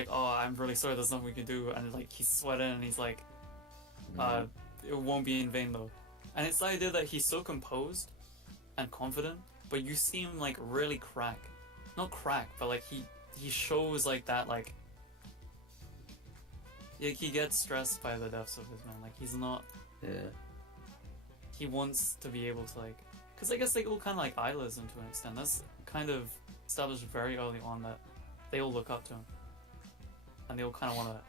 oh, I'm really sorry, there's nothing we can do. And like, he's sweating, and he's like, it won't be in vain though. And it's the idea that he's so composed and confident, but you see him like really crack. Not crack, but like he shows like that, like he gets stressed by the deaths of his men. Like, he's not, Yeah. he wants to be able to, like, because I guess they all kind of like idolize him to an extent. That's kind of established very early on, that they all look up to him, and they all kind of want to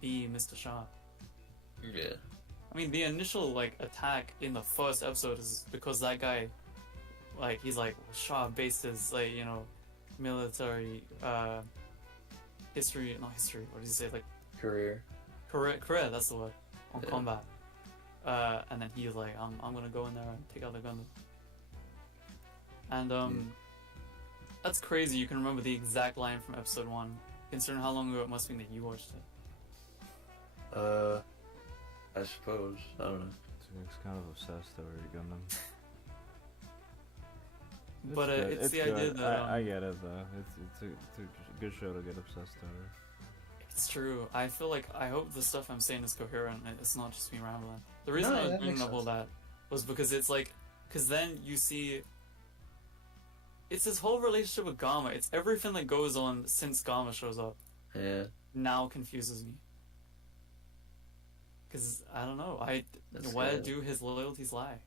be Mr. Shaw. Yeah. I mean, the initial like attack in the first episode is because that guy, like, he's like, Shaw based his, like, you know, military history, not history, what did he say, like, Career. career, that's the word, on Yeah. combat. And then he's like, I'm gonna go in there and take out the Gundam. And that's crazy. You can remember the exact line from episode 1, considering how long ago it must have been that you watched it. I suppose. I don't know. It's kind of obsessed over Gundam. But good. it's the idea good. that I get it though. It's a good show to get obsessed over. it's true. I feel like, I hope the stuff I'm saying is coherent. It's not just me rambling. The reason No, I was that bringing makes up all sense. that was because it's like, because then you see, it's this whole relationship with Gamma. It's everything that goes on since Gamma shows up Yeah. now confuses me. Because I don't know. That's Where good. do his loyalties lie?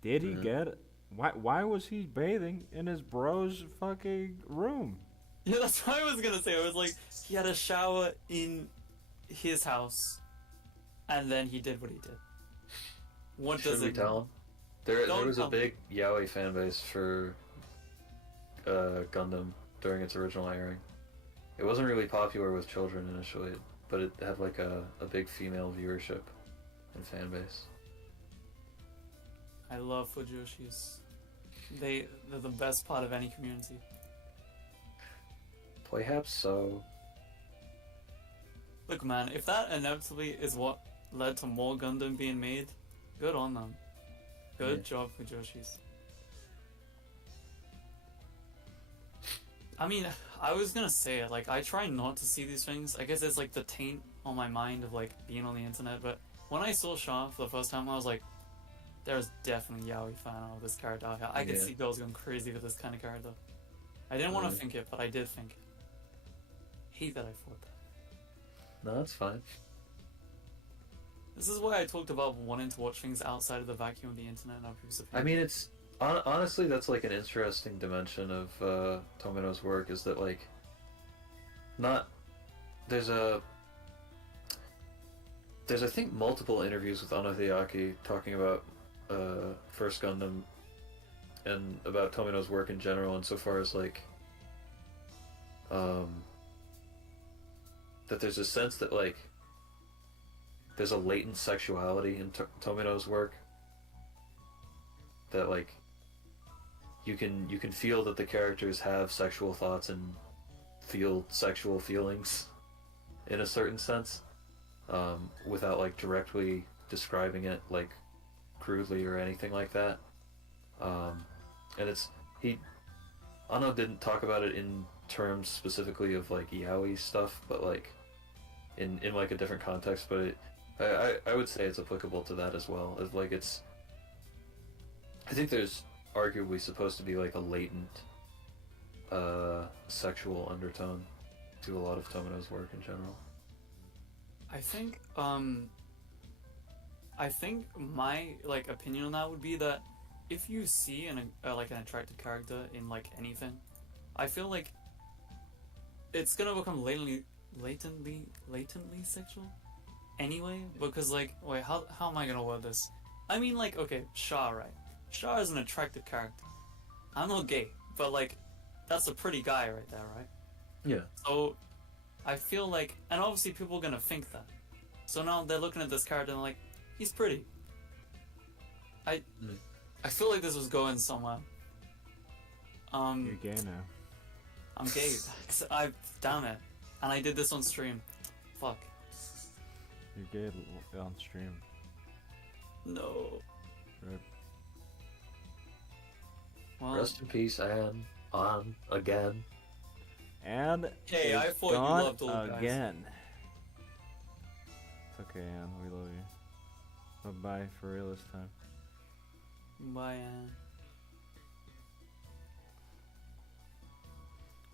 Did he Mhm. get it? Why was he bathing in his bro's fucking room? Yeah, that's what I was gonna say. I was like, he had a shower in his house, and then he did what he did. What Should does we it tell mean? him? There Don't was a tell big yaoi fan base for Gundam during its original airing. It wasn't really popular with children initially, but it had like a big female viewership and fan base. I love Fujoshis. They're the best part of any community. Perhaps so. Look, man, if that inevitably is what led to more Gundam being made, good on them. Good Yeah. job, Fujoshis. I mean, I was gonna say it, like, I try not to see these things. I guess it's like the taint on my mind of like being on the internet, but when I saw Shaw for the first time, I was like, there's definitely yaoi fan of this character out here. I could Yeah. see girls going crazy with this kind of character. I didn't want to Really? think it, but I did think it. Hate that I thought that. No, that's fine. This is why I talked about wanting to watch things outside of the vacuum of the internet and other people's I opinions. mean, it's honestly that's like an interesting dimension of Tomino's work is that like not there's I think multiple interviews with Ano Hideaki talking about First Gundam and about Tomino's work in general, insofar as like that there's a sense that like there's a latent sexuality in Tomino's work that like you can feel that the characters have sexual thoughts and feel sexual feelings in a certain sense, without like directly describing it like crudely or anything like that. And Ano didn't talk about it in terms specifically of like yaoi stuff, but like in like a different context. But I would say it's applicable to that as well. It's like I think there's arguably supposed to be like a latent sexual undertone to a lot of Tomino's work in general. I think my like opinion on that would be that if you see like an attractive character in like anything, I feel like it's gonna become latently sexual anyway, because like, wait, how am I gonna word this? I mean, like, okay, Shaw, right? Shaw is an attractive character. I'm not gay, but like, that's a pretty guy right there, right? Yeah. So I feel like, and obviously people are gonna think that. So now they're looking at this character and like, he's pretty. I feel like this was going somewhere. You're gay now. I'm gay. Damn it. And I did this on stream. Fuck. You're gay on stream. No. Rip. Well, Rest in peace, Anne. On again. And hey, I it's thought you gone loved old guys. again. It's okay, Anne. We love you. But bye for real this time. Bye, Anne.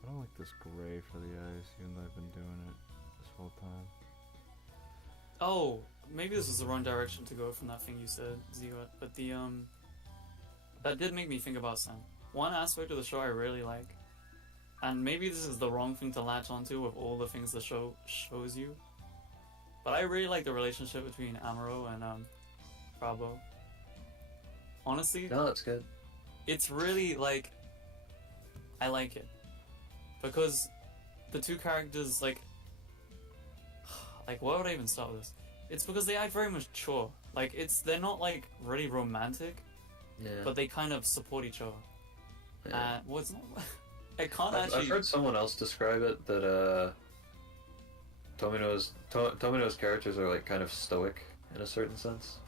I don't like this gray for the eyes, even though I've been doing it this whole time. Oh, maybe this was the wrong direction to go from that thing you said, Zio, but that did make me think about Sam. One aspect of the show I really like, and maybe this is the wrong thing to latch onto with all the things the show shows you, but I really like the relationship between Amuro and Bravo. Honestly, No, it's good. it's really like, I like it because the two characters like where would I even start with this? It's because they act very mature. Like they're not like really romantic, Yeah. but they kind of support each other. yeah. Well, it's not. I can't I've actually. heard someone else describe it that Tomino's characters are like kind of stoic in a certain sense.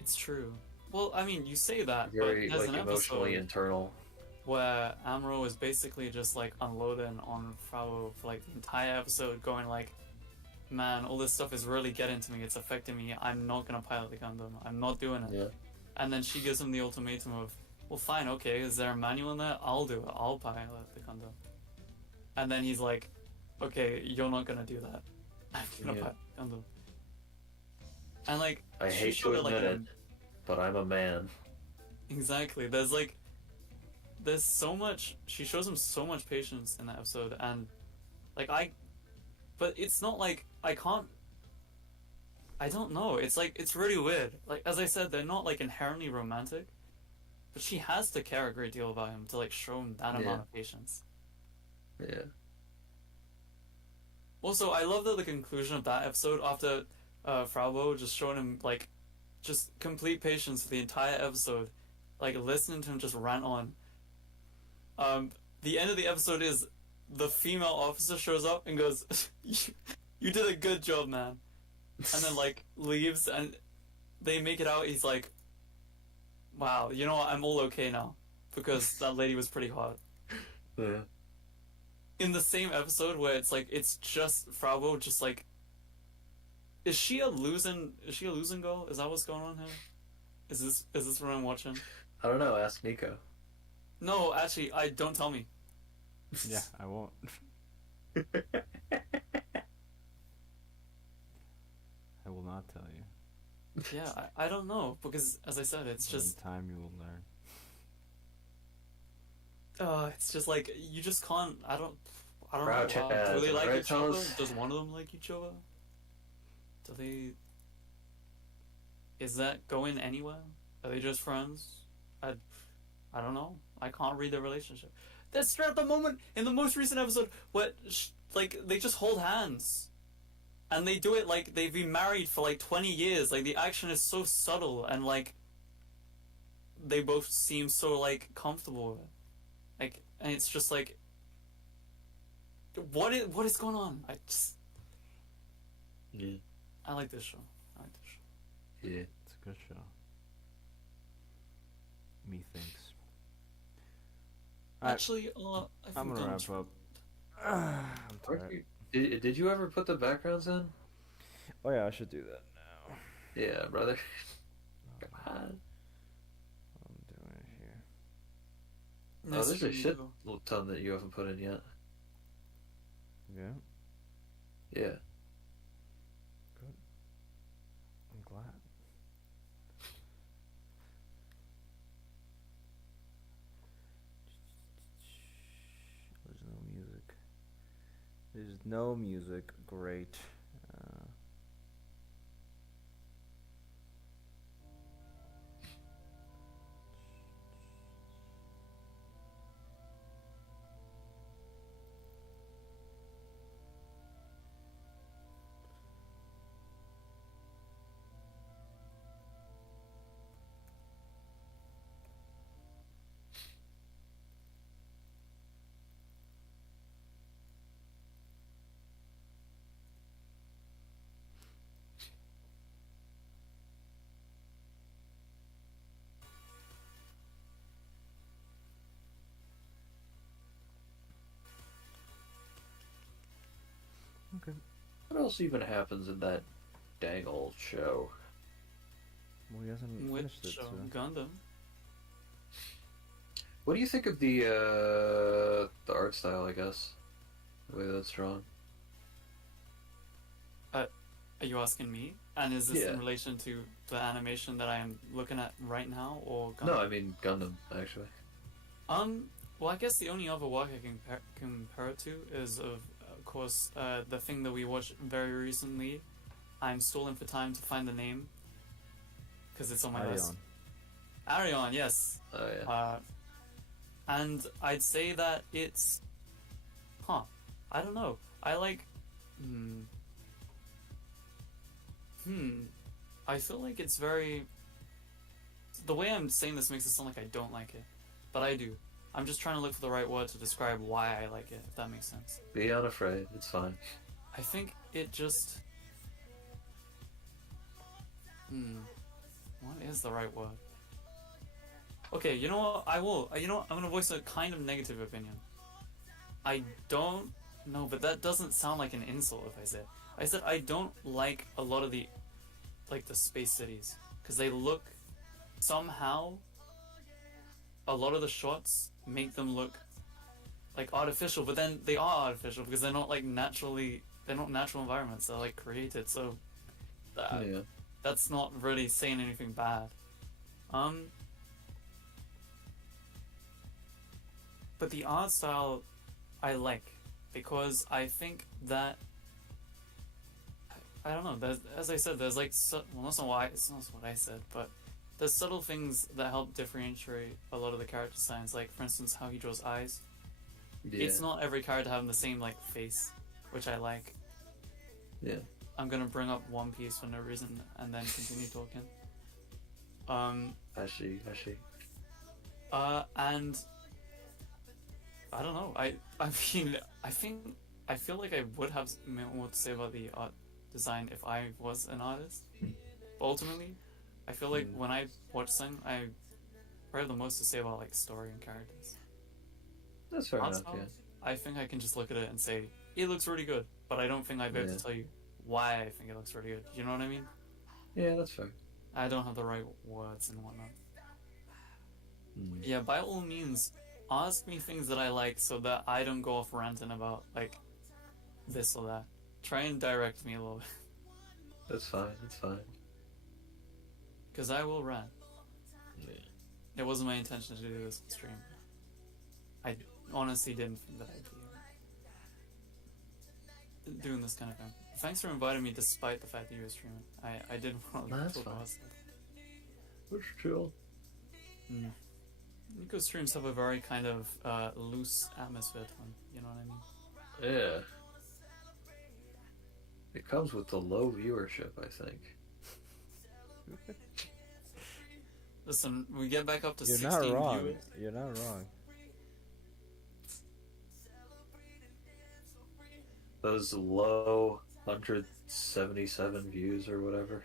It's true. Well, I mean, you say that, Very but there's like an emotionally episode internal. where Amuro is basically just like unloading on Frau for like the entire episode, going like, "Man, all this stuff is really getting to me. It's affecting me. I'm not gonna pilot the Gundam. I'm not doing it." Yeah. And then she gives him the ultimatum of, "Well, fine, okay. Is there a manual in there? I'll do it. I'll pilot the Gundam." And then he's like, "Okay, you're not gonna do that. I'm gonna Yeah. pilot the Gundam." And like, I she hate to showed it, like, admit in it, but I'm a man. Exactly. There's so much. She shows him so much patience in that episode, and like but it's not like I can't. I don't know. It's like it's really weird. Like as I said, they're not like inherently romantic, but she has to care a great deal about him to like show him that Yeah. amount of patience. Yeah. Also, I love that the conclusion of that episode after Fraubo just showing him like just complete patience for the entire episode, like listening to him just rant on. The end of the episode is the female officer shows up and goes, "You did a good job, man," and then like leaves, and they make it out. He's like, "Wow, you know what? I'm all okay now," because that lady was pretty hot. Yeah. In the same episode where it's like it's just Fraubo just like is she a losing girl? Is that what's going on here? Is this what I'm watching? I don't know. Ask Nico. No, actually, don't tell me. Yeah, I won't. I will not tell you. Yeah, I don't know because as I said, it's In just time you will learn. it's just like you just can't. I don't Crouch know. has, Do they like right, each other? fellas? Does one of them like each other? Do they? Is that going anywhere? Are they just friends? I don't know. I can't read their relationship. That's at the moment in the most recent episode where like they just hold hands, and they do it like they've been married for like 20 years. Like the action is so subtle and like they both seem so like comfortable with it. Like, and it's just like, what is going on? Yeah. I like this show. I like this show. Yeah. It's a good show. Methinks. Alright, Actually, I I'm think gonna wrap up. I'm Aren't tired. Did you ever put the backgrounds in? Oh yeah, I should do that now. Yeah, brother. Come on. I'm doing it here. Oh, there's a stream shit go. ton that you haven't put in yet. Yeah, Yeah. I'm glad. There's no music. There's no music. Great. Uh, okay. What else even happens in that dang old show? Well, he hasn't Which finished it, show? so. Gundam. What do you think of the art style? I guess the way that's drawn. Are you asking me? And is this Yeah. in relation to the animation that I am looking at right now, or Gundam? No, I mean Gundam actually. Well, I guess the only other work I can compare it to is, of course, the thing that we watched very recently. I'm stalling for time to find the name because it's on my list. Arion, yes. Oh yeah. And I'd say that it's, I don't know. I like, I feel like it's very. The way I'm saying this makes it sound like I don't like it, but I do. I'm just trying to look for the right word to describe why I like it, if that makes sense. Be unafraid. It's fine. I think it just. What is the right word? Okay, you know what? You know what? I'm gonna voice a kind of negative opinion. I don't know, but that doesn't sound like an insult if I say it. I said I don't like a lot of the space cities because they look somehow. A lot of the shots make them look like artificial, but then they are artificial because they're not like they're not natural environments. They're like created, so Yeah. that's not really saying anything bad. But the art style I like because I think that I don't know. As I said, there's like well, that's not why it's not what I said, but there's subtle things that help differentiate a lot of the character designs. Like for instance, how he draws eyes. Yeah. It's not every character having the same like face, which I like. Yeah. I'm gonna bring up One Piece for no reason and then continue talking. I see. And I don't know. I mean, I feel like I would have more to say about the art design if I was an artist. But ultimately, I feel like when I watch something, I probably have the most to say about like story and characters. That's fair Art enough. style, Yeah. I think I can just look at it and say it looks really good, but I don't think I'd be able Yeah. to tell you why I think it looks really good. You know what I mean? Yeah, that's fair. I don't have the right words and whatnot. Mm. Yeah, by all means, ask me things that I like so that I don't go off ranting about like this or that. Try and direct me a little bit, That's fine. It's fine. because I will rant. Yeah. It wasn't my intention to do this on stream. I honestly didn't think that I'd be doing this kind of thing. Thanks for inviting me despite the fact that you were streaming. I did want to No, that's talk fine. about stuff. It's chill. Nico streams have a very kind of loose atmosphere to them, you know what I mean? Yeah. It comes with the low viewership, I think. Listen, we get back up to You're 16 not wrong. viewers. You're not wrong. Those low 177 views or whatever.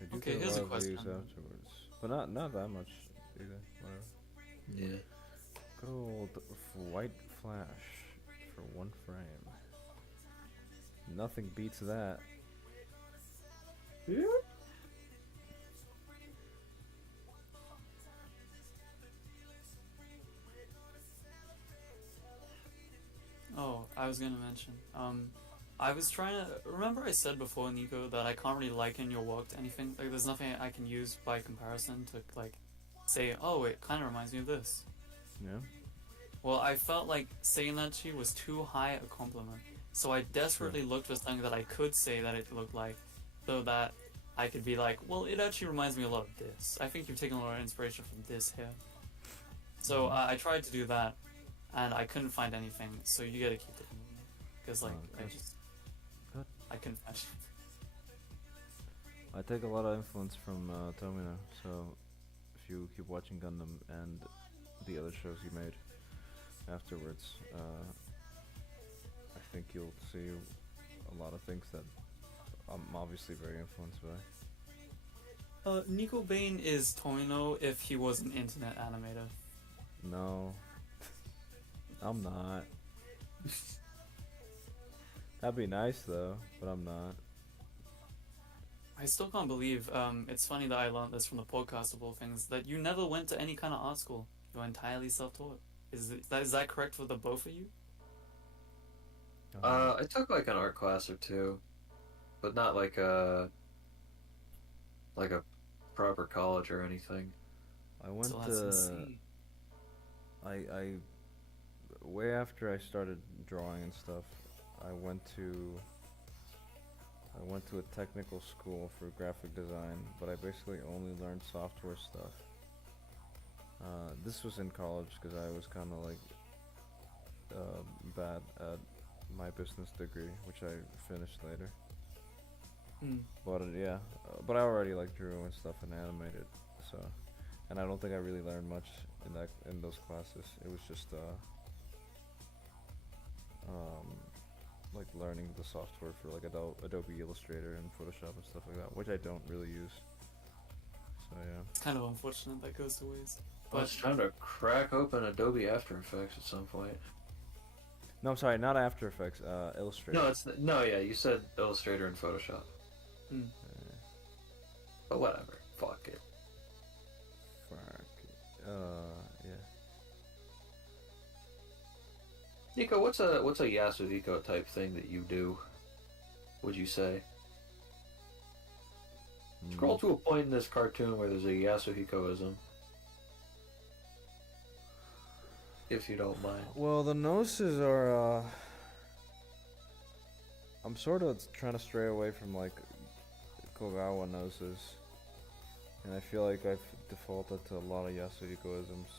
They do Okay, get here's a lot of question. views afterwards, but not that much either. Whatever. Yeah. Good old white flash for one frame. Nothing beats that. Oh, I was gonna mention. I was trying to remember I said before, Nico, that I can't really liken your work to anything. Like, there's nothing I can use by comparison to like say, oh, it kind of reminds me of this. Yeah. Well, I felt like saying that to you was too high a compliment, so I desperately looked for something that I could say that it looked like, so that I could be like, well, it actually reminds me a lot of this. I think you've taken a lot of inspiration from this here. So I tried to do that, and I couldn't find anything. So you gotta keep it because like I good. just Good. I couldn't find it. I take a lot of influence from Tomino, so if you keep watching Gundam and the other shows he made afterwards, I think you'll see a lot of things that I'm obviously very influenced by. Nico Bain is Tomino if he was an internet animator. No, I'm not. That'd be nice though, but I'm not. I still can't believe. It's funny that I learned this from the podcastable things that you never went to any kind of art school. You're entirely self-taught. Is that correct for the both of you? I took like an art class or two, but not like a proper college or anything. I went So that's to. insane. I way after I started drawing and stuff, I went to a technical school for graphic design, but I basically only learned software stuff. This was in college because I was kind of like bad at my business degree, which I finished later. But yeah, but I already like drew and stuff and animated, so, and I don't think I really learned much in those classes. It was just like learning the software for like Adobe Illustrator and Photoshop and stuff like that, which I don't really use. So yeah. It's kind of unfortunate that goes to waste. I was trying to crack open Adobe After Effects at some point. No, I'm sorry, not After Effects. Illustrator. No, yeah, you said Illustrator and Photoshop. Mm. But whatever, fuck it. Fuck. Yeah. Nico, what's a Yasuhiko type thing that you do? Would you say? Scroll to a point in this cartoon where there's a Yasuhikoism. If you don't mind. Well, the noses are. I'm sort of trying to stray away from like Kogawa noses, and I feel like I've defaulted to a lot of Yasuhikoisms.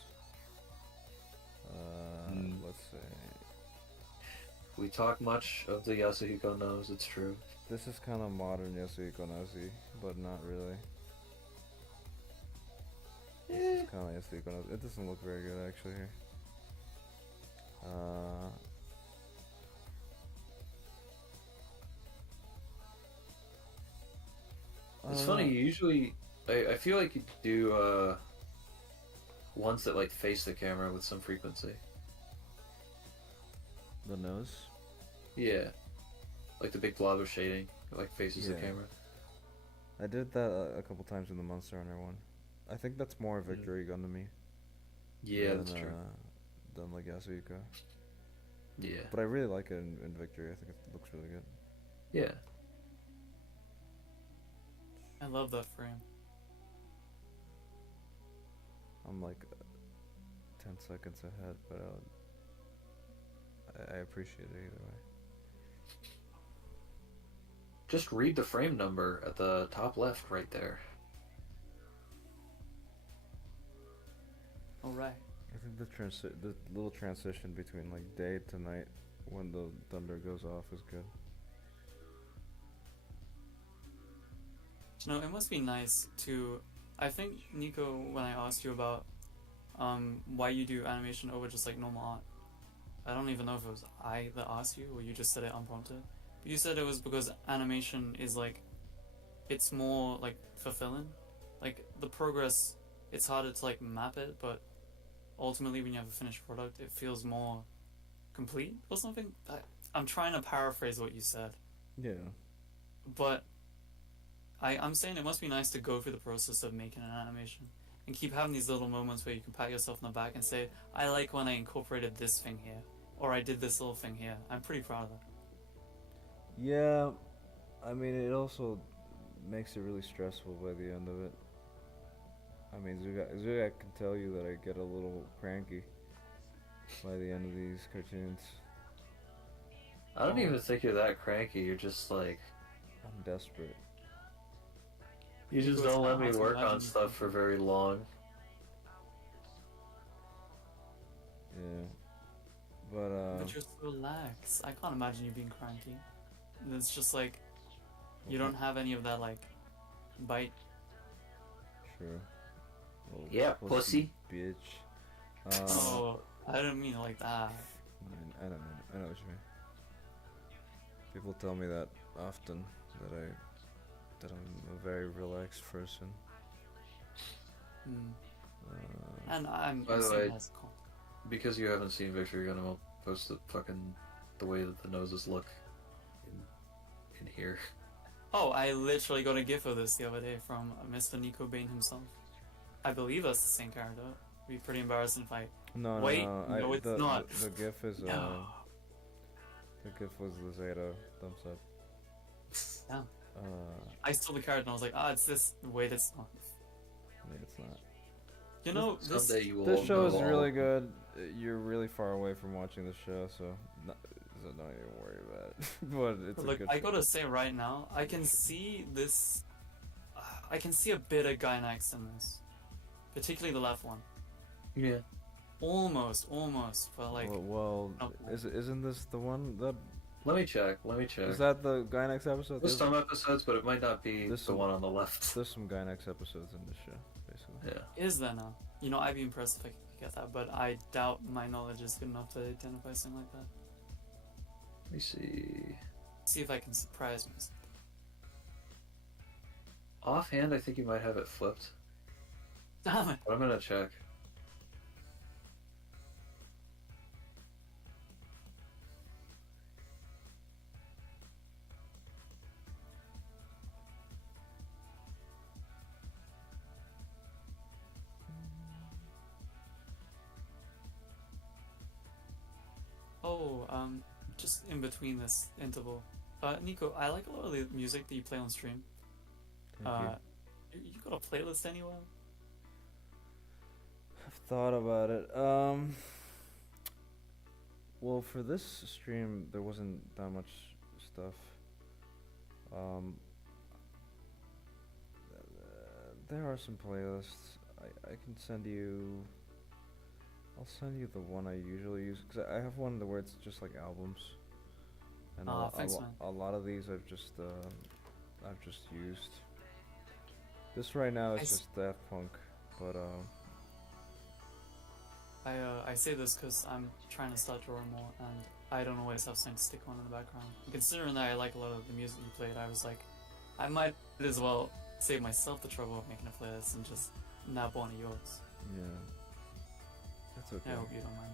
Let's see. We talk much of the Yasuhiko nose, it's true. This is kind of modern Yasuhiko Nosi, but not really. This is kind of Yasuhiko Nosi. It doesn't look very good actually here. It's funny, you usually... I feel like you do ones that like face the camera with some frequency. The nose? Yeah. Like the big blob of shading that like faces the Yeah. camera. I did that a couple times in the Monster Hunter one. I think that's more Victory Gun to me. Yeah, than, that's true. Than like Yasuhiko. Yeah. But I really like it in Victory. I think it looks really good. Yeah. I love that frame. I'm like 10 seconds ahead, but I appreciate it either way. Just read the frame number at the top left right there. Alright. I think the little transition between like day to night when the thunder goes off is good. You know, it must be nice to. I think Nico, when I asked you about why you do animation over just like normal art, I don't even know if it was I that asked you or you just said it unprompted. But you said it was because animation is like, it's more like fulfilling. Like the progress, it's harder to like map it, but ultimately when you have a finished product, it feels more complete or something. I'm trying to paraphrase what you said, Yeah. but I'm saying it must be nice to go through the process of making an animation and keep having these little moments where you can pat yourself on the back and say, I like when I incorporated this thing here, or I did this little thing here. I'm pretty proud of that. Yeah. I mean, it also makes it really stressful by the end of it. I mean, Zuga can tell you that I get a little cranky by the end of these cartoons. I don't even think you're that cranky. You're just like, I'm desperate. you just Because don't let I me have to work on imagine- stuff for very long. Yeah. But But you're so lax. I can't imagine you being cranky. And it's just like, you don't have any of that like bite. sure. Little Yeah, pussy. bitch. Oh, I didn't mean it like that. I know what you mean. People tell me that often that I'm a very relaxed person. Mm. Uh, And I'm By the saying way- that's cool. Because you haven't seen Victor, you're gonna post the way that the noses look in here. Oh, I literally got a gif of this the other day from Mr. Nico Bain himself. I believe that's the same character. It'd be pretty embarrassing if I. no, Wait, no, no, it's the, not. The GIF is No. the GIF was the Zeta thumbs up. Yeah. Uh, I stole the character and I was like, it's this. Wait, it's not. yeah, it's not. You know, this. Someday you will. This show is know really all- good. You're really far away from watching the show, so don't even worry about it. But it's a Look, good I show. gotta say right now, I can see this. I can see a bit of Gynax in this, particularly the left one. Yeah. Almost, but like, well, no. isn't this the one that Let me check. is that the Gynax episode? There's some episodes, but it might not be There's the some- one on the left. There's some Gynax episodes in this show, basically. Yeah. is there now? You know, I'd be impressed if I could get that, but I doubt my knowledge is good enough to identify something like that. Let me see. See if I can surprise myself. Offhand, I think you might have it flipped, Damn it! but I'm gonna check. Oh, just in between this interval. Nico, I like a lot of the music that you play on stream. Thank you. You got a playlist anywhere? I've thought about it. Well, for this stream, there wasn't that much stuff. There are some playlists. I can send you. I'll send you the one I usually use because I have one where it's just like albums. And Thanks, man. a lot of these I've just used. This right now is just Daft Punk, but I say this because I'm trying to start drawing more, and I don't always have something to stick on in the background. And considering that I like a lot of the music you played, I was like, I might as well save myself the trouble of making a playlist and just nab one of yours. yeah, that's okay. I hope you don't mind.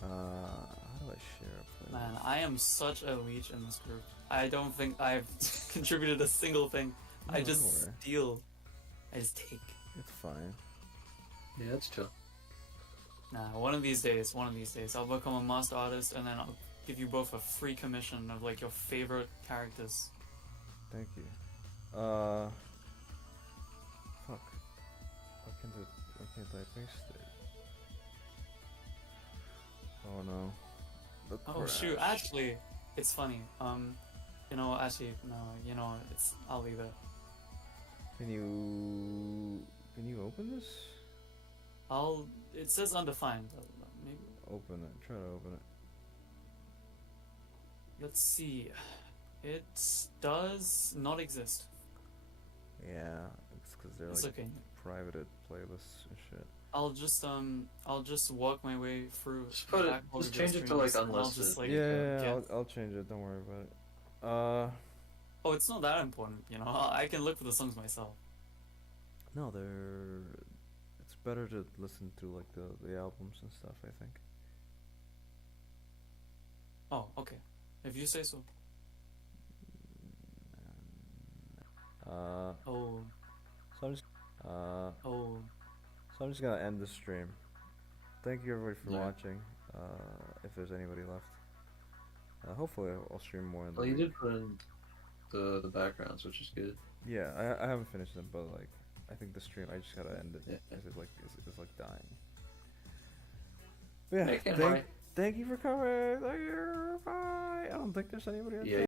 How do I share a playlist? Man, I am such a leech in this group. I don't think I've contributed a single thing. No, I don't just worry. steal. I just take. It's fine. Yeah, that's chill. Nah, one of these days, I'll become a master artist and then I'll give you both a free commission of like your favorite characters. Thank you. Fuck. Why can't I paste it? Oh no. The Oh shoot, crash. actually, it's funny. Actually, no, I'll leave it. Can you open this? It says undefined, but maybe, Open it. Try to open it. let's see. It does not exist. Yeah, it's because they're It's like okay. privated playlists and shit. I'll just work my way through. Just put the it- backlog just of your change it to, like, streams, and I'll unlisted. just, like, Yeah, get- I'll change it. Don't worry about it. Oh, it's not that important, you know. I can look for the songs myself. No, they're. It's better to listen to like the albums and stuff. I think. Oh, okay. If you say so. Oh, So I'm just. oh. So I'm just gonna end the stream. Thank you everybody for Yeah. watching. If there's anybody left. Hopefully I'll stream more in the Well, you week. did put in the backgrounds, which is good. Yeah, I haven't finished them, but like I think the stream I just gotta end it Yeah. because it's like dying. But yeah, Make it thank, high. thank you for coming. Thank you. Bye. I don't think there's anybody else. Yeah,